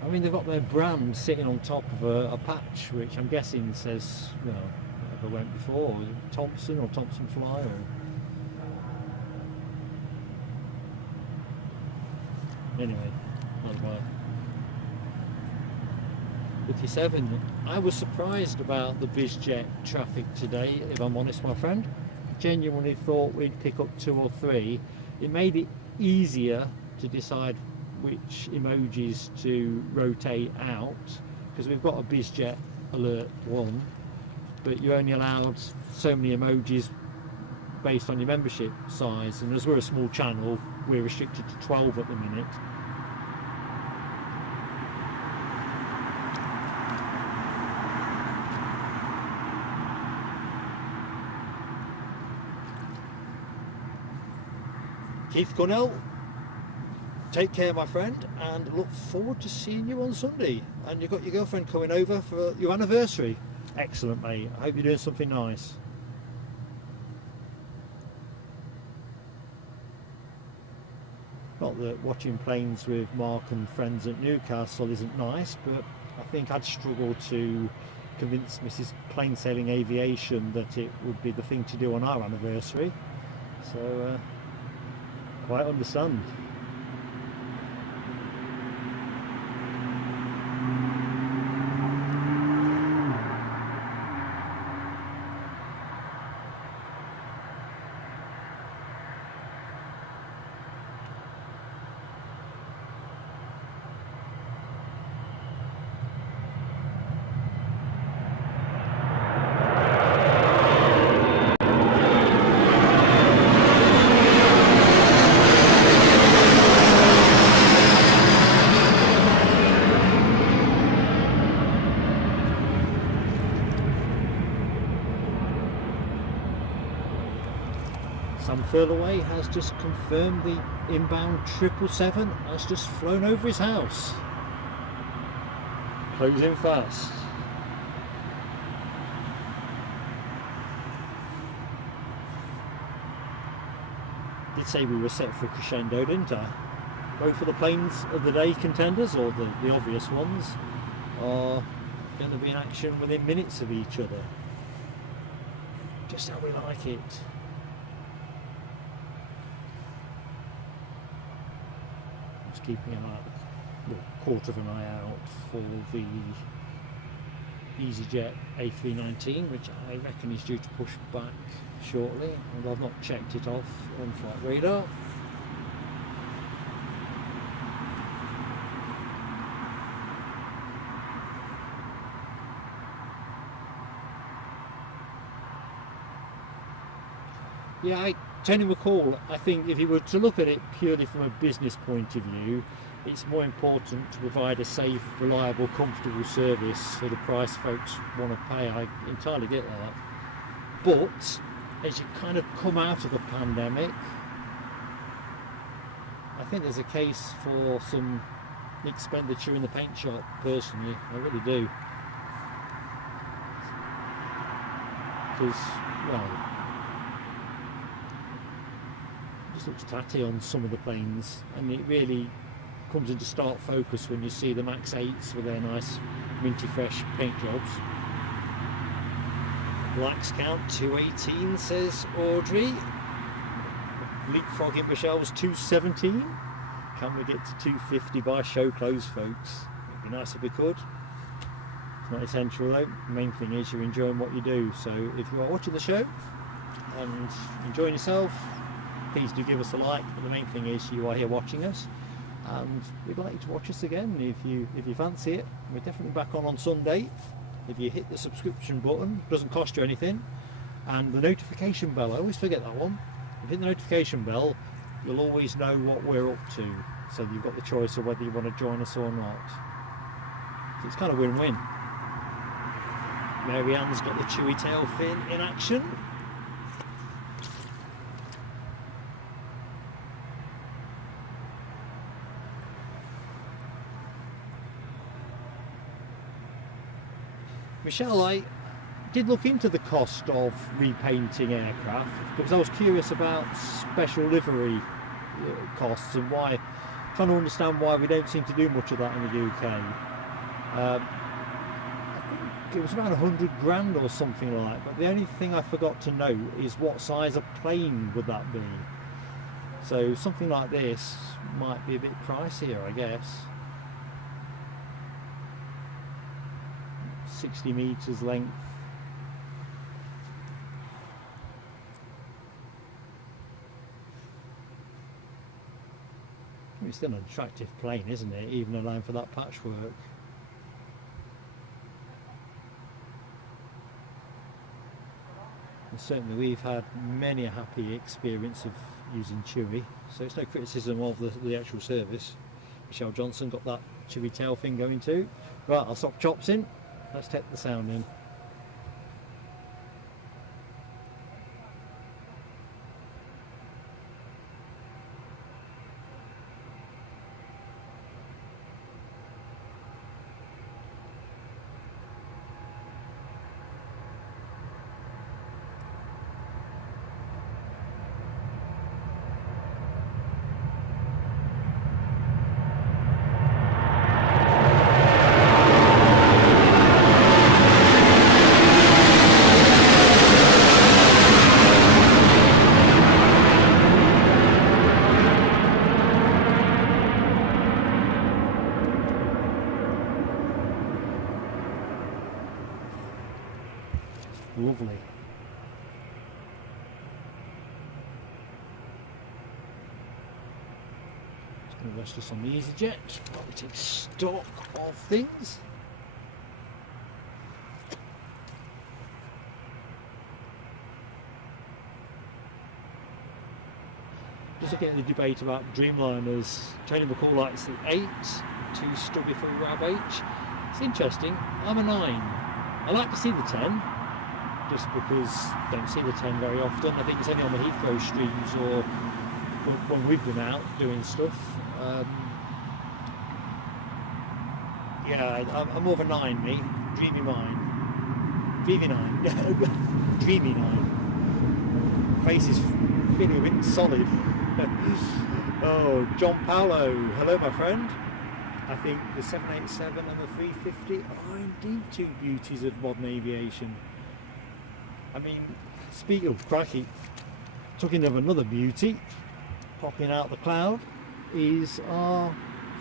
I mean, they've got their brand sitting on top of a patch, which I'm guessing says, you know, whatever went before, Thompson or Thompson Fly, or... Anyway, not bad. 57. I was surprised about the BizJet traffic today, if I'm honest, my friend. Genuinely thought we'd pick up 2 or 3. It made it easier to decide which emojis to rotate out, because we've got a BizJet alert 1, but you're only allowed so many emojis based on your membership size, and as we're a small channel, we're restricted to 12 at the minute. Keith Cornell, take care my friend, and look forward to seeing you on Sunday. And you've got your girlfriend coming over for your anniversary. Excellent mate, I hope you're doing something nice. Not that watching planes with Mark and friends at Newcastle isn't nice, but I think I'd struggle to convinced Mrs. Plain Sailing Aviation that it would be the thing to do on our anniversary. So quite understand. Sam Furlaway has just confirmed the inbound 777 has just flown over his house. Closing fast. Did say we were set for a crescendo, didn't I? Both of the planes of the day contenders, or the obvious ones, are going to be in action within minutes of each other. Just how we like it. Just keeping an eye, well, quarter of an eye out for the EasyJet A319, which I reckon is due to push back shortly, and I've not checked it off on flight radar. Yeah, I tend to recall, I think if you were to look at it purely from a business point of view, it's more important to provide a safe, reliable, comfortable service for the price folks want to pay. I entirely get that. But as you kind of come out of the pandemic, I think there's a case for some expenditure in the paint shop, personally. I really do. Because, well, it just looks tatty on some of the planes, and it really comes into stark focus when you see the Max 8s with their nice minty fresh paint jobs. Lax count 218, says Audrey. Leapfrogging Michelle's 217. Can we get to 250 by show close, folks? It'd be nice if we could. It's not essential though. The main thing is you're enjoying what you do. So if you are watching the show and enjoying yourself, please do give us a like. But the main thing is you are here watching us, and we'd like you to watch us again if you fancy it. We're definitely back on Sunday. If you hit the subscription button, it doesn't cost you anything, and the notification bell, I always forget that one. If you hit the notification bell, you'll always know what we're up to, so you've got the choice of whether you want to join us or not. So it's kind of win-win. Mary Ann's got the chewy tail fin in action. Michelle, I did look into the cost of repainting aircraft because I was curious about special livery costs and why, trying to understand why we don't seem to do much of that in the UK. I think it was around 100 grand or something like that, but the only thing I forgot to note is what size of plane would that be. So something like this might be a bit pricier, I guess. 60 meters length. It's still an attractive plane, isn't it? Even allowing for that patchwork. And certainly we've had many a happy experience of using TUI, so it's no criticism of the actual service. Michelle Johnson got that chewy tail thing going too. Right, I'll stop chops in. Let's take the sound in. Lovely. Just going to rest us on the EasyJet while we take stock of things. Just looking at the debate about Dreamliners, changing the call lights to 8, too stubby for RAV H. It's interesting. I'm a 9. I like to see the 10, just because I don't see the 10 very often. I think it's only on the Heathrow streams or when we've been out doing stuff. Yeah, I'm more of a 9, me. Dreamy 9. Dreamy 9. Dreamy 9. Face is feeling a bit solid. Oh, John Paolo, hello my friend. I think the 787 and the 350 are indeed two beauties of modern aviation. I mean, speaking of crikey, talking of another beauty, popping out the cloud is our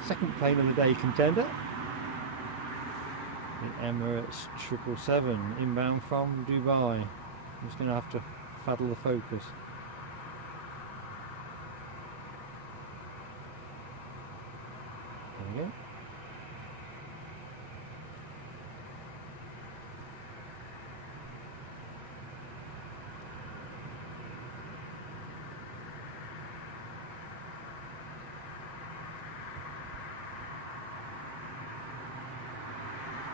second plane of the day contender. The Emirates 777 inbound from Dubai. I'm just going to have to faddle the focus. There we go.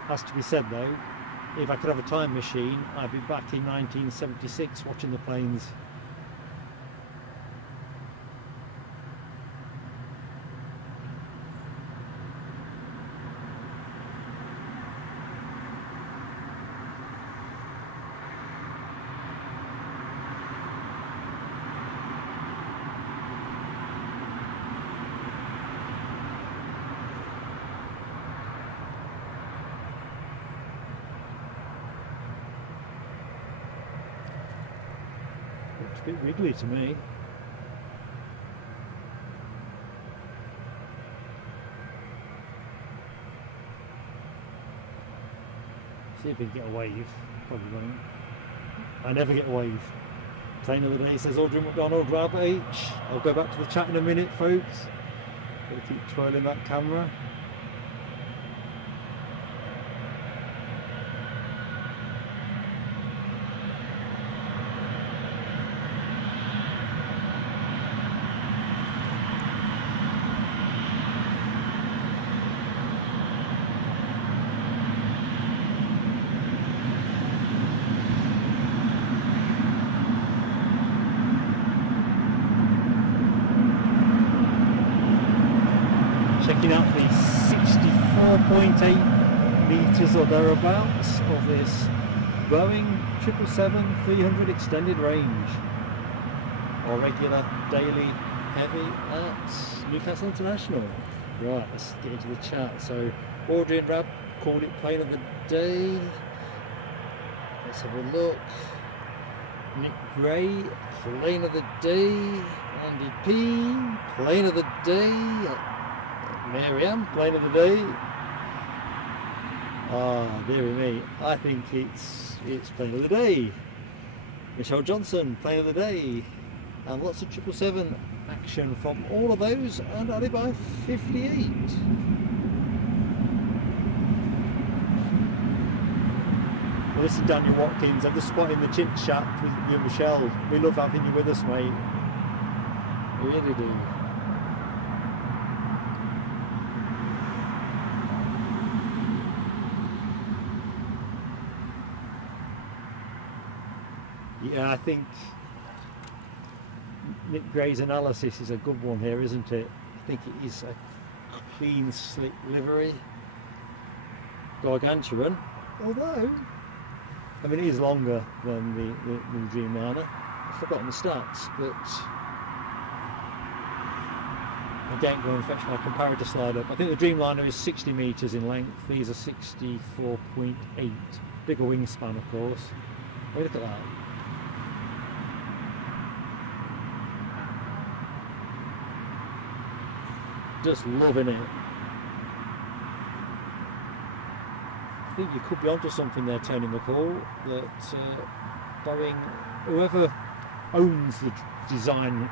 Has to be said though, if I could have a time machine, I'd be back in 1976 watching the planes. Looks a bit wiggly to me. See if we can get a wave. Probably won't. I never get a wave. Plane of the day says Audrey McDonald, RAV H. I'll go back to the chat in a minute, folks. Gotta keep twirling that camera. Checking out the 64.8 metres or thereabouts of this Boeing 777-300 extended range, or regular daily heavy at Newcastle International. Right, let's get into the chat. So Audrey and Rab called it plane of the day. Let's have a look. Nick Gray, plane of the day. Andy P, plane of the day. Miriam, plane of the day. Ah, dearie me, I think it's plane of the day. Michelle Johnson, plane of the day. And lots of 777 action from all of those, and only by 58. Well, this is Daniel Watkins. I'm just spotting the chit chat with you and Michelle. We love having you with us, mate. We really do. Yeah, I think Nick Gray's analysis is a good one here, isn't it? I think it is a clean, slick livery. Gargantuan, although, I mean, it is longer than the Dreamliner. I've forgotten the stats, but again, go and fetch my comparator slide up. I think the Dreamliner is 60 metres in length. These are 64.8. Bigger wingspan, of course. Oh, look at that. Just loving it. think you could be onto something there, Tony McCall, that Boeing, whoever owns the design,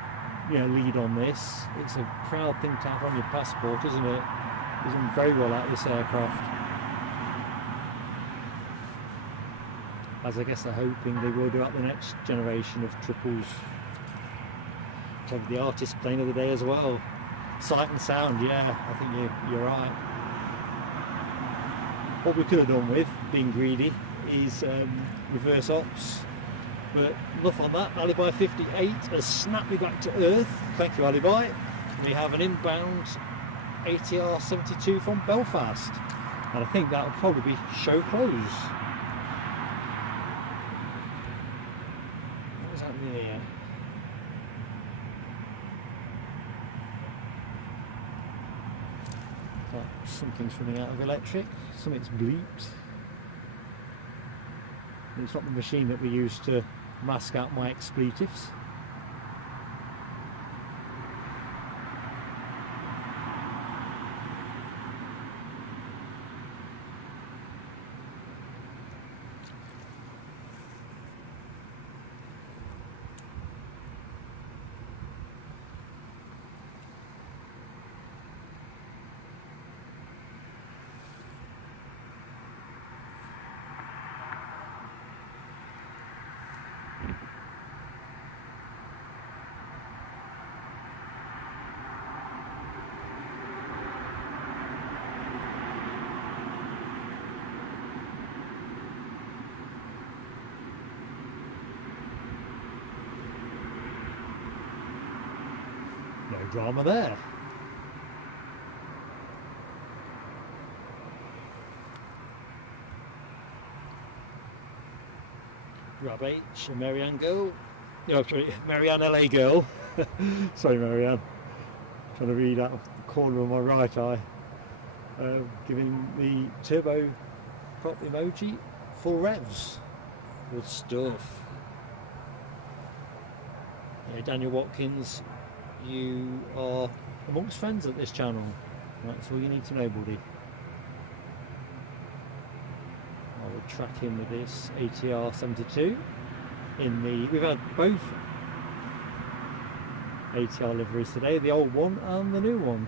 lead on this, it's a proud thing to have on your passport, isn't it? He's done very well out of this aircraft. As I guess they're hoping they will do out the next generation of triples. To have the artist plane of the day as well. Sight and sound, yeah, I think you're right. What we could have done with, being greedy, is reverse ops. But enough on that. Alibi 58 has snapped me back to earth. Thank you, Alibi. We have an inbound ATR 72 from Belfast. And I think that'll probably be show close. What is happening here? Something's running out of electric, something's bleeped. It's not the machine that we use to mask out my expletives. No drama there. Rob H, a Marianne girl. No, sorry, Marianne LA girl. Sorry, Marianne. Trying to read out of the corner of my right eye. Giving the turbo prop emoji full revs. Good stuff. Yeah, Daniel Watkins, you are amongst friends at this channel. That's all you need to know, buddy. I will track in with this ATR 72 in the, we've had both ATR liveries today, the old one and the new one.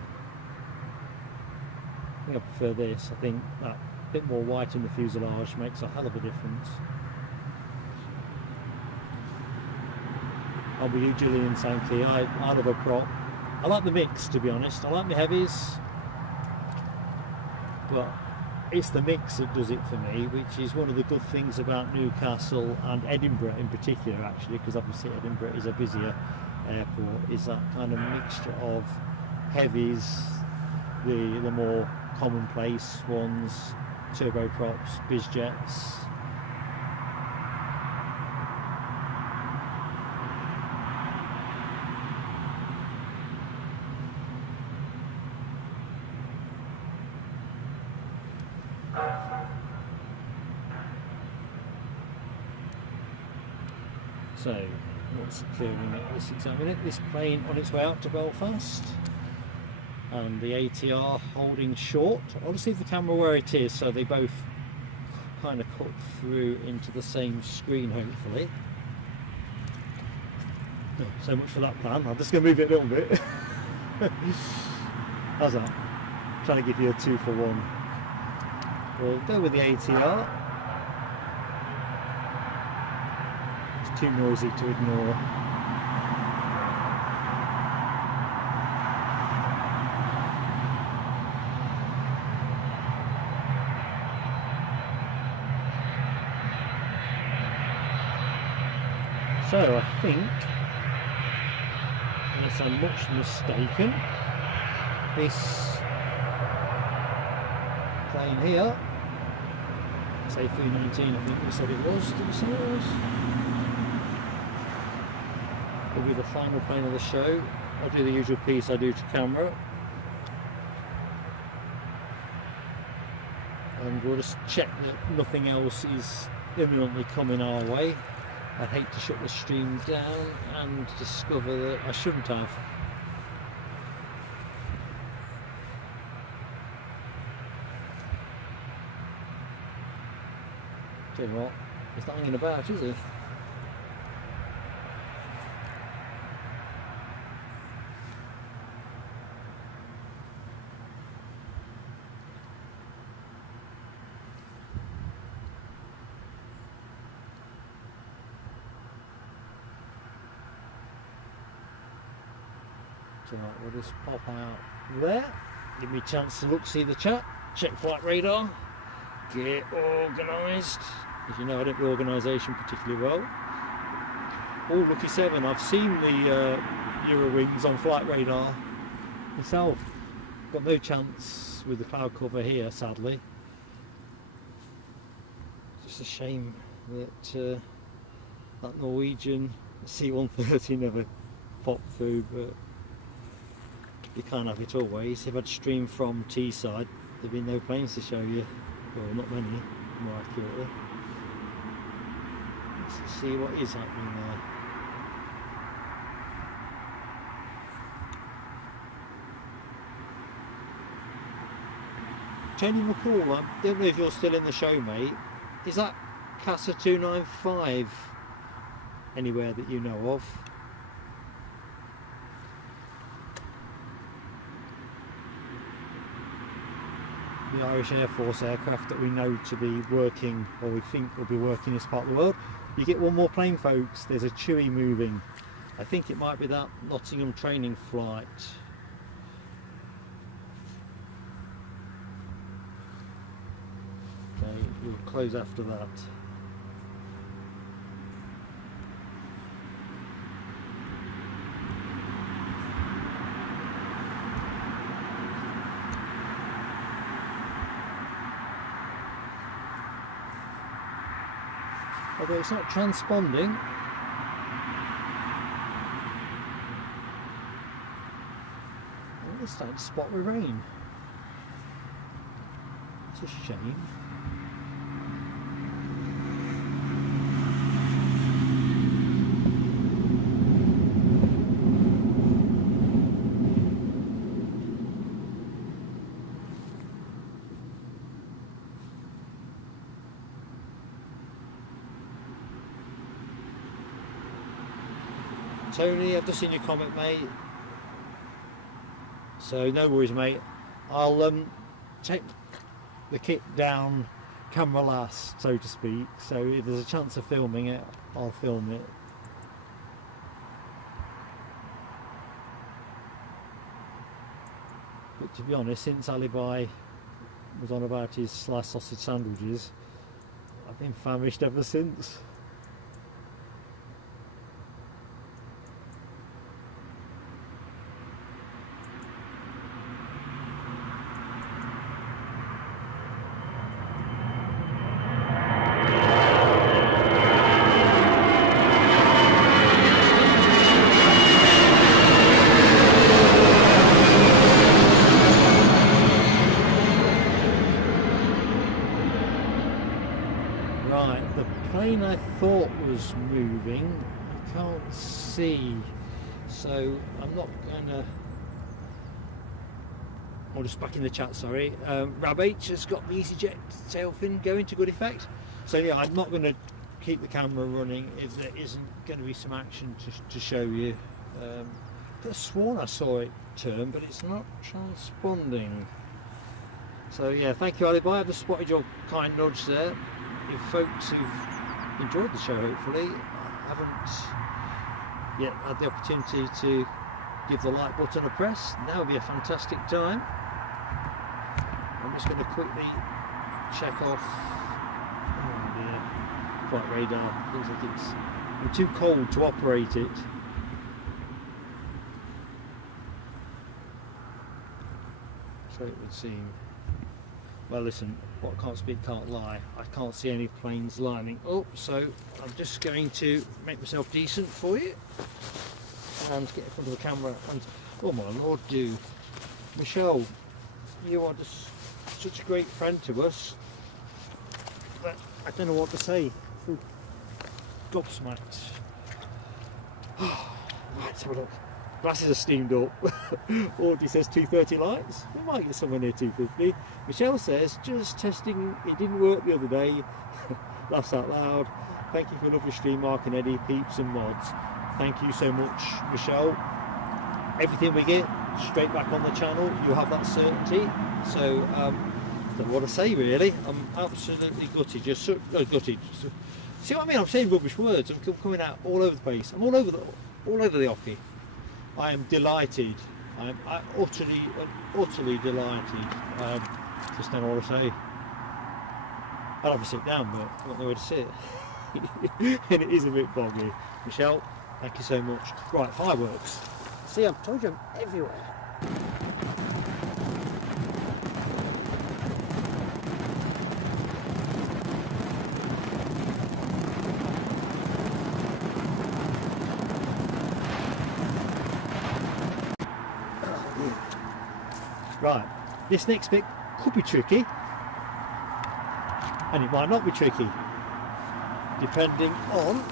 I think I prefer this. I think that bit more white in the fuselage makes a hell of a difference. I'll be you, Julian Sankey. I love a prop. I like the mix, to be honest. I like my heavies, but it's the mix that does it for me, which is one of the good things about Newcastle and Edinburgh in particular, actually, because obviously Edinburgh is a busier airport, is that kind of mixture of heavies, the more commonplace ones, turboprops, bizjets. So, what's occurring at this examiner? This plane on its way out to Belfast, and the ATR holding short. I want to see the camera where it is, so they both kind of cut through into the same screen, hopefully. Oh, so much for that plan. I'm just going to move it a little bit. How's that? I'm trying to give you a 2 for 1. We'll go with the ATR. Too noisy to ignore. So I think, unless I'm much mistaken, this plane here, say 319, I think we said it was themselves, will be the final plane of the show. I'll do the usual piece I do to camera, and we'll just check that nothing else is imminently coming our way. I'd hate to shut the stream down and discover that I shouldn't have. Tell you what, he's not hanging about, is he? So we'll just pop out there, give me a chance to look, see the chat, check flight radar, get organised. As you know, I don't do organisation particularly well. Oh, lucky 7, I've seen the Eurowings on flight radar myself. Got no chance with the cloud cover here, sadly. Just a shame that that Norwegian C-130 never popped through, but you can't have it always. If I'd streamed from Teesside, there'd be no planes to show you. Well, not many, more accurately. Let's see what is happening there. Tony McCall, I don't know if you're still in the show, mate. Is that Casa 295 anywhere that you know of? The Irish Air Force aircraft that we know to be working, or we think will be working in this part of the world. You get one more plane, folks. There's a TUI moving. I think it might be that Nottingham training flight. Okay, we'll close after that. Although it's not transponding. Oh, it's starting to spot with rain. It's a shame. Tony, I've just seen your comment, mate. So no worries, mate. I'll take the kit down camera last, so to speak. So if there's a chance of filming it, I'll film it. But to be honest, since Alibi was on about his sliced sausage sandwiches, I've been famished ever since. Moving, I can't see, so I'm not gonna. I'll just back in the chat, sorry. Rab H has got the EasyJet tail fin going to good effect, so yeah, I'm not going to keep the camera running if there isn't going to be some action to show you. I could have sworn I saw it turn, but it's not transponding. So yeah, thank you, Alibi. I've just spotted your kind nudge there. If folks who've enjoyed the show, hopefully, haven't yet had the opportunity to give the like button a press, now would be a fantastic time. I'm just going to quickly check off flight radar. Looks like I'm too cold to operate it. So it would seem. Well, listen, what can't speak can't lie. I can't see any planes lining up, so I'm just going to make myself decent for you and get in front of the camera and, oh my lord, do. Michelle, you are just such a great friend to us that I don't know what to say. Ooh, gobsmacked. Right, let's have a look. Glasses are steamed up. Audrey says 230 lights. We might get somewhere near 250. Michelle says just testing. It didn't work the other day. Laugh out loud. Thank you for lovely stream, Mark and Eddie, peeps and mods. Thank you so much, Michelle. Everything we get straight back on the channel, you have that certainty. So I don't know what to say really. I'm absolutely gutted. Gutted. See what I mean? I'm saying rubbish words. I'm coming out all over the place. I'm all over the offie. I am delighted. I'm utterly delighted. Just don't know what to say. I'll have to sit down, but I don't know where to sit. And it is a bit boggy. Michelle, thank you so much. Right, fireworks. See, I've told you I'm everywhere. Right, this next bit could be tricky, and it might not be tricky, depending on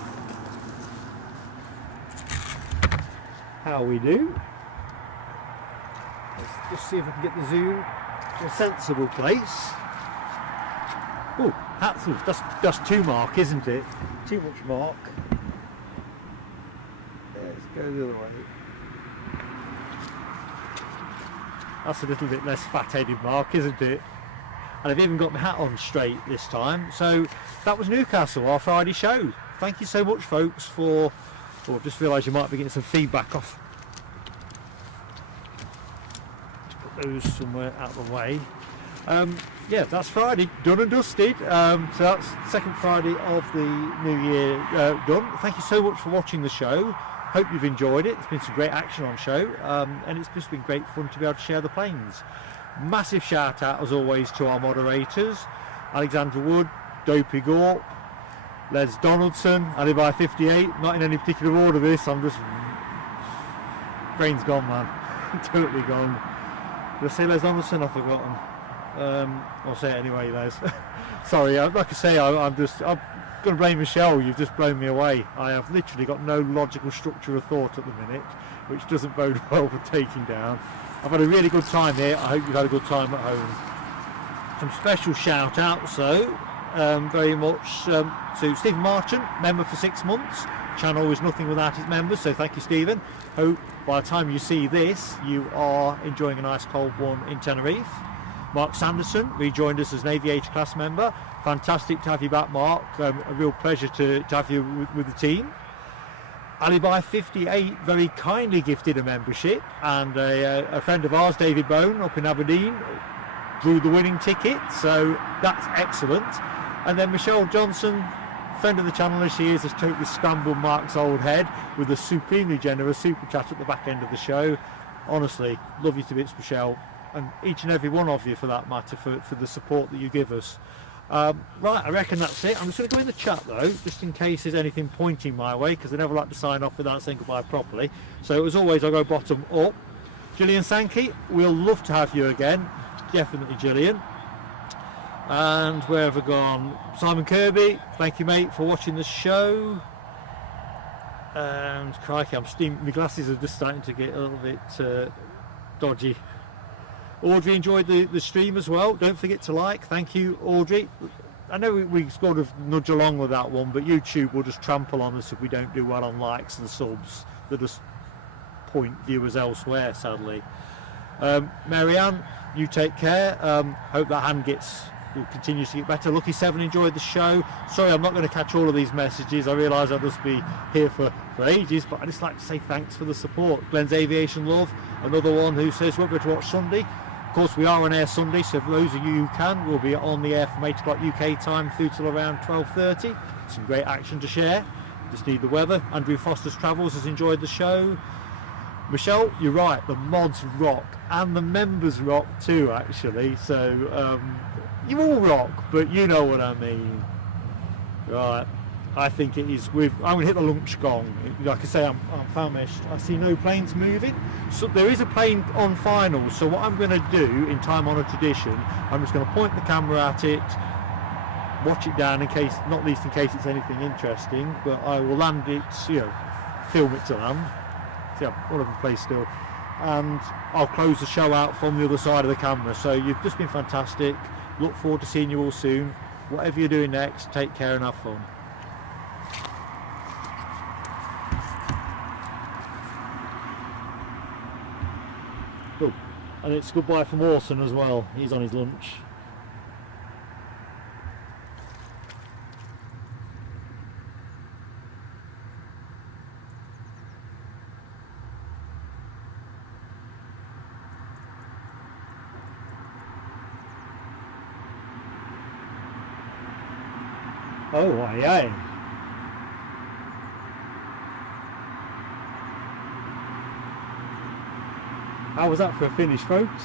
how we do. Let's just see if I can get the zoom to a sensible place. Oh, that's too mark, isn't it? Too much mark. Let's go the other way. That's a little bit less fat-headed mark, isn't it? And I've even got my hat on straight this time. So that was Newcastle, our Friday show. Thank you so much, folks, for... Oh, just realised you might be getting some feedback off. Just put those somewhere out of the way. Yeah, that's Friday, done and dusted. So that's the second Friday of the new year done. Thank you so much for watching the show. Hope you've enjoyed it. There's been some great action on show, and it's just been great fun to be able to share the planes. Massive shout out as always to our moderators: Alexandra Wood, Dopey Gorp, Les Donaldson, Alibi 58. Not in any particular order this, I'm just... brain's gone, man. Totally gone. Did I say Les Donaldson? I've forgotten. I'll say it anyway, Les. Sorry, like I say, I'm going to blame Michelle. You've just blown me away. I have literally got no logical structure of thought at the minute, which doesn't bode well for taking down. I've had a really good time here. I hope you've had a good time at home. Some special shout outs though, very much to Stephen Marchant, member for 6 months. Channel is nothing without its members, so thank you, Stephen. Hope by the time you see this you are enjoying a nice cold one in Tenerife. Mark Sanderson rejoined us as an Aviator class member. Fantastic to have you back, Mark. A real pleasure to have you with the team. Alibi 58 very kindly gifted a membership, and a friend of ours, David Bone, up in Aberdeen, drew the winning ticket, so that's excellent. And then Michelle Johnson, friend of the channel as she is, has totally scrambled Mark's old head with a supremely generous super chat at the back end of the show. Honestly, love you to bits, Michelle, and each and every one of you for that matter, for the support that you give us. Right, I reckon that's it. I'm just going to go in the chat though, just in case there's anything pointing my way, because I never like to sign off without saying goodbye properly. So as always, I'll go bottom up. Gillian Sankey, we'll love to have you again, definitely, Gillian. And where have I gone? Simon Kirby, thank you, mate, for watching the show. And crikey, my glasses are just starting to get a little bit dodgy. Audrey enjoyed the stream as well. Don't forget to like. Thank you, Audrey. I know we sort of nudge along with that one, but YouTube will just trample on us if we don't do well on likes and subs. They'll just point viewers elsewhere, sadly. Marianne, you take care. Hope that hand continues to get better. Lucky 7 enjoyed the show. Sorry, I'm not going to catch all of these messages. I realise I'll just be here for ages, but I just like to say thanks for the support. Glenn's Aviation Love, another one who says won't be able to watch Sunday. Of course, we are on air Sunday, so for those of you who can, we'll be on the air from 8 o'clock UK time through till around 12:30. Some great action to share. Just need the weather. Andrew Foster's Travels has enjoyed the show. Michelle, you're right, the mods rock, and the members rock too, actually. So you all rock, but you know what I mean. Right, I think it is. I'm going to hit the lunch gong. Like I say, I'm famished. I see no planes moving. So there is a plane on final. So what I'm going to do, in time-honoured tradition, I'm just going to point the camera at it, watch it down in case, not least in case it's anything interesting. But I will land it, film it to land. See, one of them plays still, and I'll close the show out from the other side of the camera. So you've just been fantastic. Look forward to seeing you all soon. whatever you're doing next, take care and have fun. Good. And it's goodbye from Orson as well. He's on his lunch. Oh, aye, aye. How was that for a finish, folks?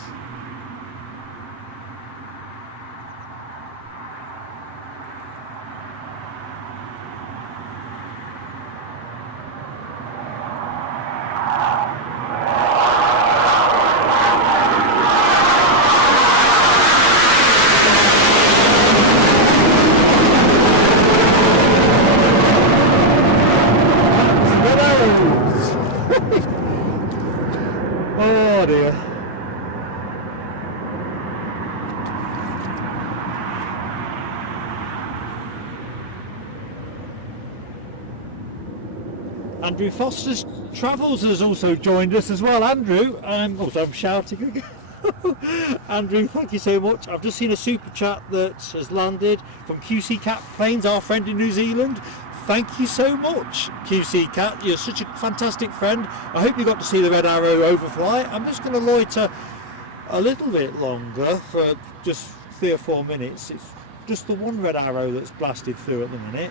Oh dear. Andrew Foster's Travels has also joined us as well. Andrew, also I'm shouting again. Andrew, thank you so much. I've just seen a super chat that has landed from QC Cat Planes, our friend in New Zealand. Thank you so much, QC Cat. You're such a fantastic friend. I hope you got to see the Red Arrow overfly. I'm just going to loiter a little bit longer for just 3 or 4 minutes. It's just the one Red Arrow that's blasted through at the minute.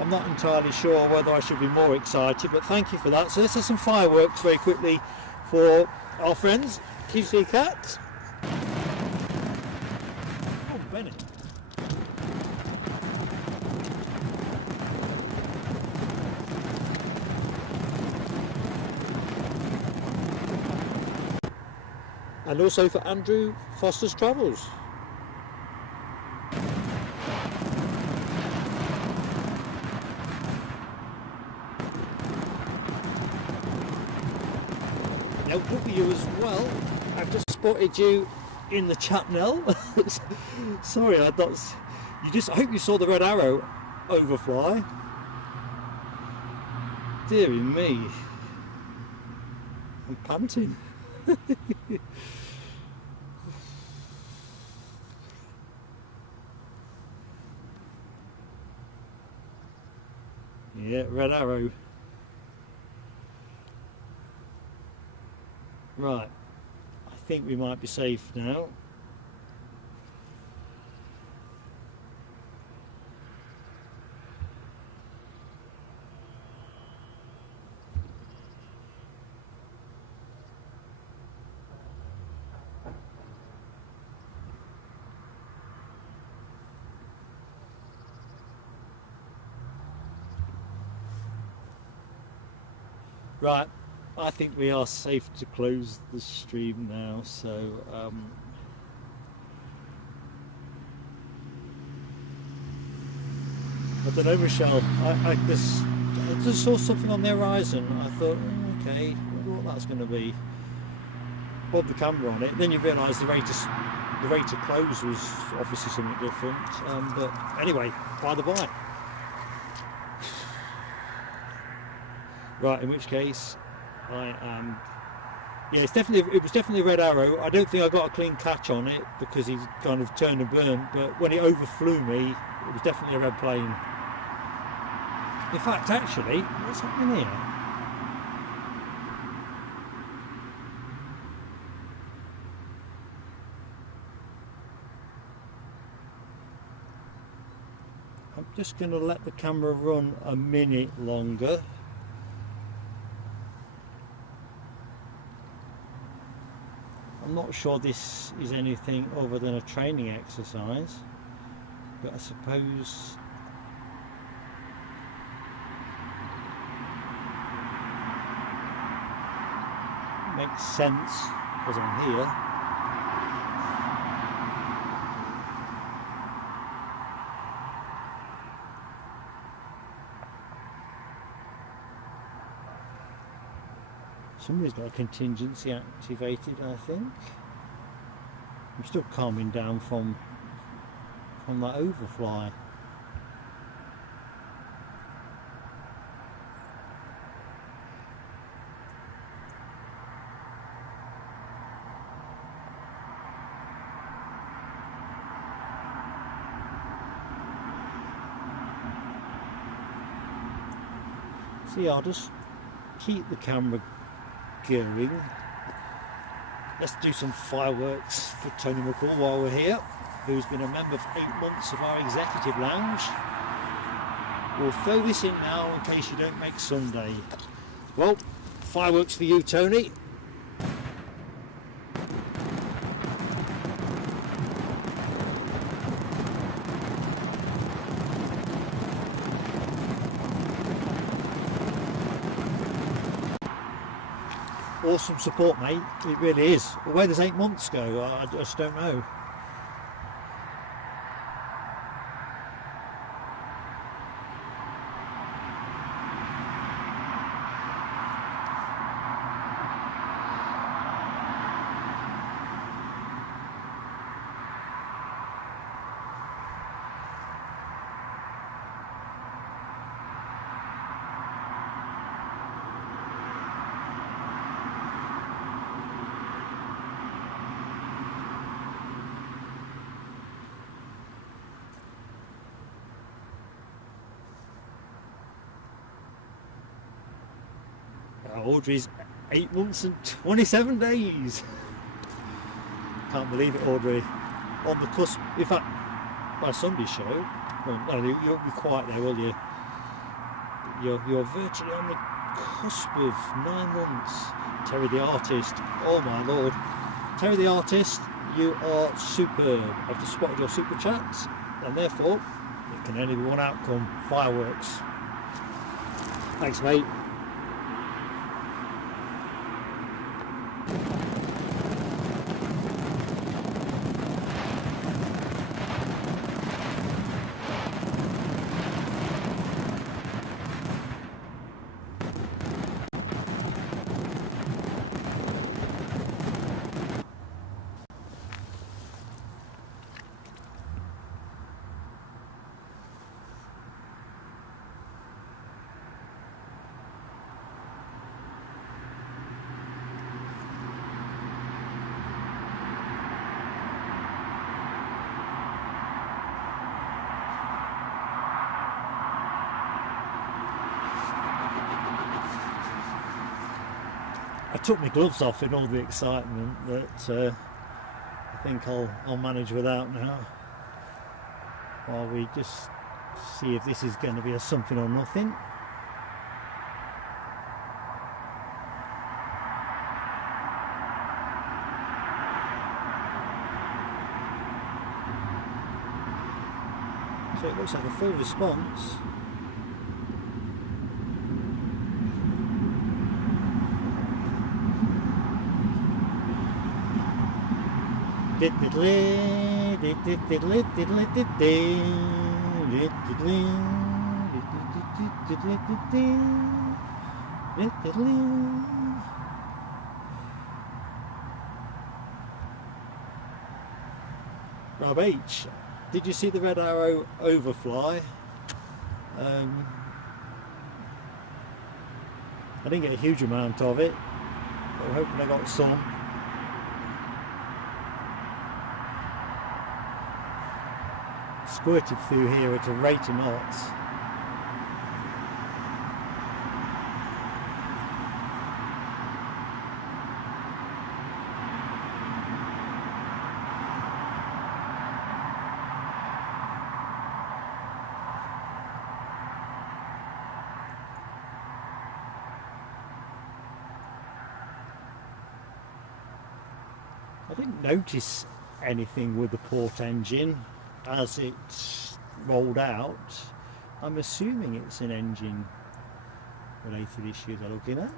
I'm not entirely sure whether I should be more excited, but thank you for that. So let's have some fireworks very quickly for our friends, QC Cat. Oh, Bennett. And also for Andrew Foster's Travels. You as well. I've just spotted you in the chat now. Sorry, I thought I hope you saw the Red Arrow overfly. Deary me, I'm panting. Yeah, Red Arrow. Right, I think we might be safe now. Right. I think we are safe to close the stream now, so I don't know, Michelle, I just saw something on the horizon. I thought, oh, okay, I wonder what that's going to be. Put the camera on it, then you realise the rate of close was obviously something different, but anyway, by the by. Right, in which case I am. Yeah, it was definitely a Red Arrow. I don't think I got a clean catch on it because he kind of turned and burned, but when it overflew me, it was definitely a red plane. In fact, actually, what's happening here? I'm just going to let the camera run a minute longer. I'm not sure this is anything other than a training exercise, but I suppose it makes sense because I'm here. Somebody's got a contingency activated, I think. I'm still calming down from from that overfly. See, I'll just keep the camera going. Let's do some fireworks for Tony McCall while we're here, who's been a member for 8 months of our executive lounge. We'll throw this in now in case you don't make Sunday. Well, fireworks for you, Tony. Awesome support, mate. It really is. But where does 8 months go? I just don't know. Audrey's 8 months and 27 days. Can't believe it, Audrey. On the cusp, in fact, by Sunday's show, well, no, you won't be quite there, will you? You're virtually on the cusp of 9 months. Terry the artist, oh my lord. Terry the artist, you are superb. I've just spotted your super chats, and therefore, it can only be one outcome: fireworks. Thanks, mate. I took my gloves off in all the excitement, but I think I'll manage without now, while we just see if this is going to be a something or nothing. So it looks like a full response. Rob H, did you see the red arrow overfly? I didn't get a huge amount of it, but I'm hoping I got some. Squirted through here at a rate of knots. I didn't notice anything with the port engine as it rolled out. I'm assuming it's an engine related issue they're looking at.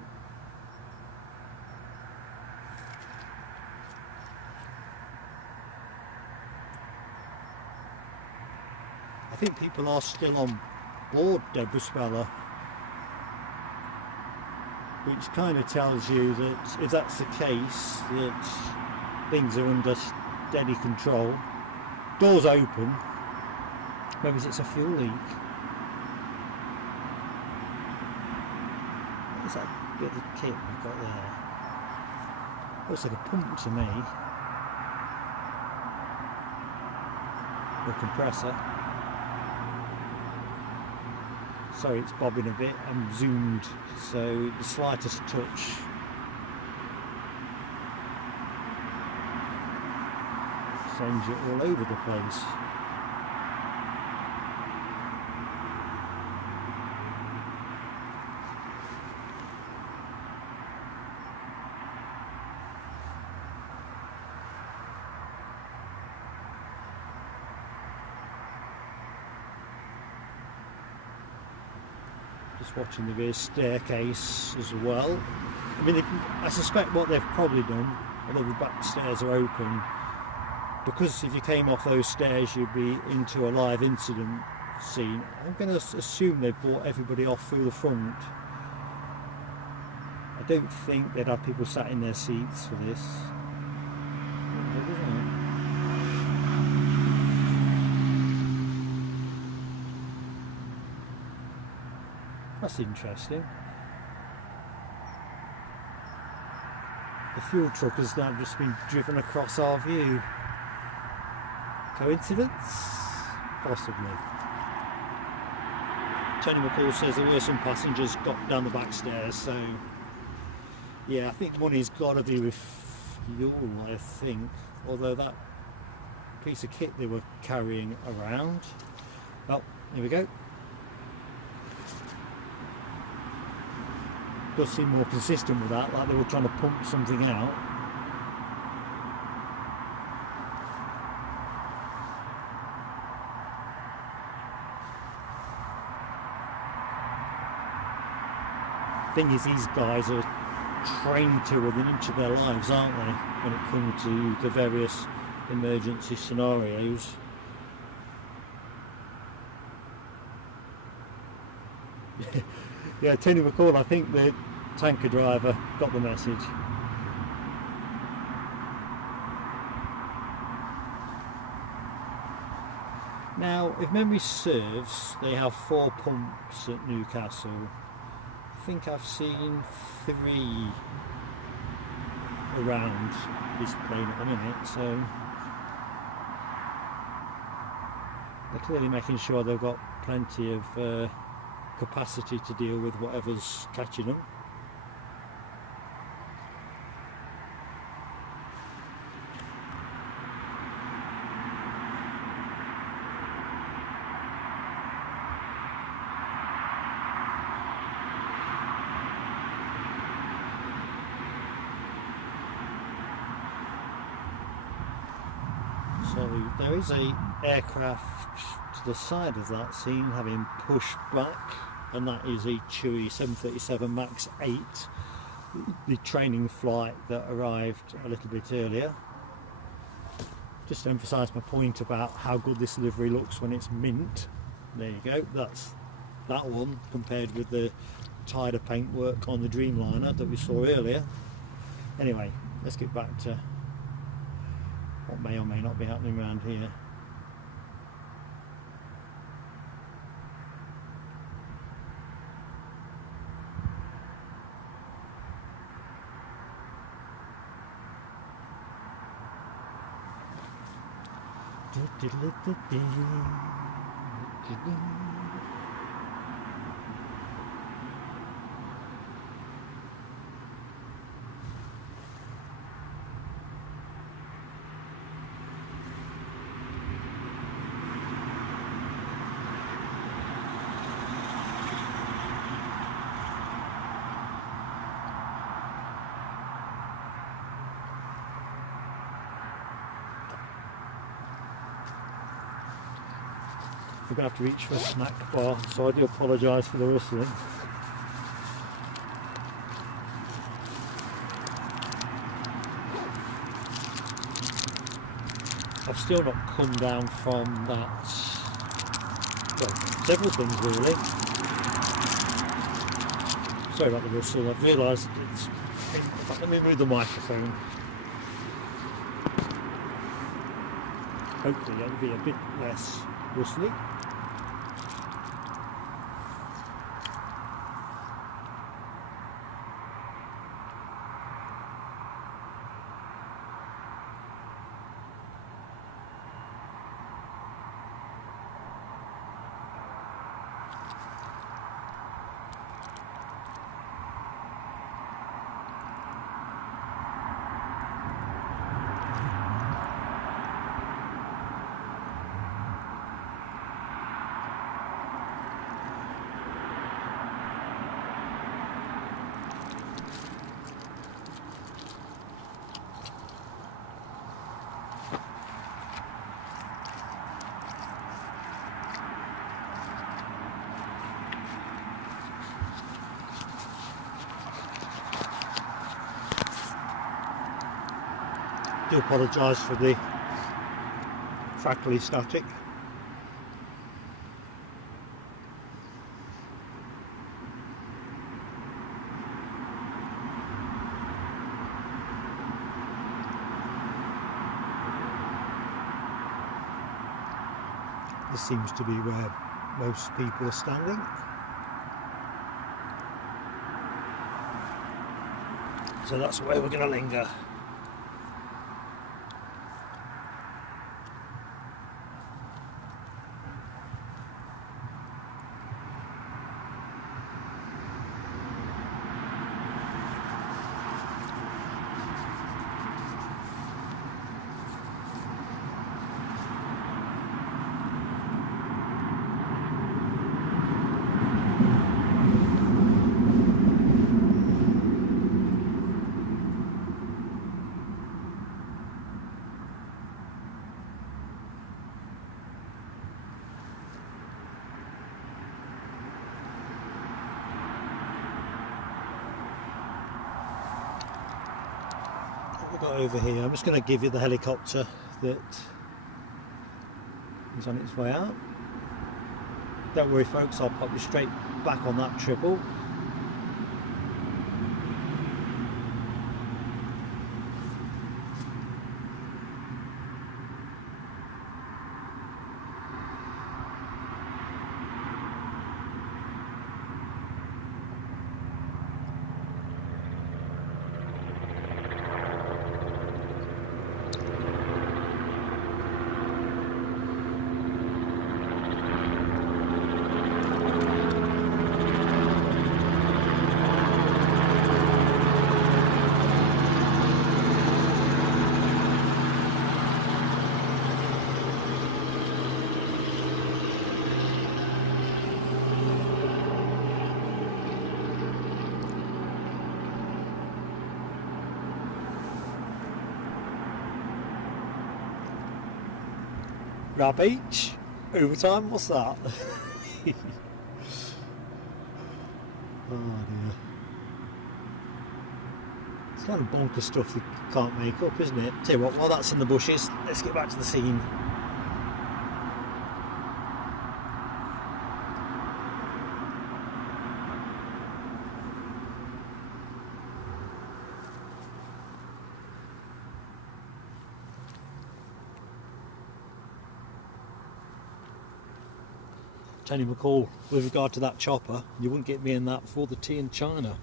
I think people are still on board Deborah Speller, which kind of tells you that if that's the case, that things are under steady control. Doors open, Maybe it's a fuel leak. What's that bit of kit we've got there? Looks like a pump to me. The compressor. Sorry, it's bobbing a bit. I'm zoomed, so the slightest touch sends it all over the place. Just watching the rear staircase as well. I mean, I suspect what they've probably done, although the back stairs are open, because if you came off those stairs you'd be into a live incident scene. I'm going to assume they've brought everybody off through the front. I don't think they'd have people sat in their seats for this. That's interesting. The fuel truck has now just been driven across our view. Coincidence? Possibly. Tony McCall says there were some passengers got down the back stairs, so yeah, I think money's got to be with fuel, I think. Although that piece of kit they were carrying around. Oh, here we go. Does seem more consistent with that, like they were trying to pump something out. Thing is, these guys are trained to within an inch of their lives, aren't they, when it comes to the various emergency scenarios. Yeah, Tony McCall, I think the tanker driver got the message. Now, if memory serves, they have 4 pumps at Newcastle. I think I've seen 3 around this plane at the minute, so they're clearly making sure they've got plenty of capacity to deal with whatever's catching them. So there is a aircraft to the side of that scene having pushed back, and that is a TUI 737 MAX 8, the training flight that arrived a little bit earlier. Just to emphasise my point about how good this livery looks when it's mint. There you go, that's that one compared with the tighter paintwork on the Dreamliner that we saw earlier. Anyway, let's get back to what may or may not be happening around here. We're going to have to reach for a snack bar, so I do apologise for the rustling. I've still not come down from that, well, several things really. Sorry about the rustle, I've realised it's, in fact, let me move the microphone. Hopefully it'll be a bit less rustly. Do apologise for the crackly static. This seems to be where most people are standing. So that's where we're going to linger. We've got over here, I'm just going to give you the helicopter that is on its way out. Don't worry folks, I'll pop you straight back on that triple. RAF H? Overtime? What's that? Oh dear. It's kind of bonkers stuff you can't make up, isn't it? Tell you what, while that's in the bushes, let's get back to the scene. Tony McCall, with regard to that chopper, you wouldn't get me in that for the tea in China.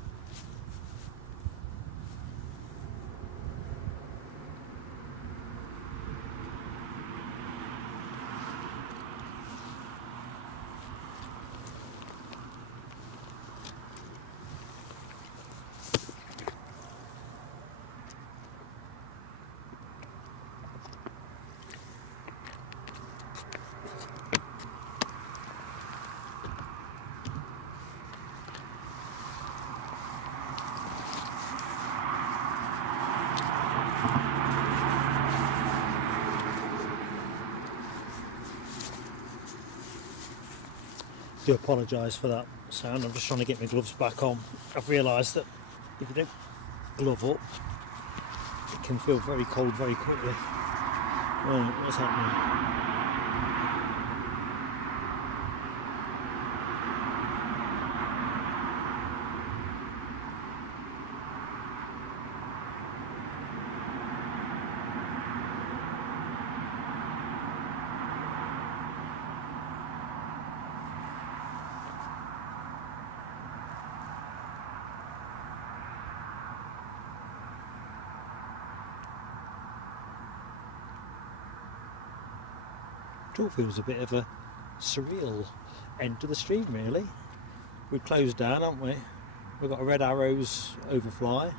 Do apologise for that sound, I'm just trying to get my gloves back on. I've realised that if you don't glove up, it can feel very cold very quickly. Right, what's happening? It all feels a bit of a surreal end to the stream, really. We've closed down, haven't we? We've got a Red Arrows overfly,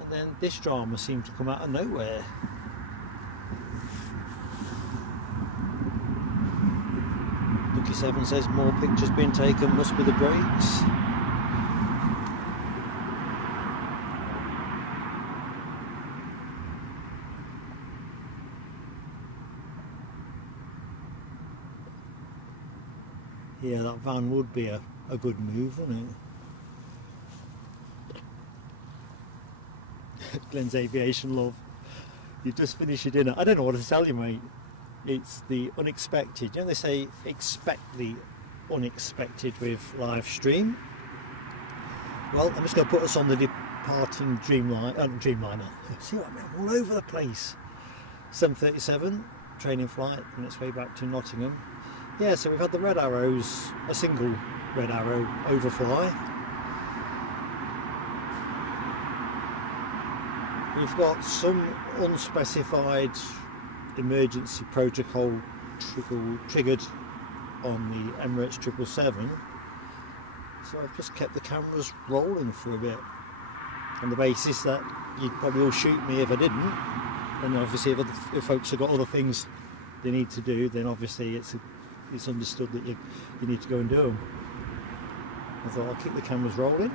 and then this drama seemed to come out of nowhere. Lucky 7 says more pictures being taken, must be the brakes. Yeah, that van would be a good move, wouldn't it? Glenn's aviation love. You've just finished your dinner. I don't know what to tell you, mate. It's the unexpected. You know, they say expect the unexpected with live stream. Well, I'm just going to put us on the departing Dreamliner. See what I mean? I'm all over the place. 737 training flight on its way back to Nottingham. Yeah, so we've had the Red Arrows, a single Red Arrow overfly. We've got some unspecified emergency protocol triggered on the Emirates 777. So I've just kept the cameras rolling for a bit, on the basis that you'd probably all shoot me if I didn't. And obviously if folks have got other things they need to do, then obviously it's understood that you need to go and do them. I thought I'll keep the cameras rolling.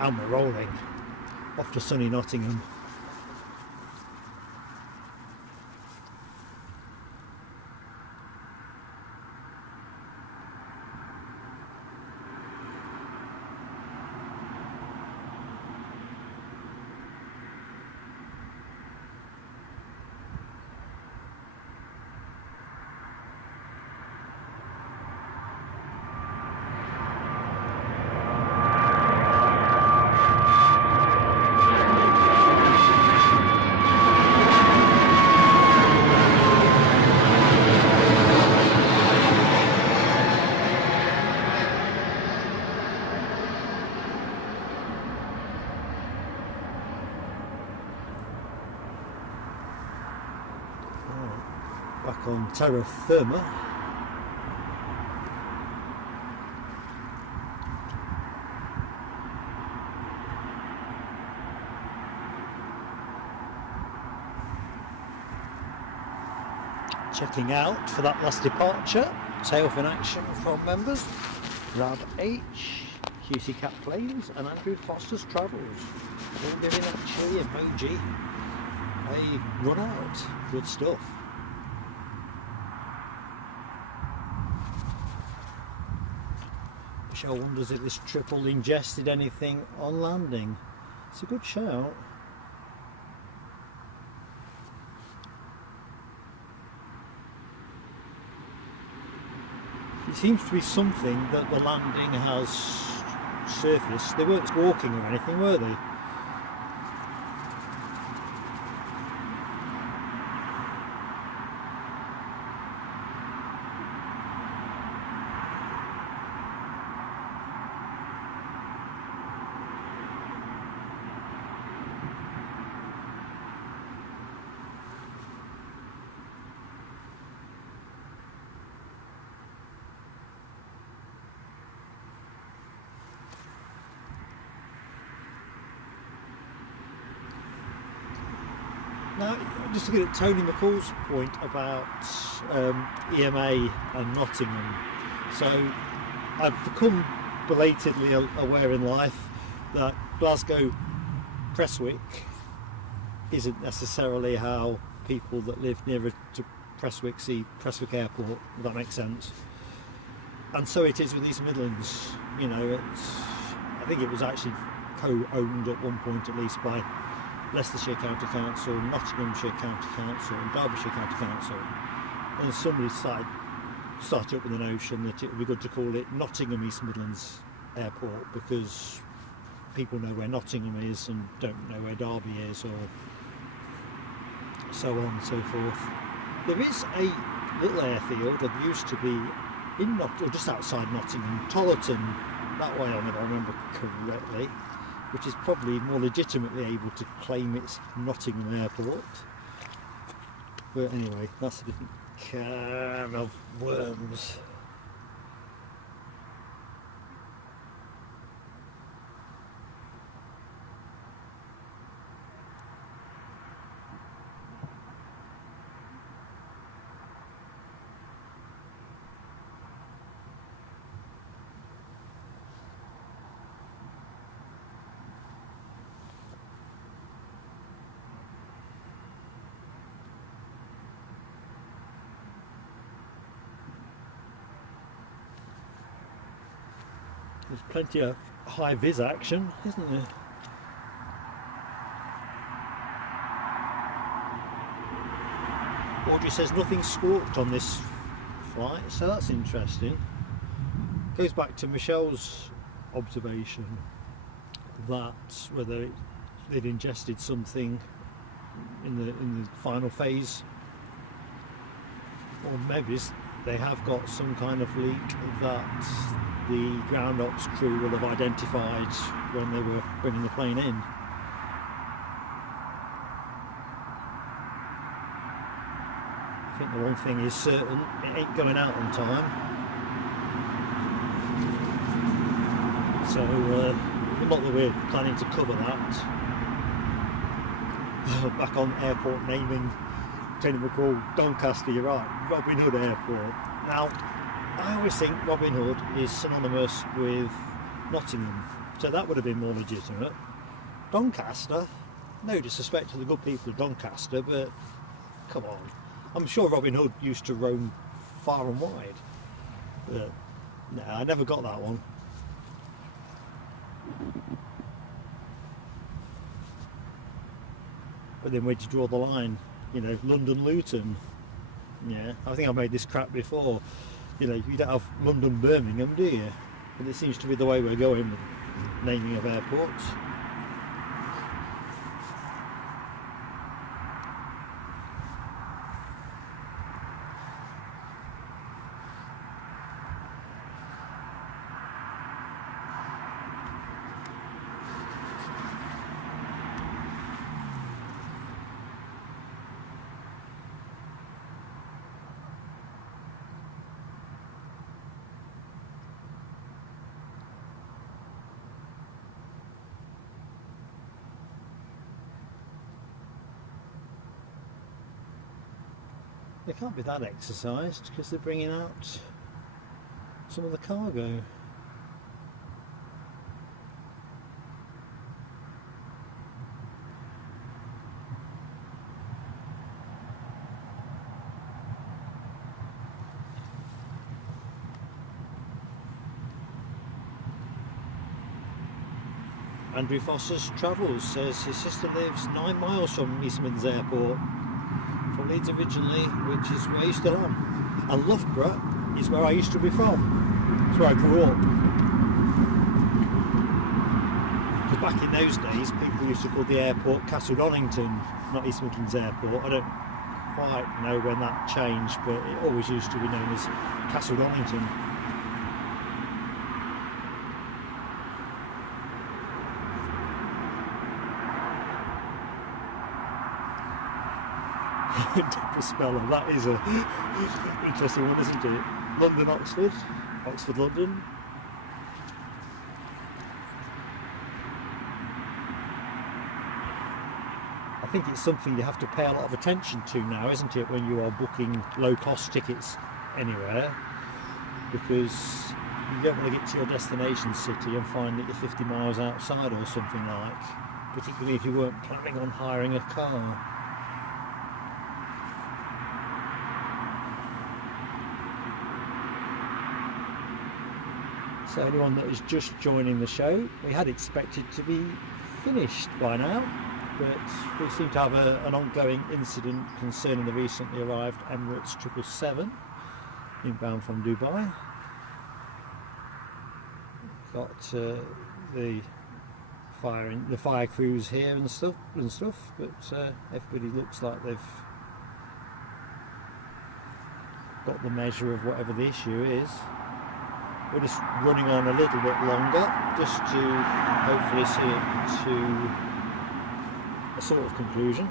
And we're rolling off to sunny Nottingham. Back on terra firma. Checking out for that last departure. Tail in action from members. Rab H, QC Cat Planes, and Andrew Foster's Travels. All giving that chilly emoji a run out. Good stuff. Michelle wonders if this triple ingested anything on landing. It's a good shout. It seems to be something that the landing has surfaced. They weren't walking or anything, were they? Now, just to get at Tony McCall's point about EMA and Nottingham, so I've become belatedly aware in life that Glasgow Prestwick isn't necessarily how people that live nearer to Prestwick see Prestwick Airport, if that makes sense. And so it is with East Midlands. You know, I think it was actually co-owned at one point at least by Leicestershire County Council, Nottinghamshire County Council and Derbyshire County Council. And somebody started up with the notion that it would be good to call it Nottingham East Midlands Airport, because people know where Nottingham is and don't know where Derby is, or so on and so forth. There is a little airfield that used to be in just outside Nottingham, Tollerton, that way, if I remember correctly. which is probably more legitimately able to claim it's Nottingham Airport. But anyway, that's a different can of worms. There's plenty of high-vis action, isn't there? Audrey says nothing squawked on this flight, so that's interesting. Goes back to Michelle's observation that whether they'd ingested something in the final phase, or maybe they have got some kind of leak that the ground ops crew will have identified when they were bringing the plane in. I think the one thing is certain, it ain't going out on time. So not that we're planning to cover that. Back on airport naming, Tony McCall, Doncaster, you're right, Robin Hood Airport. Now, I always think Robin Hood is synonymous with Nottingham, so that would have been more legitimate. Doncaster, no disrespect to the good people of Doncaster, but come on. I'm sure Robin Hood used to roam far and wide, but no, I never got that one. But then where'd you draw the line? You know, London Luton. Yeah, I think I made this crap before. You know, you don't have London Birmingham, do you? And it seems to be the way we're going with naming of airports. They can't be that exercised because they're bringing out some of the cargo. Andrew Foster's Travels says his sister lives 9 miles from East Midlands Airport. From Leeds originally, which is where I still am. And Loughborough is where I used to be from. It's where I grew up. Because back in those days, people used to call the airport Castle Donington, not East Midlands Airport. I don't quite know when that changed, but it always used to be known as Castle Donington. Deborah Speller, that is a interesting one, isn't it? London, Oxford, Oxford, London. I think it's something you have to pay a lot of attention to now, isn't it, when you are booking low-cost tickets anywhere, because you don't want to get to your destination city and find that you're 50 miles outside or something like, particularly if you weren't planning on hiring a car. So anyone that is just joining the show, we had expected to be finished by now, but we seem to have an ongoing incident concerning the recently arrived Emirates 777 inbound from Dubai. Got the fire crews here and stuff, but everybody looks like they've got the measure of whatever the issue is. we're just running on a little bit longer just to hopefully see it to a sort of conclusion.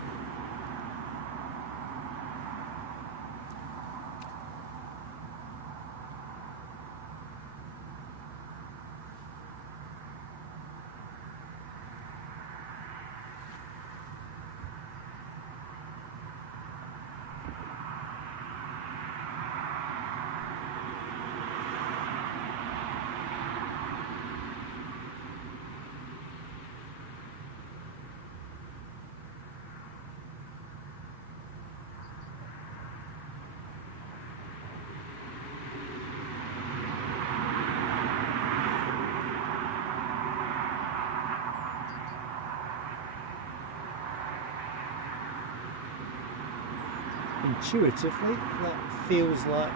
Intuitively, that feels like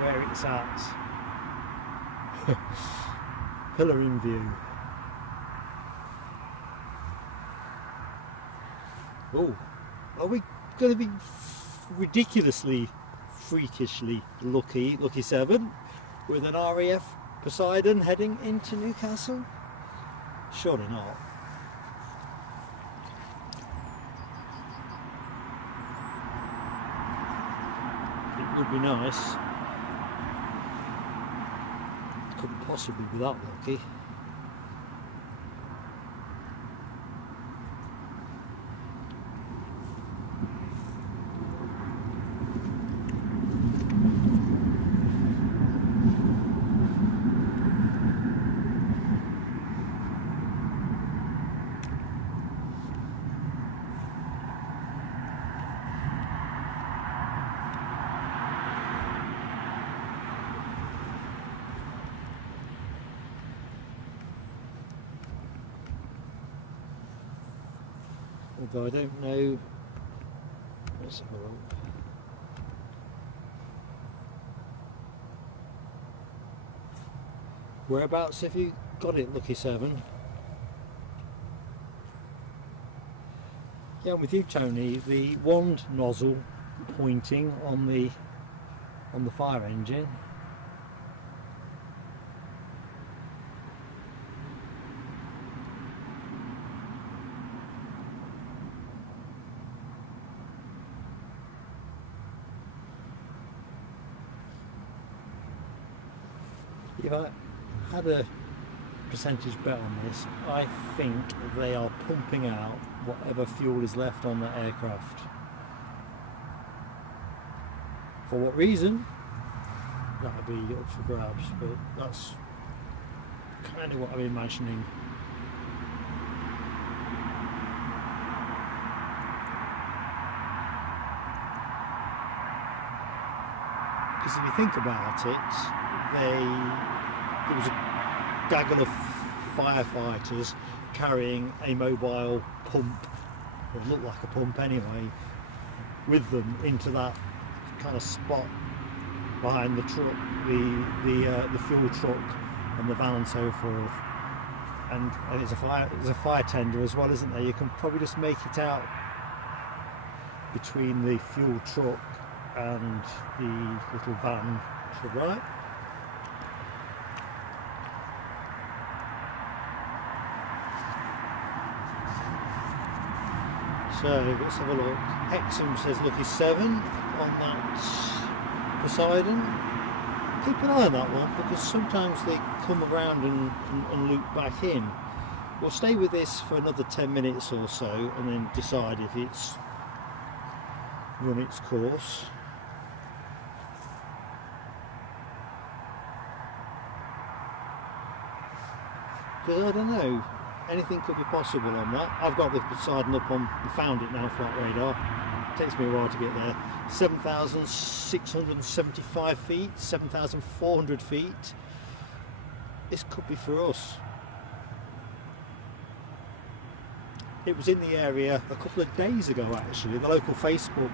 where it's at. Pillar in view. Oh, are we going to be ridiculously, freakishly lucky 7 with an RAF Poseidon heading into Newcastle? Surely not. Would be nice. Couldn't possibly be that lucky. Although I don't know. Let's have a look. Whereabouts have you got it, Lucky 7? Yeah, I'm with you, Tony. The wand nozzle pointing on the fire engine. If I had a percentage bet on this, I think they are pumping out whatever fuel is left on the aircraft. For what reason? That would be up for grabs, but that's kind of what I'm imagining. Because if you think about it, there was a gaggle of firefighters carrying a mobile pump, or looked like a pump anyway, with them into that kind of spot behind the truck, the fuel truck and the van and so forth. And there's a fire tender as well, isn't there? You can probably just make it out between the fuel truck and the little van to the right. So let's have a look. Hexham says Lucky 7 on that Poseidon. Keep an eye on that one, because sometimes they come around and loop back in. We'll stay with this for another 10 minutes or so and then decide if it's run its course. Because I don't know, anything could be possible on that. I've got the Poseidon up on, found it now, flight radar. It takes me a while to get there. 7,675 feet, 7,400 feet. This could be for us. It was in the area a couple of days ago actually. The local Facebook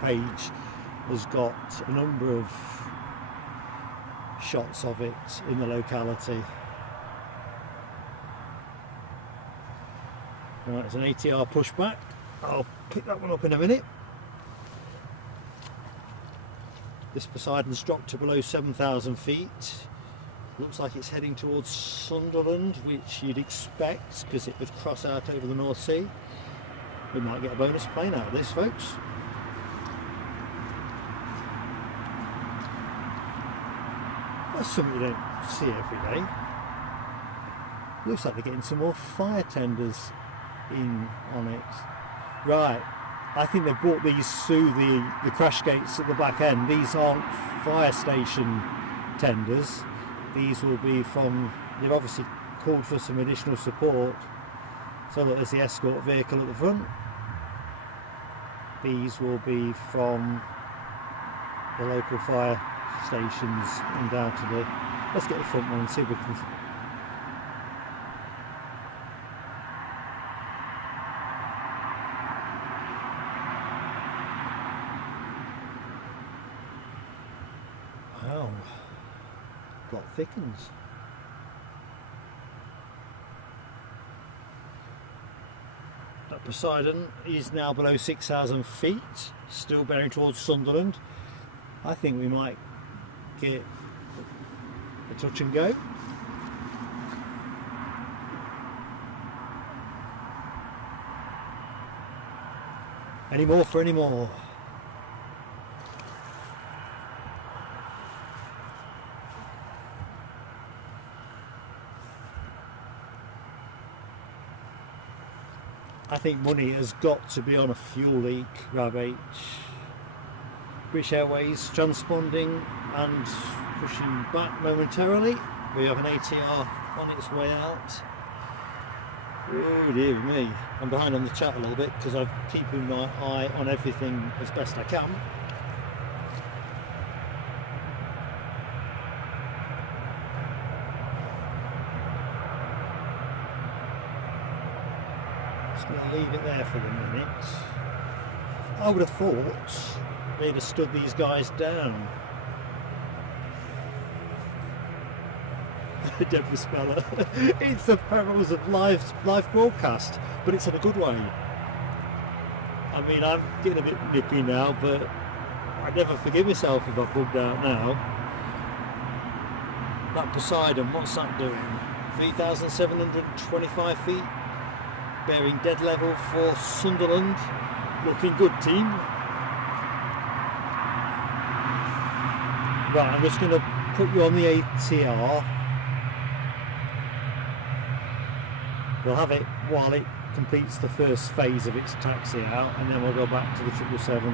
page has got a number of shots of it in the locality. Right, it's an ATR pushback. I'll pick that one up in a minute. This Poseidon's dropped to below 7,000 feet. Looks like it's heading towards Sunderland, which you'd expect because it would cross out over the North Sea. We might get a bonus plane out of this, folks. That's something you don't see every day. Looks like they're getting some more fire tenders in on it. Right, I think they've brought these through the crash gates at the back end. These aren't fire station tenders. These will be from, they've obviously called for some additional support. So look, there's the escort vehicle at the front. These will be from the local fire stations undoubtedly. Let's get the front one and see if we can. Wow, plot thickens. That Poseidon is now below 6,000 feet, still bearing towards Sunderland. I think we might get a touch and go. Any more for any more? I think money has got to be on a fuel leak, RAV. British Airways transponding and pushing back momentarily. We have an ATR on its way out. Oh dear me, I'm behind on the chat a little bit because I'm keeping my eye on everything as best I can. Just going to leave it there for the minute. I would have thought they'd have stood these guys down. Deborah Speller. It's the perils of live broadcast, but it's in a good way. I mean, I'm getting a bit nippy now, but I'd never forgive myself if I bugged out now. That Poseidon, what's that doing? 3,725 feet, bearing dead level for Sunderland. Looking good, team. Right, I'm just going to put you on the ATR. We'll have it while it completes the first phase of its taxi out, and then we'll go back to the 777.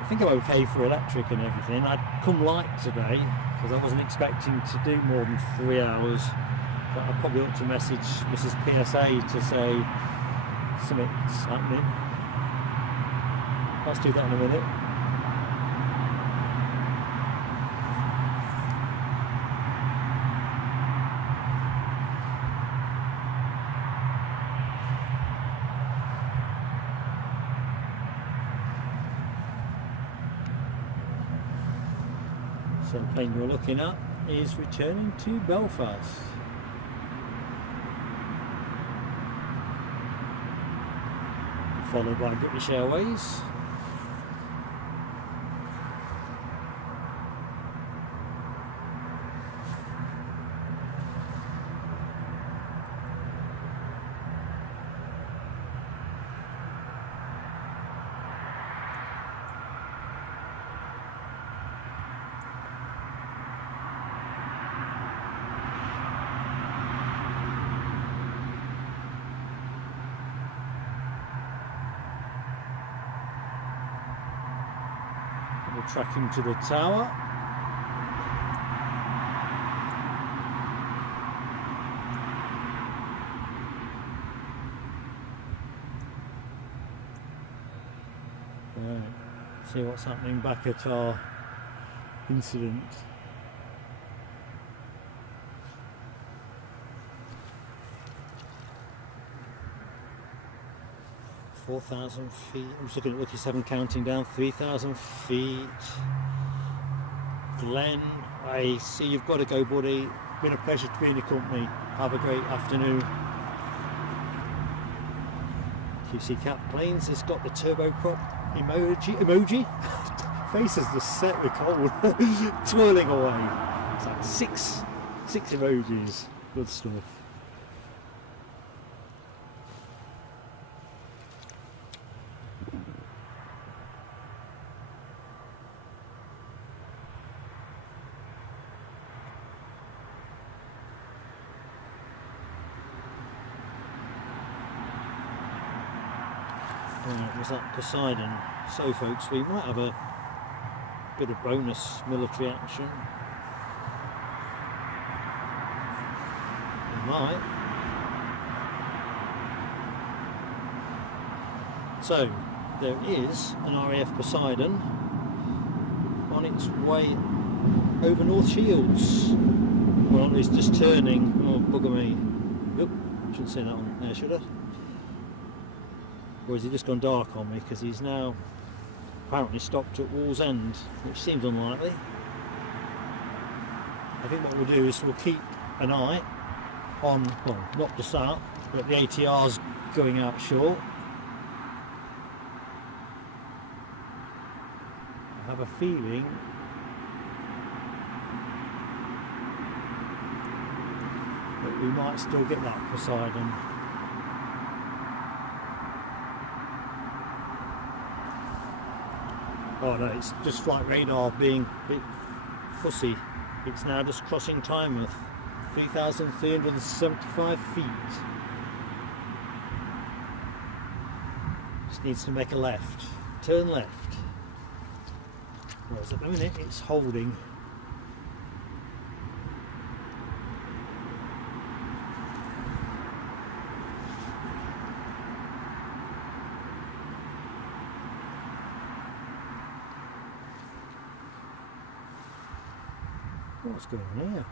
I think I'm okay for electric and everything. I'd come light today because I wasn't expecting to do more than 3 hours. But I probably ought to message Mrs. PSA to say something's happening. Let's do that in a minute. So the plane you're looking at is returning to Belfast. Followed by British Airways. We're tracking to the tower. Right, see what's happening back at our incident. $4,000 feet. I'm just looking at Lucky 7 counting down. 3,000 feet. Glenn, I see you've got to go, buddy. Been a pleasure to be in your company. Have a great afternoon. QC Cap Planes has got the turboprop emoji face is just set with cold, twirling away. It's like six emojis. Good stuff. Right, was that Poseidon? So folks, we might have a bit of bonus military action. We might. So, there is an RAF Poseidon on its way over North Shields. Well, it's just turning. Oh, bugger me. Oop, shouldn't say that one there, should I? Or has he just gone dark on me because he's now apparently stopped at Wall's End, which seems unlikely. I think what we'll do is we'll keep an eye on, well, not just that, but the ATR's going out short. I have a feeling that we might still get that Poseidon. Oh no, it's just flight radar being a bit fussy. It's now just crossing Tynemouth, 3,375 feet. Just needs to make a left, turn left. Whereas at the minute it's holding. What's going on here?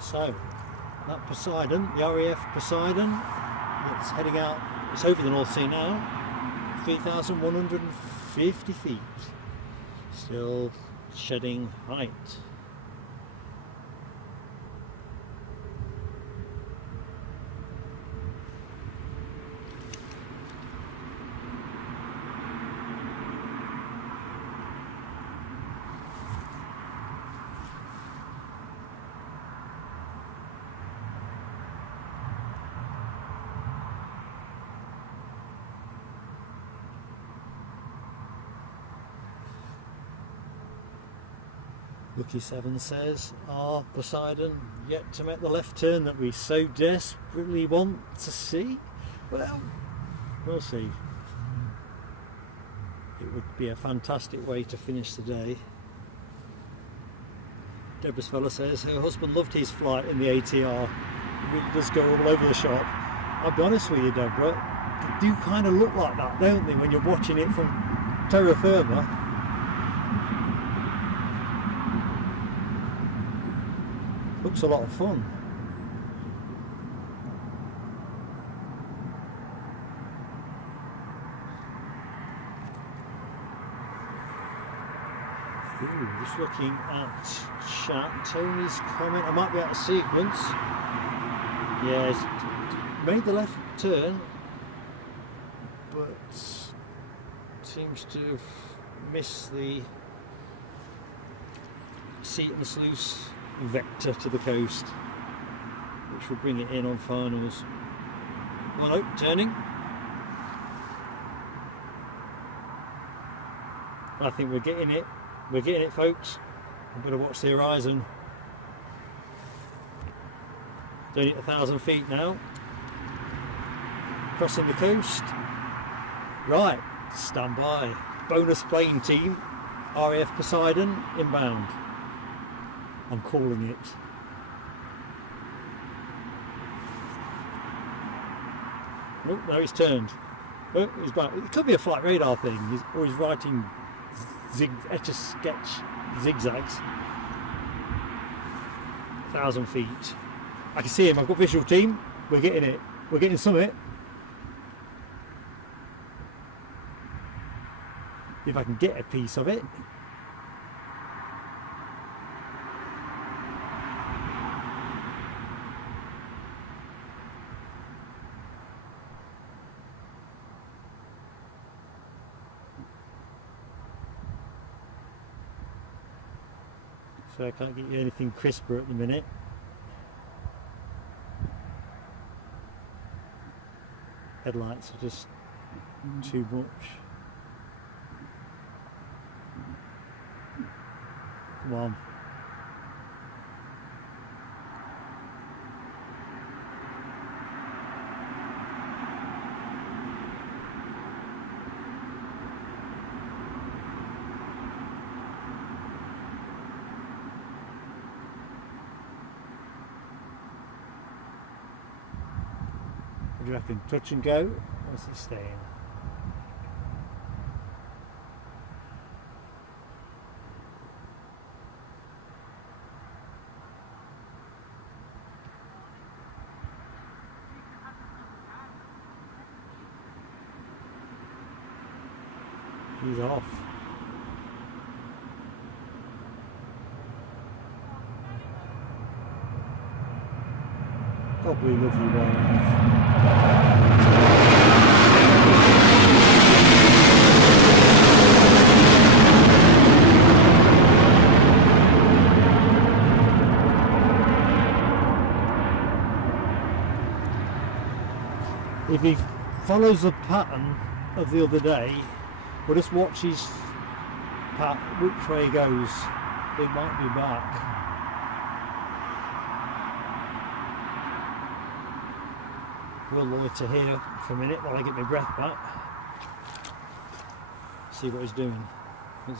So, that Poseidon, the RAF Poseidon, it's heading out, it's over the North Sea now, 3,150 feet, still shedding height. Lucky 7 says, our Poseidon yet to make the left turn that we so desperately want to see? Well, we'll see. It would be a fantastic way to finish the day. Deborah's fella says her husband loved his flight in the ATR. It really does go all over the shop. I'll be honest with you, Deborah, they do kind of look like that, don't they, when you're watching it from terra firma. Looks a lot of fun. Ooh, just looking at chat, Tony's comment, I might be out of sequence. Yes, made the left turn, but seems to have missed the seat and sluice vector to the coast, which will bring it in on finals. Well, no, turning. I think we're getting it. We're getting it, folks. I'm going to watch the horizon. It's only at 1,000 feet now. Crossing the coast. Right, stand by. Bonus plane team, RAF Poseidon inbound. I'm calling it. Oh, no, he's turned. Oh, he's back. It could be a flight radar thing, or he's writing etch-a-sketch zigzags. 1,000 feet. I can see him. I've got visual team. We're getting it. We're getting summit. If I can get a piece of it. So I can't get you anything crisper at the minute. Headlights are just too much. Come on. What do you reckon? Touch and go? What's it staying? He's off. Probably love you well. If he follows the pattern of the other day, we'll just watch his which way he goes. It might be back. We'll loiter here for a minute while I get my breath back. See what he's doing. I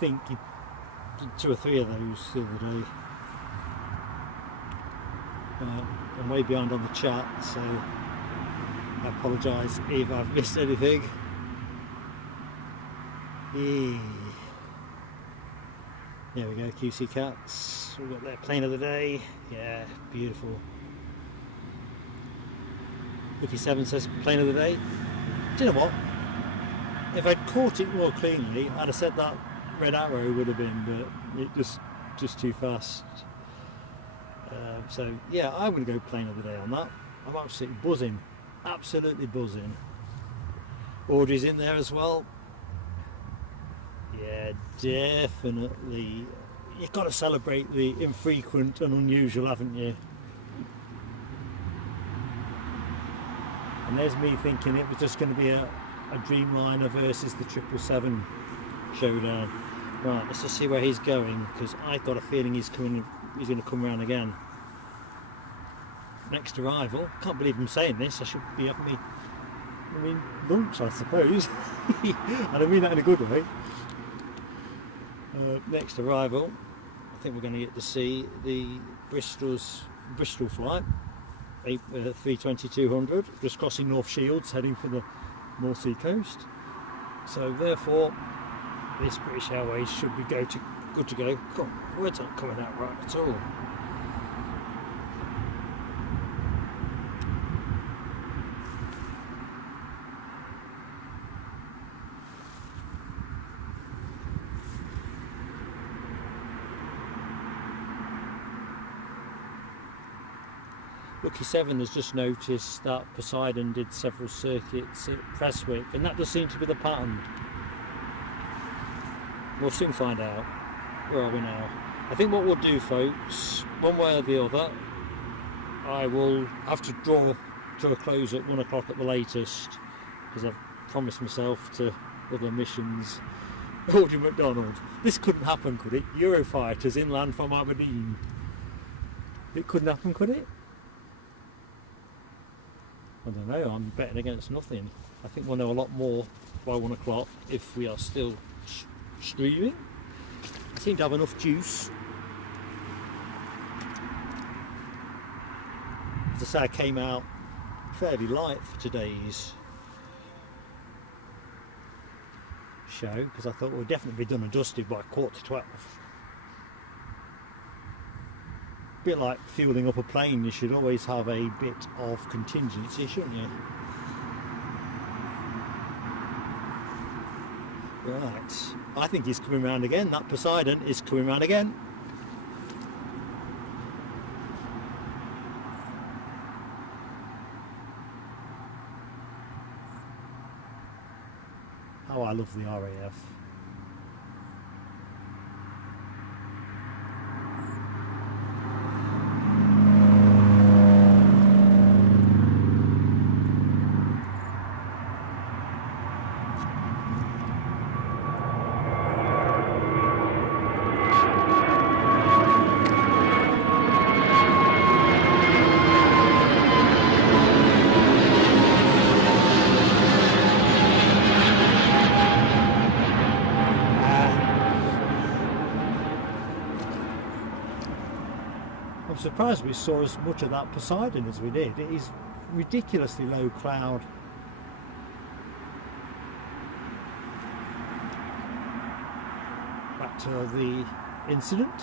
think he did 2 or 3 of those the other day. I'm way behind on the chat, so I apologise if I've missed anything. Yeah. There we go, QC Cats. We've got their plane of the day. Yeah, beautiful. Lucky 7 says plane of the day. Do you know what? If I'd caught it more cleanly, I'd have said that red arrow would have been, but it just too fast. So yeah, I'm going to go plane of the day on that. I'm absolutely buzzing. Absolutely buzzing. Audrey's in there as well. Yeah, definitely. You've got to celebrate the infrequent and unusual, haven't you? And there's me thinking it was just going to be a Dreamliner versus the 777 showdown. Right, let's just see where he's going, because I've got a feeling he's going to come around again. Next arrival. Can't believe I'm saying this. I should be having me lunch, I suppose. And I mean that in a good way. Next arrival, I think we're going to get to see the Bristol flight, 320-200, just crossing North Shields, heading for the North Sea coast. So therefore, this British Airways should be good to go. Words aren't coming out right at all. Lucky 7 has just noticed that Poseidon did several circuits at Prestwick, and that does seem to be the pattern. We'll soon find out. Where are we now? I think what we'll do, folks, one way or the other, I will have to draw to a close at 1 o'clock at the latest, because I've promised myself to other missions. Audrey McDonald. This couldn't happen, could it? Eurofighters inland from Aberdeen. It couldn't happen, could it? I don't know, I'm betting against nothing. I think we'll know a lot more by 1 o'clock if we are still streaming. I seem to have enough juice. As I say, I came out fairly light for today's show because I thought we'll definitely be done and dusted by 11:45. A bit like fueling up a plane, you should always have a bit of contingency, shouldn't you? Right, I think he's coming round again. That Poseidon is coming round again. Oh, I love the RAF. I'm surprised we saw as much of that Poseidon as we did. It is ridiculously low cloud. Back to the incident.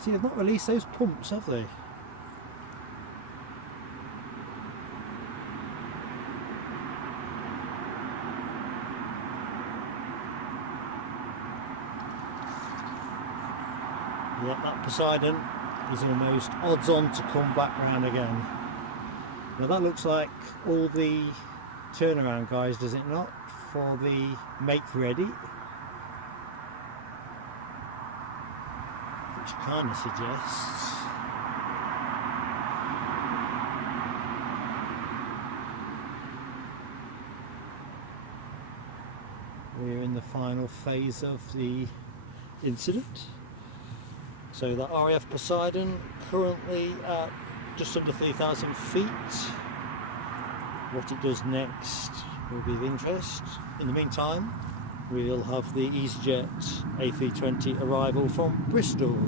See, they've not released those pumps, have they? Yep, that Poseidon is almost odds on to come back round again. Now that looks like all the turnaround guys, does it not, for the make ready, which kind of suggests we're in the final phase of the incident. So the RAF Poseidon currently at just under 3,000 feet. What it does next will be of interest. In the meantime, we'll have the EasyJet A320 arrival from Bristol,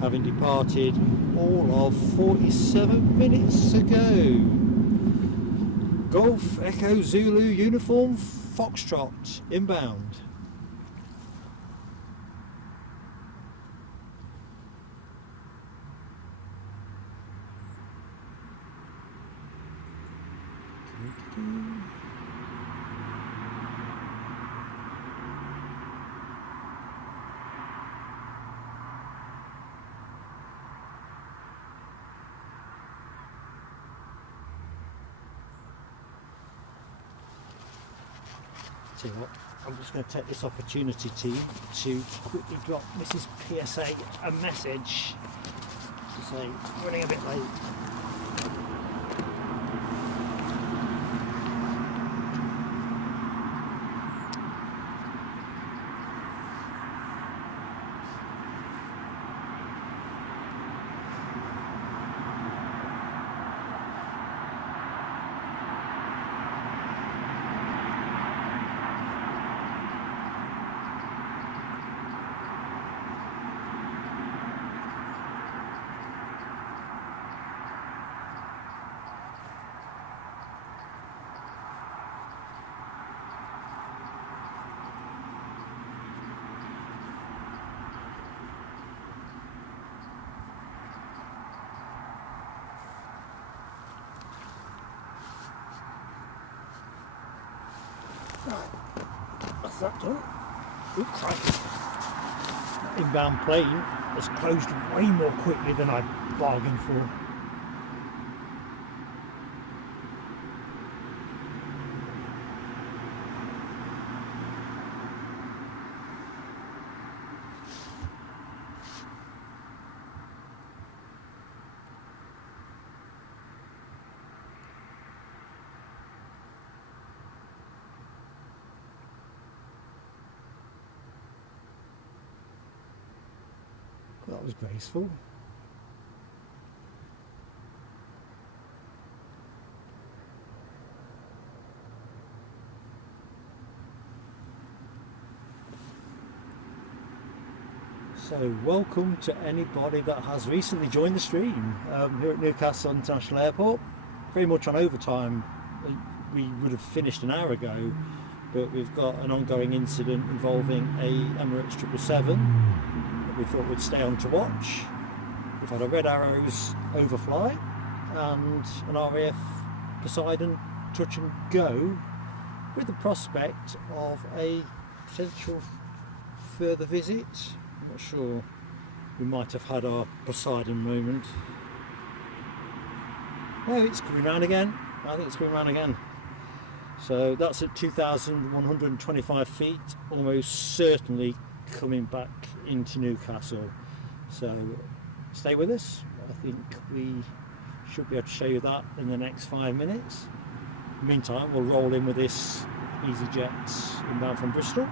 having departed all of 47 minutes ago. Golf Echo Zulu Uniform Foxtrot inbound. Tell you what, I'm just going to take this opportunity, team, to quickly drop Mrs. PSA a message to say running a bit late. Right, that's that done. Oh, Christ. Inbound plane has closed way more quickly than I bargained for. That was graceful. So welcome to anybody that has recently joined the stream here at Newcastle International Airport. Very much on overtime. We would have finished an hour ago, but we've got an ongoing incident involving a Emirates 777 that we thought we'd stay on to watch. We've had a Red Arrows overfly and an RAF Poseidon touch and go, with the prospect of a potential further visit. I'm not sure, we might have had our Poseidon moment. No, it's coming round again. I think it's coming round again. So that's at 2,125 feet, almost certainly coming back into Newcastle. So stay with us. I think we should be able to show you that in the next 5 minutes. In the meantime, we'll roll in with this EasyJet inbound from Bristol.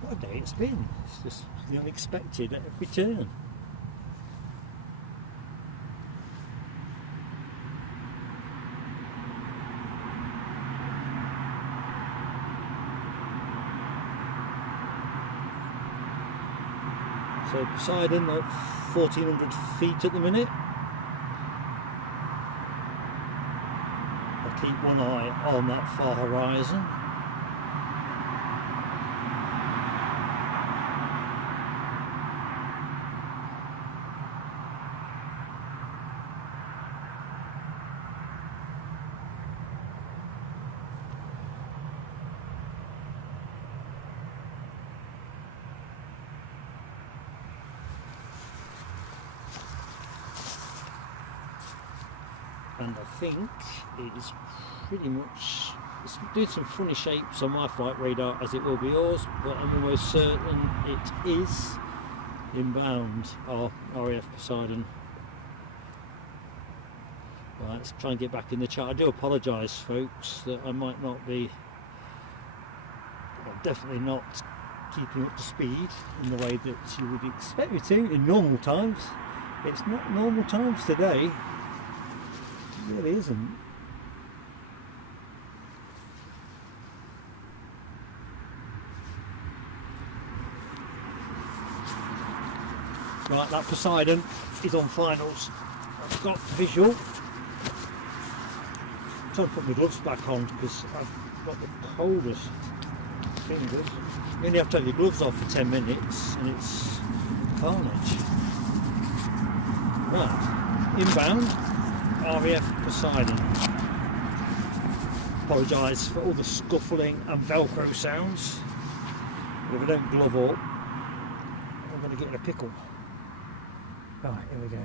What a day it's been. It's just the unexpected at every turn. So Poseidon at 1,400 feet at the minute. I'll keep one eye on that far horizon. And I think it is pretty much, it's doing some funny shapes on my flight radar as it will be yours, but I'm almost certain it is inbound, our RAF Poseidon. Right, let's try and get back in the chat. I do apologise folks that I might not be, well, definitely not keeping up to speed in the way that you would expect me to in normal times. It's not normal times today. It really isn't. Right, that Poseidon is on finals. I've got visual. I'm trying to put my gloves back on because I've got the coldest fingers. You only have to have your gloves off for 10 minutes and it's carnage. Right, inbound. RAF Poseidon. Apologise for all the scuffling and Velcro sounds. But if I don't glove up, I'm going to get in a pickle. Right, here we go.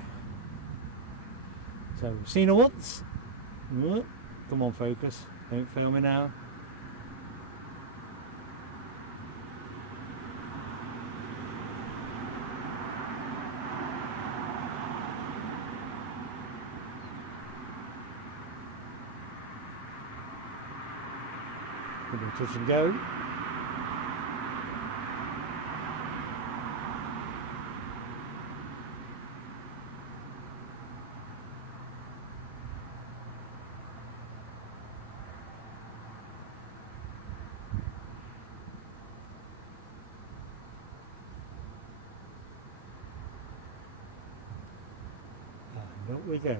So, seen her once. Come on, focus. Don't fail me now. Touch and go. And up we go.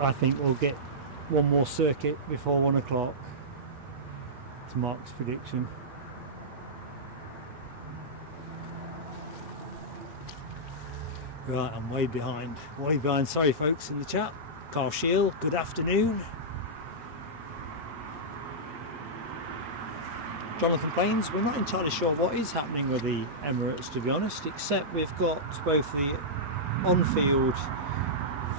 I think we'll get one more circuit before 1 o'clock. It's Mark's prediction. Right, I'm way behind. Sorry folks in the chat. Carl Shield, good afternoon. Jonathan Plains, we're not entirely sure what is happening with the Emirates, to be honest, except we've got both the on-field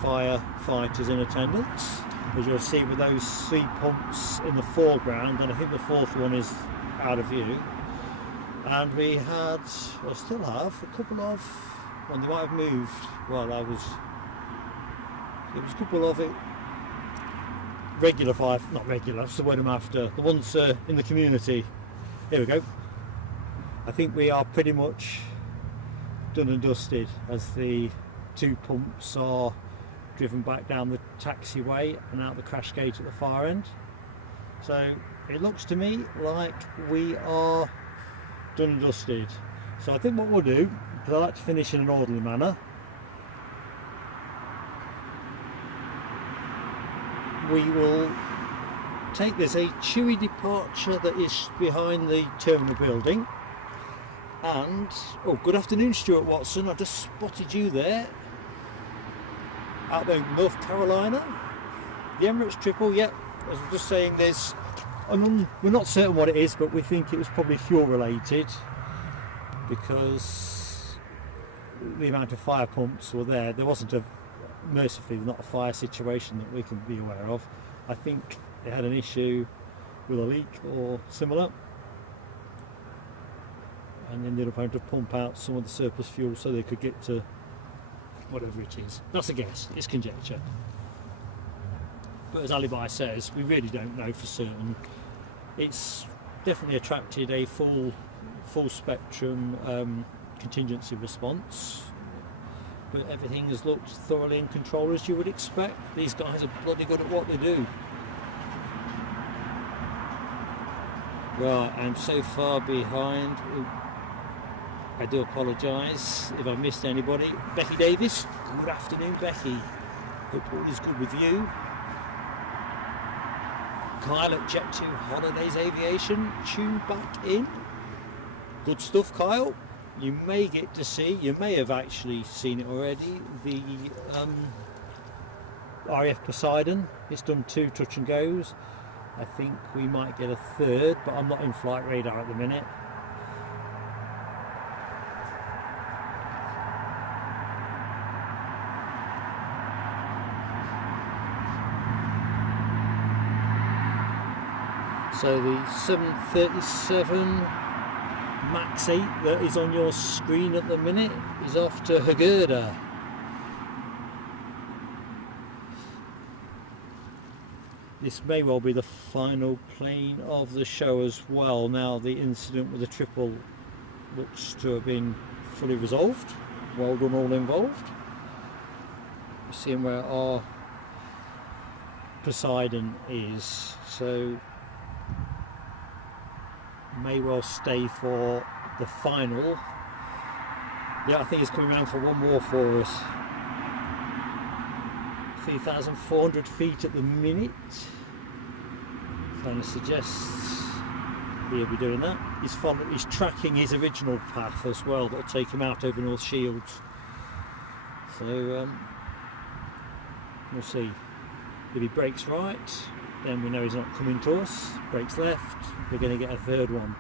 firefighters in attendance as you'll see with those 3 pumps in the foreground, and I think the 4th one is out of view. And we had, or still have, a couple of, well, they might have moved while I was, it was a couple of it, regular not regular, that's the word I'm after, the ones in the community. Here we go. I think we are pretty much done and dusted, as the 2 pumps are driven back down the taxiway and out the crash gate at the far end. So it looks to me like we are done and dusted. So I think what we'll do, because I like to finish in an orderly manner, we will take this a TUI departure that is behind the terminal building. And oh, good afternoon, Stuart Watson. I just spotted you there out there in North Carolina. The Emirates triple, yep. As I was just saying, there's we're not certain what it is, but we think it was probably fuel related, because the amount of fire pumps were there. There wasn't mercifully not a fire situation that we can be aware of. I think they had an issue with a leak or similar, and then they're going to pump out some of the surplus fuel so they could get to whatever it is. That's a guess, it's conjecture. But as Alibi says, we really don't know for certain. It's definitely attracted a full spectrum contingency response, but everything has looked thoroughly in control, as you would expect. These guys are bloody good at what they do. Right, I'm so far behind. I do apologise if I missed anybody. Becky Davis, good afternoon, Becky. Hope all is good with you. Kyle at Jet2 Holidays Aviation, tune back in. Good stuff, Kyle. You may get to see, you may have actually seen it already, the RAF Poseidon. It's done 2 touch and goes. I think we might get a 3rd, but I'm not in flight radar at the minute. So the 737 Max 8 that is on your screen at the minute is off to Hagurda. This may well be the final plane of the show as well. Now the incident with the triple looks to have been fully resolved. Well done all involved. We're seeing where our Poseidon is, so may well stay for the final. Yeah, I think it's coming around for one more for us. 3,400 feet at the minute. Kind of suggests he'll be doing that. He's tracking his original path as well. That'll take him out over North Shields. So we'll see. If he brakes right, then we know he's not coming to us. Brakes left, we're going to get a 3rd one.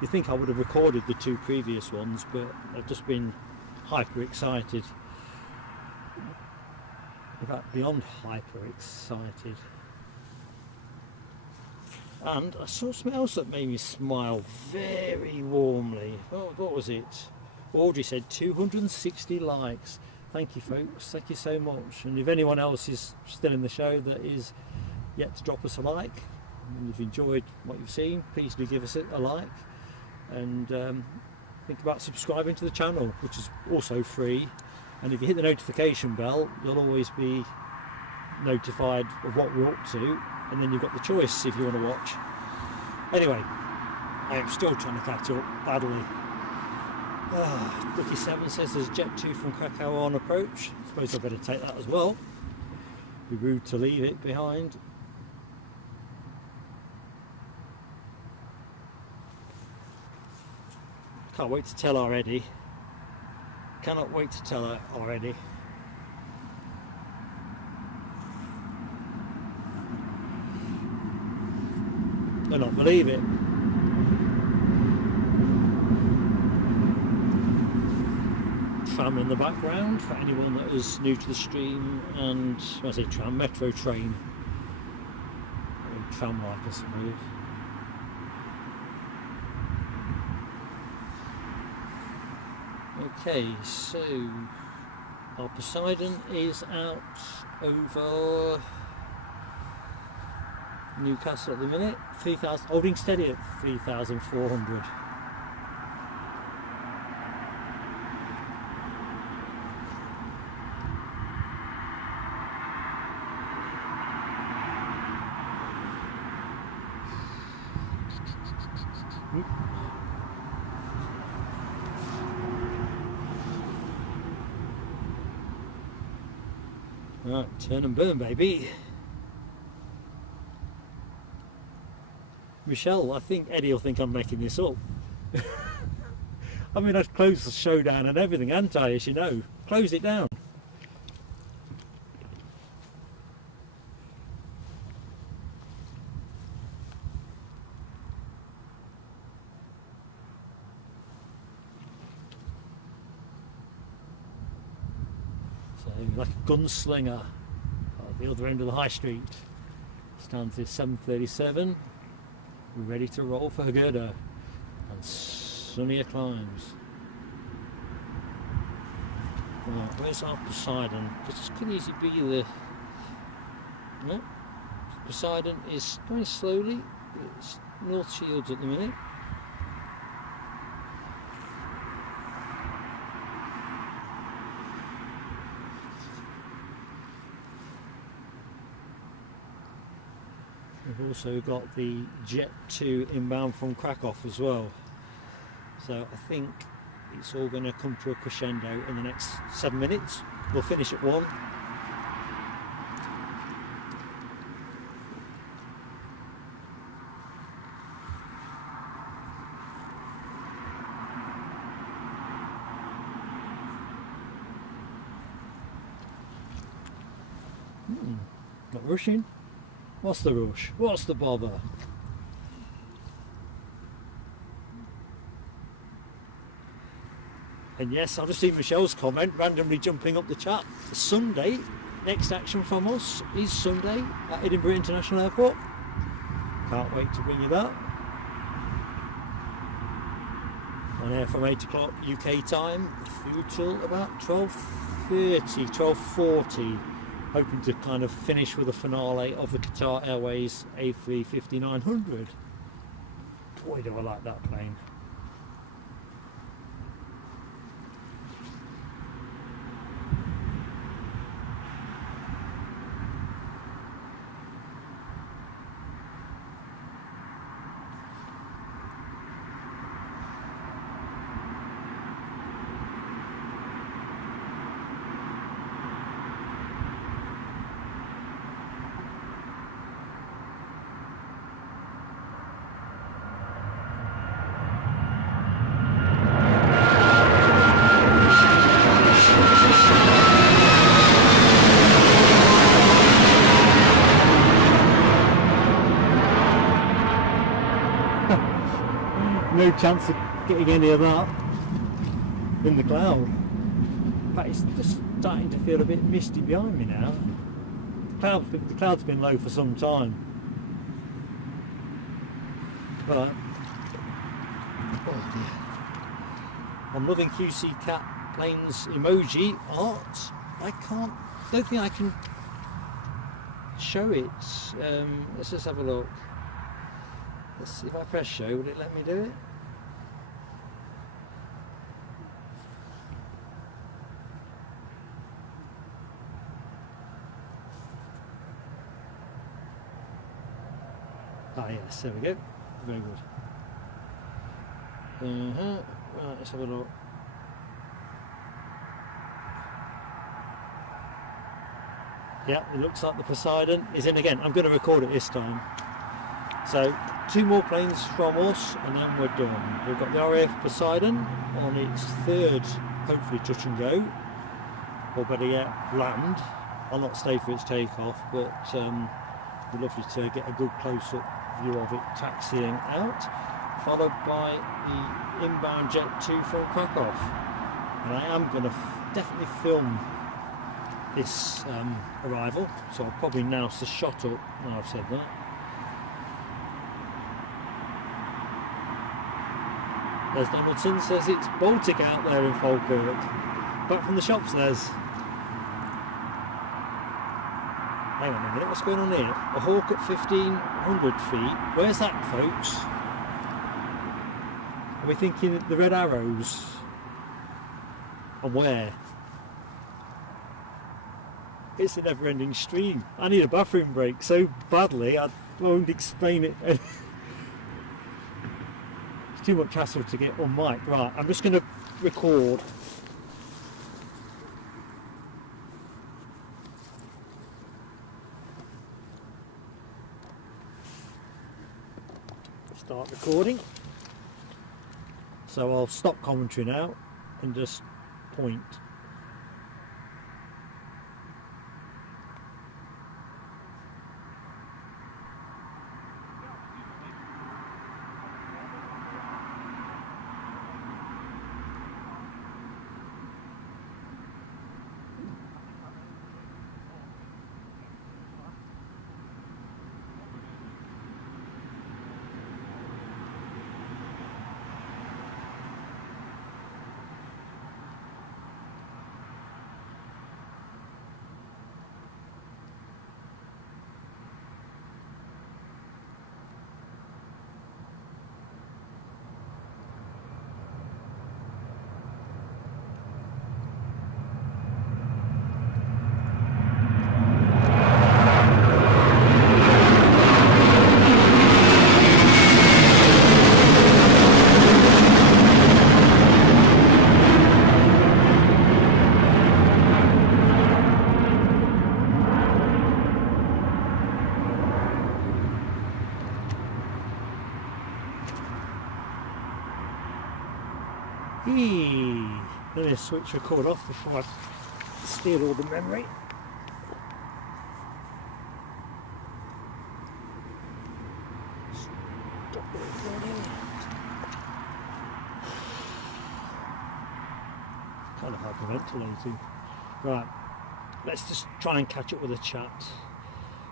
You think I would have recorded the 2 previous ones, but I've just been hyper excited. In fact, beyond hyper excited. And I saw something else that made me smile very warmly. Oh, what was it? Audrey said 260 likes. Thank you, folks. Thank you so much. And if anyone else is still in the show that is yet to drop us a like, and if you've enjoyed what you've seen, please do give us a like, and think about subscribing to the channel, which is also free. And if you hit the notification bell, you'll always be notified of what we're up to, and then you've got the choice if you want to watch. Anyway, I am still trying to catch up badly. Lucky 7 says there's Jet 2 from Krakow on approach. I suppose I better take that as well. Be rude to leave it behind. Can't wait to tell already. Cannot wait to tell her already. I don't believe it. Tram in the background for anyone that is new to the stream, and when I say tram, metro train tram-like, I suppose. Okay, so our Poseidon is out over Newcastle at the minute, 3,000, holding steady at 3,400. Right, turn and burn, baby. Michelle, I think Eddie will think I'm making this up. I mean, I'd close the show down and everything, hadn't I, as you know? Close it down. So, like a gunslinger at the other end of the high street. Stands is 737. We're ready to roll for Hagurdo and sunnier climbs. Right, where's our Poseidon? Because this could easily be the... No, Poseidon is going slowly. It's North Shields at the minute. We've also got the Jet 2 inbound from Krakow as well. So I think it's all going to come to a crescendo in the next 7 minutes. We'll finish at 1. Not rushing. What's the rush? What's the bother? And yes, I've just seen Michelle's comment randomly jumping up the chat. Sunday, next action from us is Sunday at Edinburgh International Airport. Can't wait to bring you that. On air from 8 o'clock UK time through till about 12:30, 12:40. Hoping to kind of finish with a finale of the Qatar Airways A350-900. Boy, do I like that plane. No chance of getting any of that in the cloud. But it's just starting to feel a bit misty behind me now. The cloud's been low for some time. But oh dear. I'm loving QC Cat Planes emoji art. Don't think I can show it. Let's just have a look. Let's see if I press show, will it let me do it? Ah yes, there we go. Very good. Right, let's have a look. Yeah, it looks like the Poseidon is in again. I'm going to record it this time. So 2 more planes from us and then we're done. We've got the RAF Poseidon on its 3rd, hopefully touch and go, or better yet, land. I'll not stay for its takeoff, but we're lovely to get a good close-up view of it taxiing out, followed by the inbound Jet 2 from Krakow. And I am going to definitely film this arrival, so I'll probably now the shot up. Now I've said that. Les Donaldson says it's Baltic out there in Falkirk. Back from the shops, Les. Hang on a minute, what's going on here? A Hawk at 1500 feet. Where's that, folks? Are we thinking the red arrows? And where? It's a never-ending stream. I need a bathroom break so badly I won't explain it. It's too much hassle to get on mic. Right, I'm just going to record. Start recording. So I'll stop commentary now and just point. Let me switch record off before I steal all the memory. Stop the recording. Kind of hyperventilating. Right, let's just try and catch up with the chat.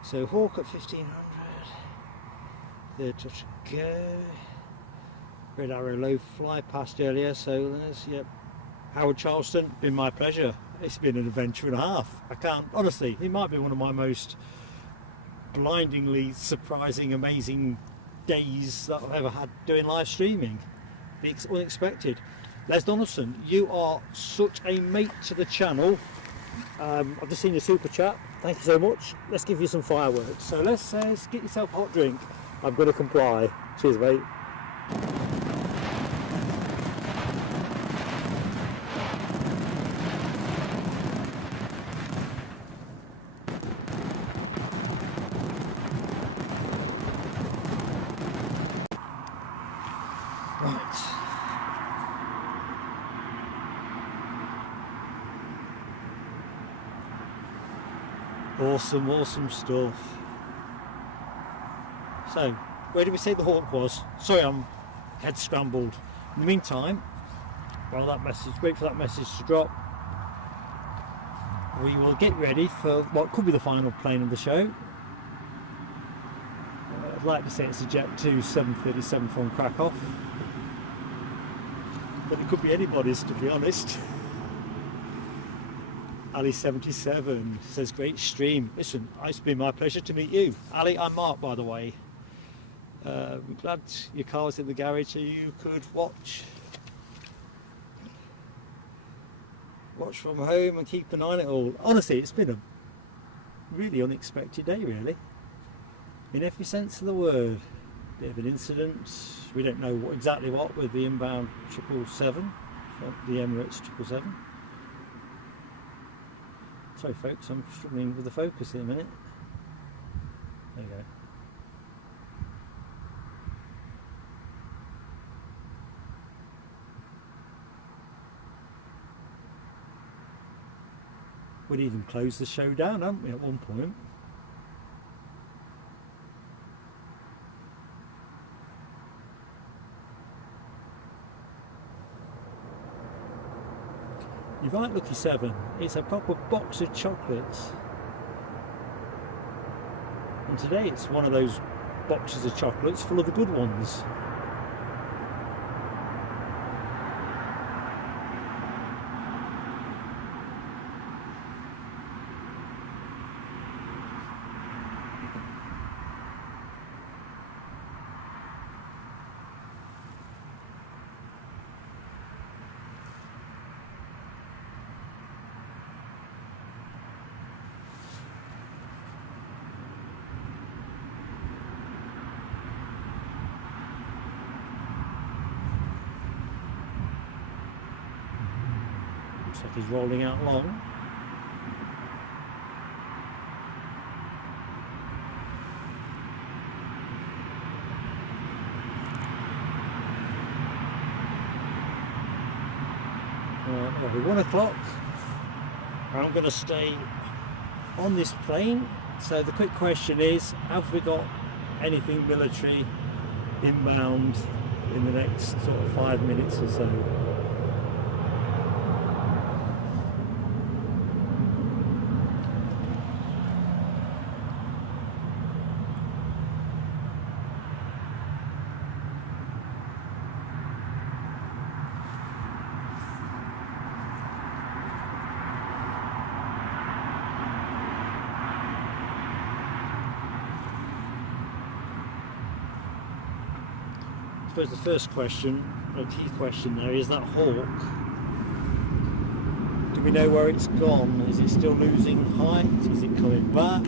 So Hawk at 1500, third touch go. Red arrow low fly past earlier, so there's, yep. Howard Charleston, been my pleasure. It's been an adventure and a half. I can't, honestly, it might be one of my most blindingly surprising, amazing days that I've ever had doing live streaming. The unexpected. Les Donaldson, you are such a mate to the channel. I've just seen your super chat. Thank you so much. Let's give you some fireworks. So let's get yourself a hot drink. I'm going to comply. Cheers, mate. Awesome stuff. So, where did we say the Hawk was? Sorry, I'm head scrambled. In the meantime, while that message, wait for that message to drop, we will get ready for what could be the final plane of the show. I'd like to say it's a Jet 2 737 from Krakow, but it could be anybody's, to be honest. Ali 77 says great stream. Listen, it's been my pleasure to meet you. Ali, I'm Mark, by the way. I'm glad your car was in the garage so you could watch from home and keep an eye on it all. Honestly, it's been a really unexpected day, really, in every sense of the word. Bit of an incident. We don't know exactly what with the inbound 777, the Emirates 777. Sorry folks, I'm struggling with the focus in a minute. There you go. We'd even closed the show down, haven't we, at one point? You're right, Lucky 7. It's a proper box of chocolates. And today it's one of those boxes of chocolates full of the good ones. Looks like he's rolling out long. Over 1 o'clock. I'm going to stay on this plane. So the quick question is, have we got anything military inbound in the next sort of 5 minutes or so? I suppose the first question, a key question there, is that Hawk. Do we know where it's gone? Is it still losing height? Is it coming back?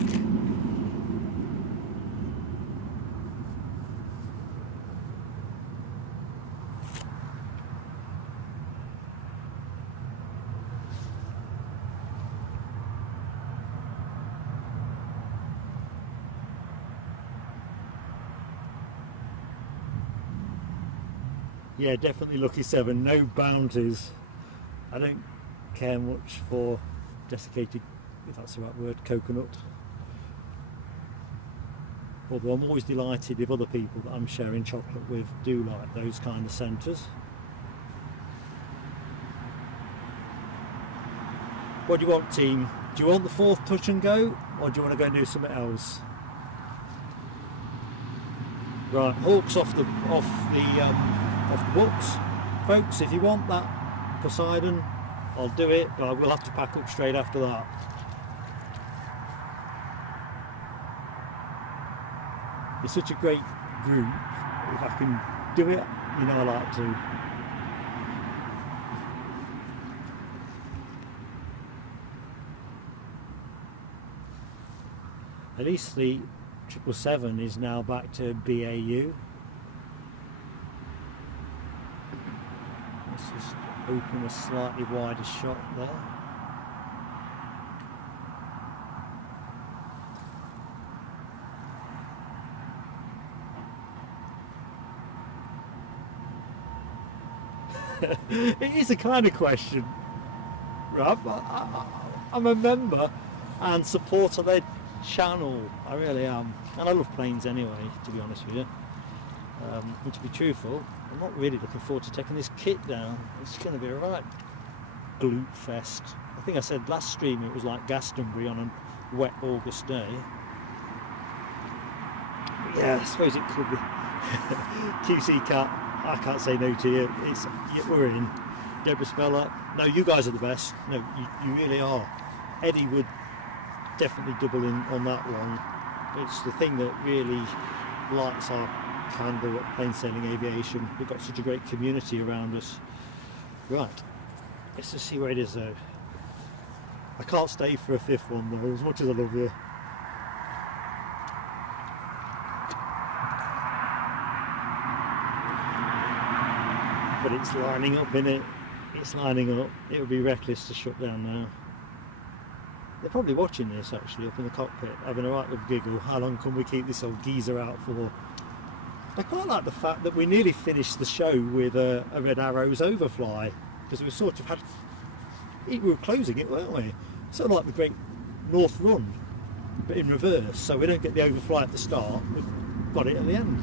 Yeah, definitely lucky 7, no bounties. I don't care much for desiccated, if that's the right word, coconut. Although I'm always delighted if other people that I'm sharing chocolate with do like those kind of centres. What do you want, team? Do you want the 4th touch and go, or do you want to go and do something else? Right, Hawk's off the books, folks. If you want that Poseidon, I'll do it, but I will have to pack up straight after that. It's such a great group. If I can do it, you know I like to. At least the 777 is now back to BAU. Let's just open a slightly wider shot there. It is a kind of question, Rob. I'm a member and supporter of their channel. I really am, and I love planes anyway, to be honest with you. And to be truthful, I'm not really looking forward to taking this kit down. It's going to be a right glute fest. I think I said last stream it was like Glastonbury on a wet August day. But yeah, I suppose it could be. QC Cat, I can't say no to you. We're in. Deborah Speller, no, you guys are the best. No, you really are. Eddie would definitely double in on that one. It's the thing that really lights our candle at plain sailing aviation. We've got such a great community around us. Right, let's just see where it is though. I can't stay for a 5th one though, as much as I love you. But it's lining up, innit? It's lining up. It would be reckless to shut down now. They're probably watching this actually up in the cockpit, having a right little giggle. How long can we keep this old geezer out for? I quite like the fact that we nearly finished the show with a Red Arrows overfly, because we sort of had, we were closing it, weren't we? Sort of like the Great North Run, but in reverse, so we don't get the overfly at the start, we've got it at the end.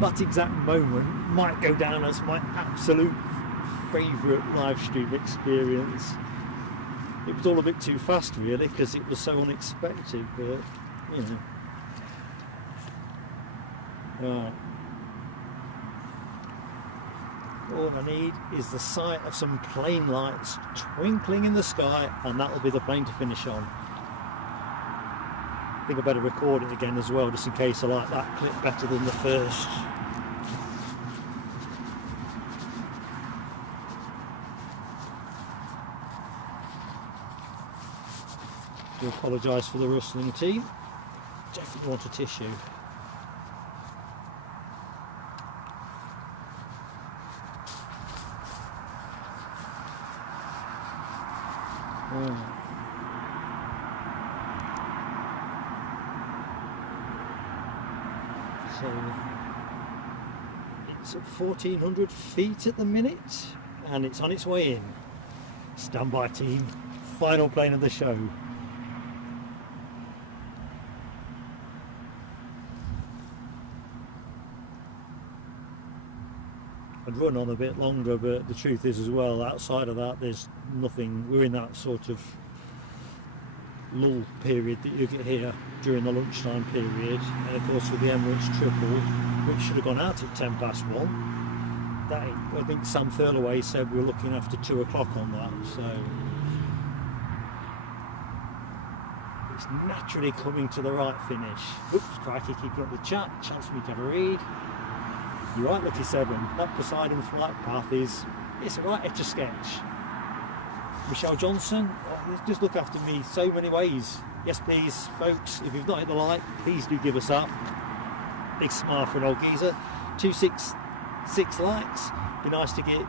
That exact moment might go down as my absolute favourite live stream experience. It was all a bit too fast really, because it was so unexpected, but you know. Right. All I need is the sight of some plane lights twinkling in the sky, and that'll be the plane to finish on. I think I better record it again as well, just in case I like that clip better than the first. Do apologise for the rustling, team. Definitely want a tissue. So it's at 1400 feet at the minute and it's on its way in. Stand by team, final plane of the show. I'd run on a bit longer, but the truth is as well, outside of that there's nothing. We're in that sort of lull period that you get here during the lunchtime period, and of course with the Emirates triple, which should have gone out at 1:10, that I think Sam Thurlaway said we're looking after 2 o'clock on that, so it's naturally coming to the right finish. Oops, crikey, keeping up the chat, chance for me to have a read. You're right, Lucky 7, that Poseidon flight path it's a right etch a sketch. Michelle Johnson, just look after me so many ways. Yes please folks, if you've not hit the like, please do give us up. Big smile for an old geezer. 266 likes, be nice to get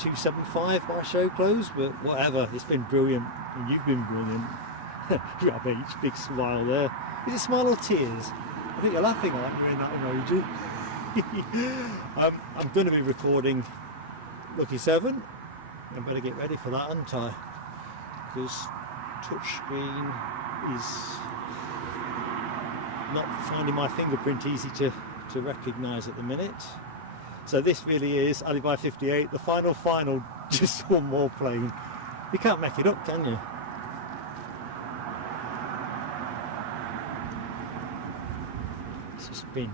275 by show close, but whatever, it's been brilliant and you've been brilliant. Rabbit, big smile there. Is it smile or tears? I think you're laughing aren't you in that emoji? I'm going to be recording Lucky 7. I better get ready for that, aren't I? Because touchscreen is not finding my fingerprint easy to recognise at the minute. So this really is Alibi 58, the final, just one more plane. You can't make it up, can you? It's just been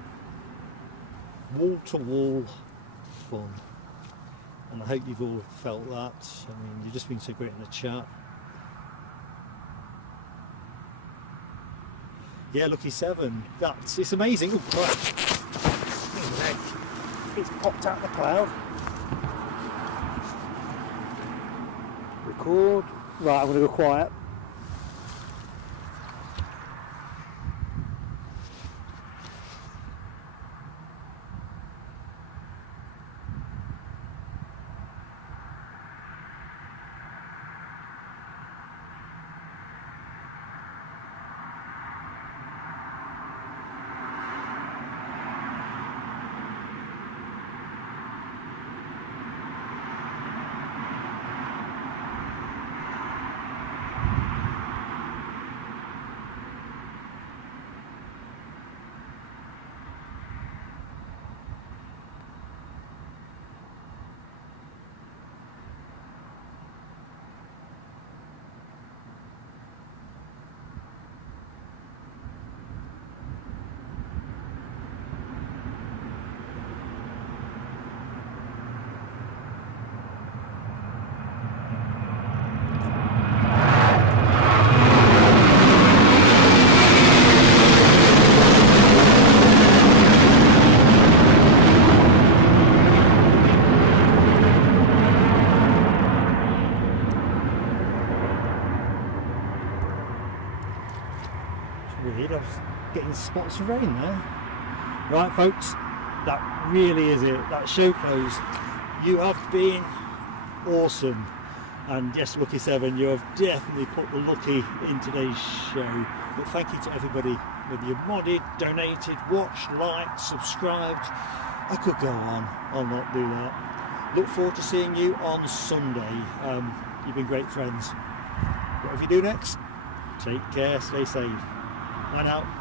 wall-to-wall fun. And I hope you've all felt that. I mean, you've just been so great in the chat. Yeah, Lucky 7. It's amazing. Oh, crap. It's popped out of the cloud. Record. Right, I'm going to go quiet. Weird, I was getting spots of rain there. Right folks, that really is it, that show close. You have been awesome, and yes Lucky 7, you have definitely put the lucky in today's show. But thank you to everybody, whether you modded, donated, watched, liked, subscribed. I could go on, I'll not do that. Look forward to seeing you on Sunday. You've been great friends. Whatever you do next, take care, stay safe. Bye now.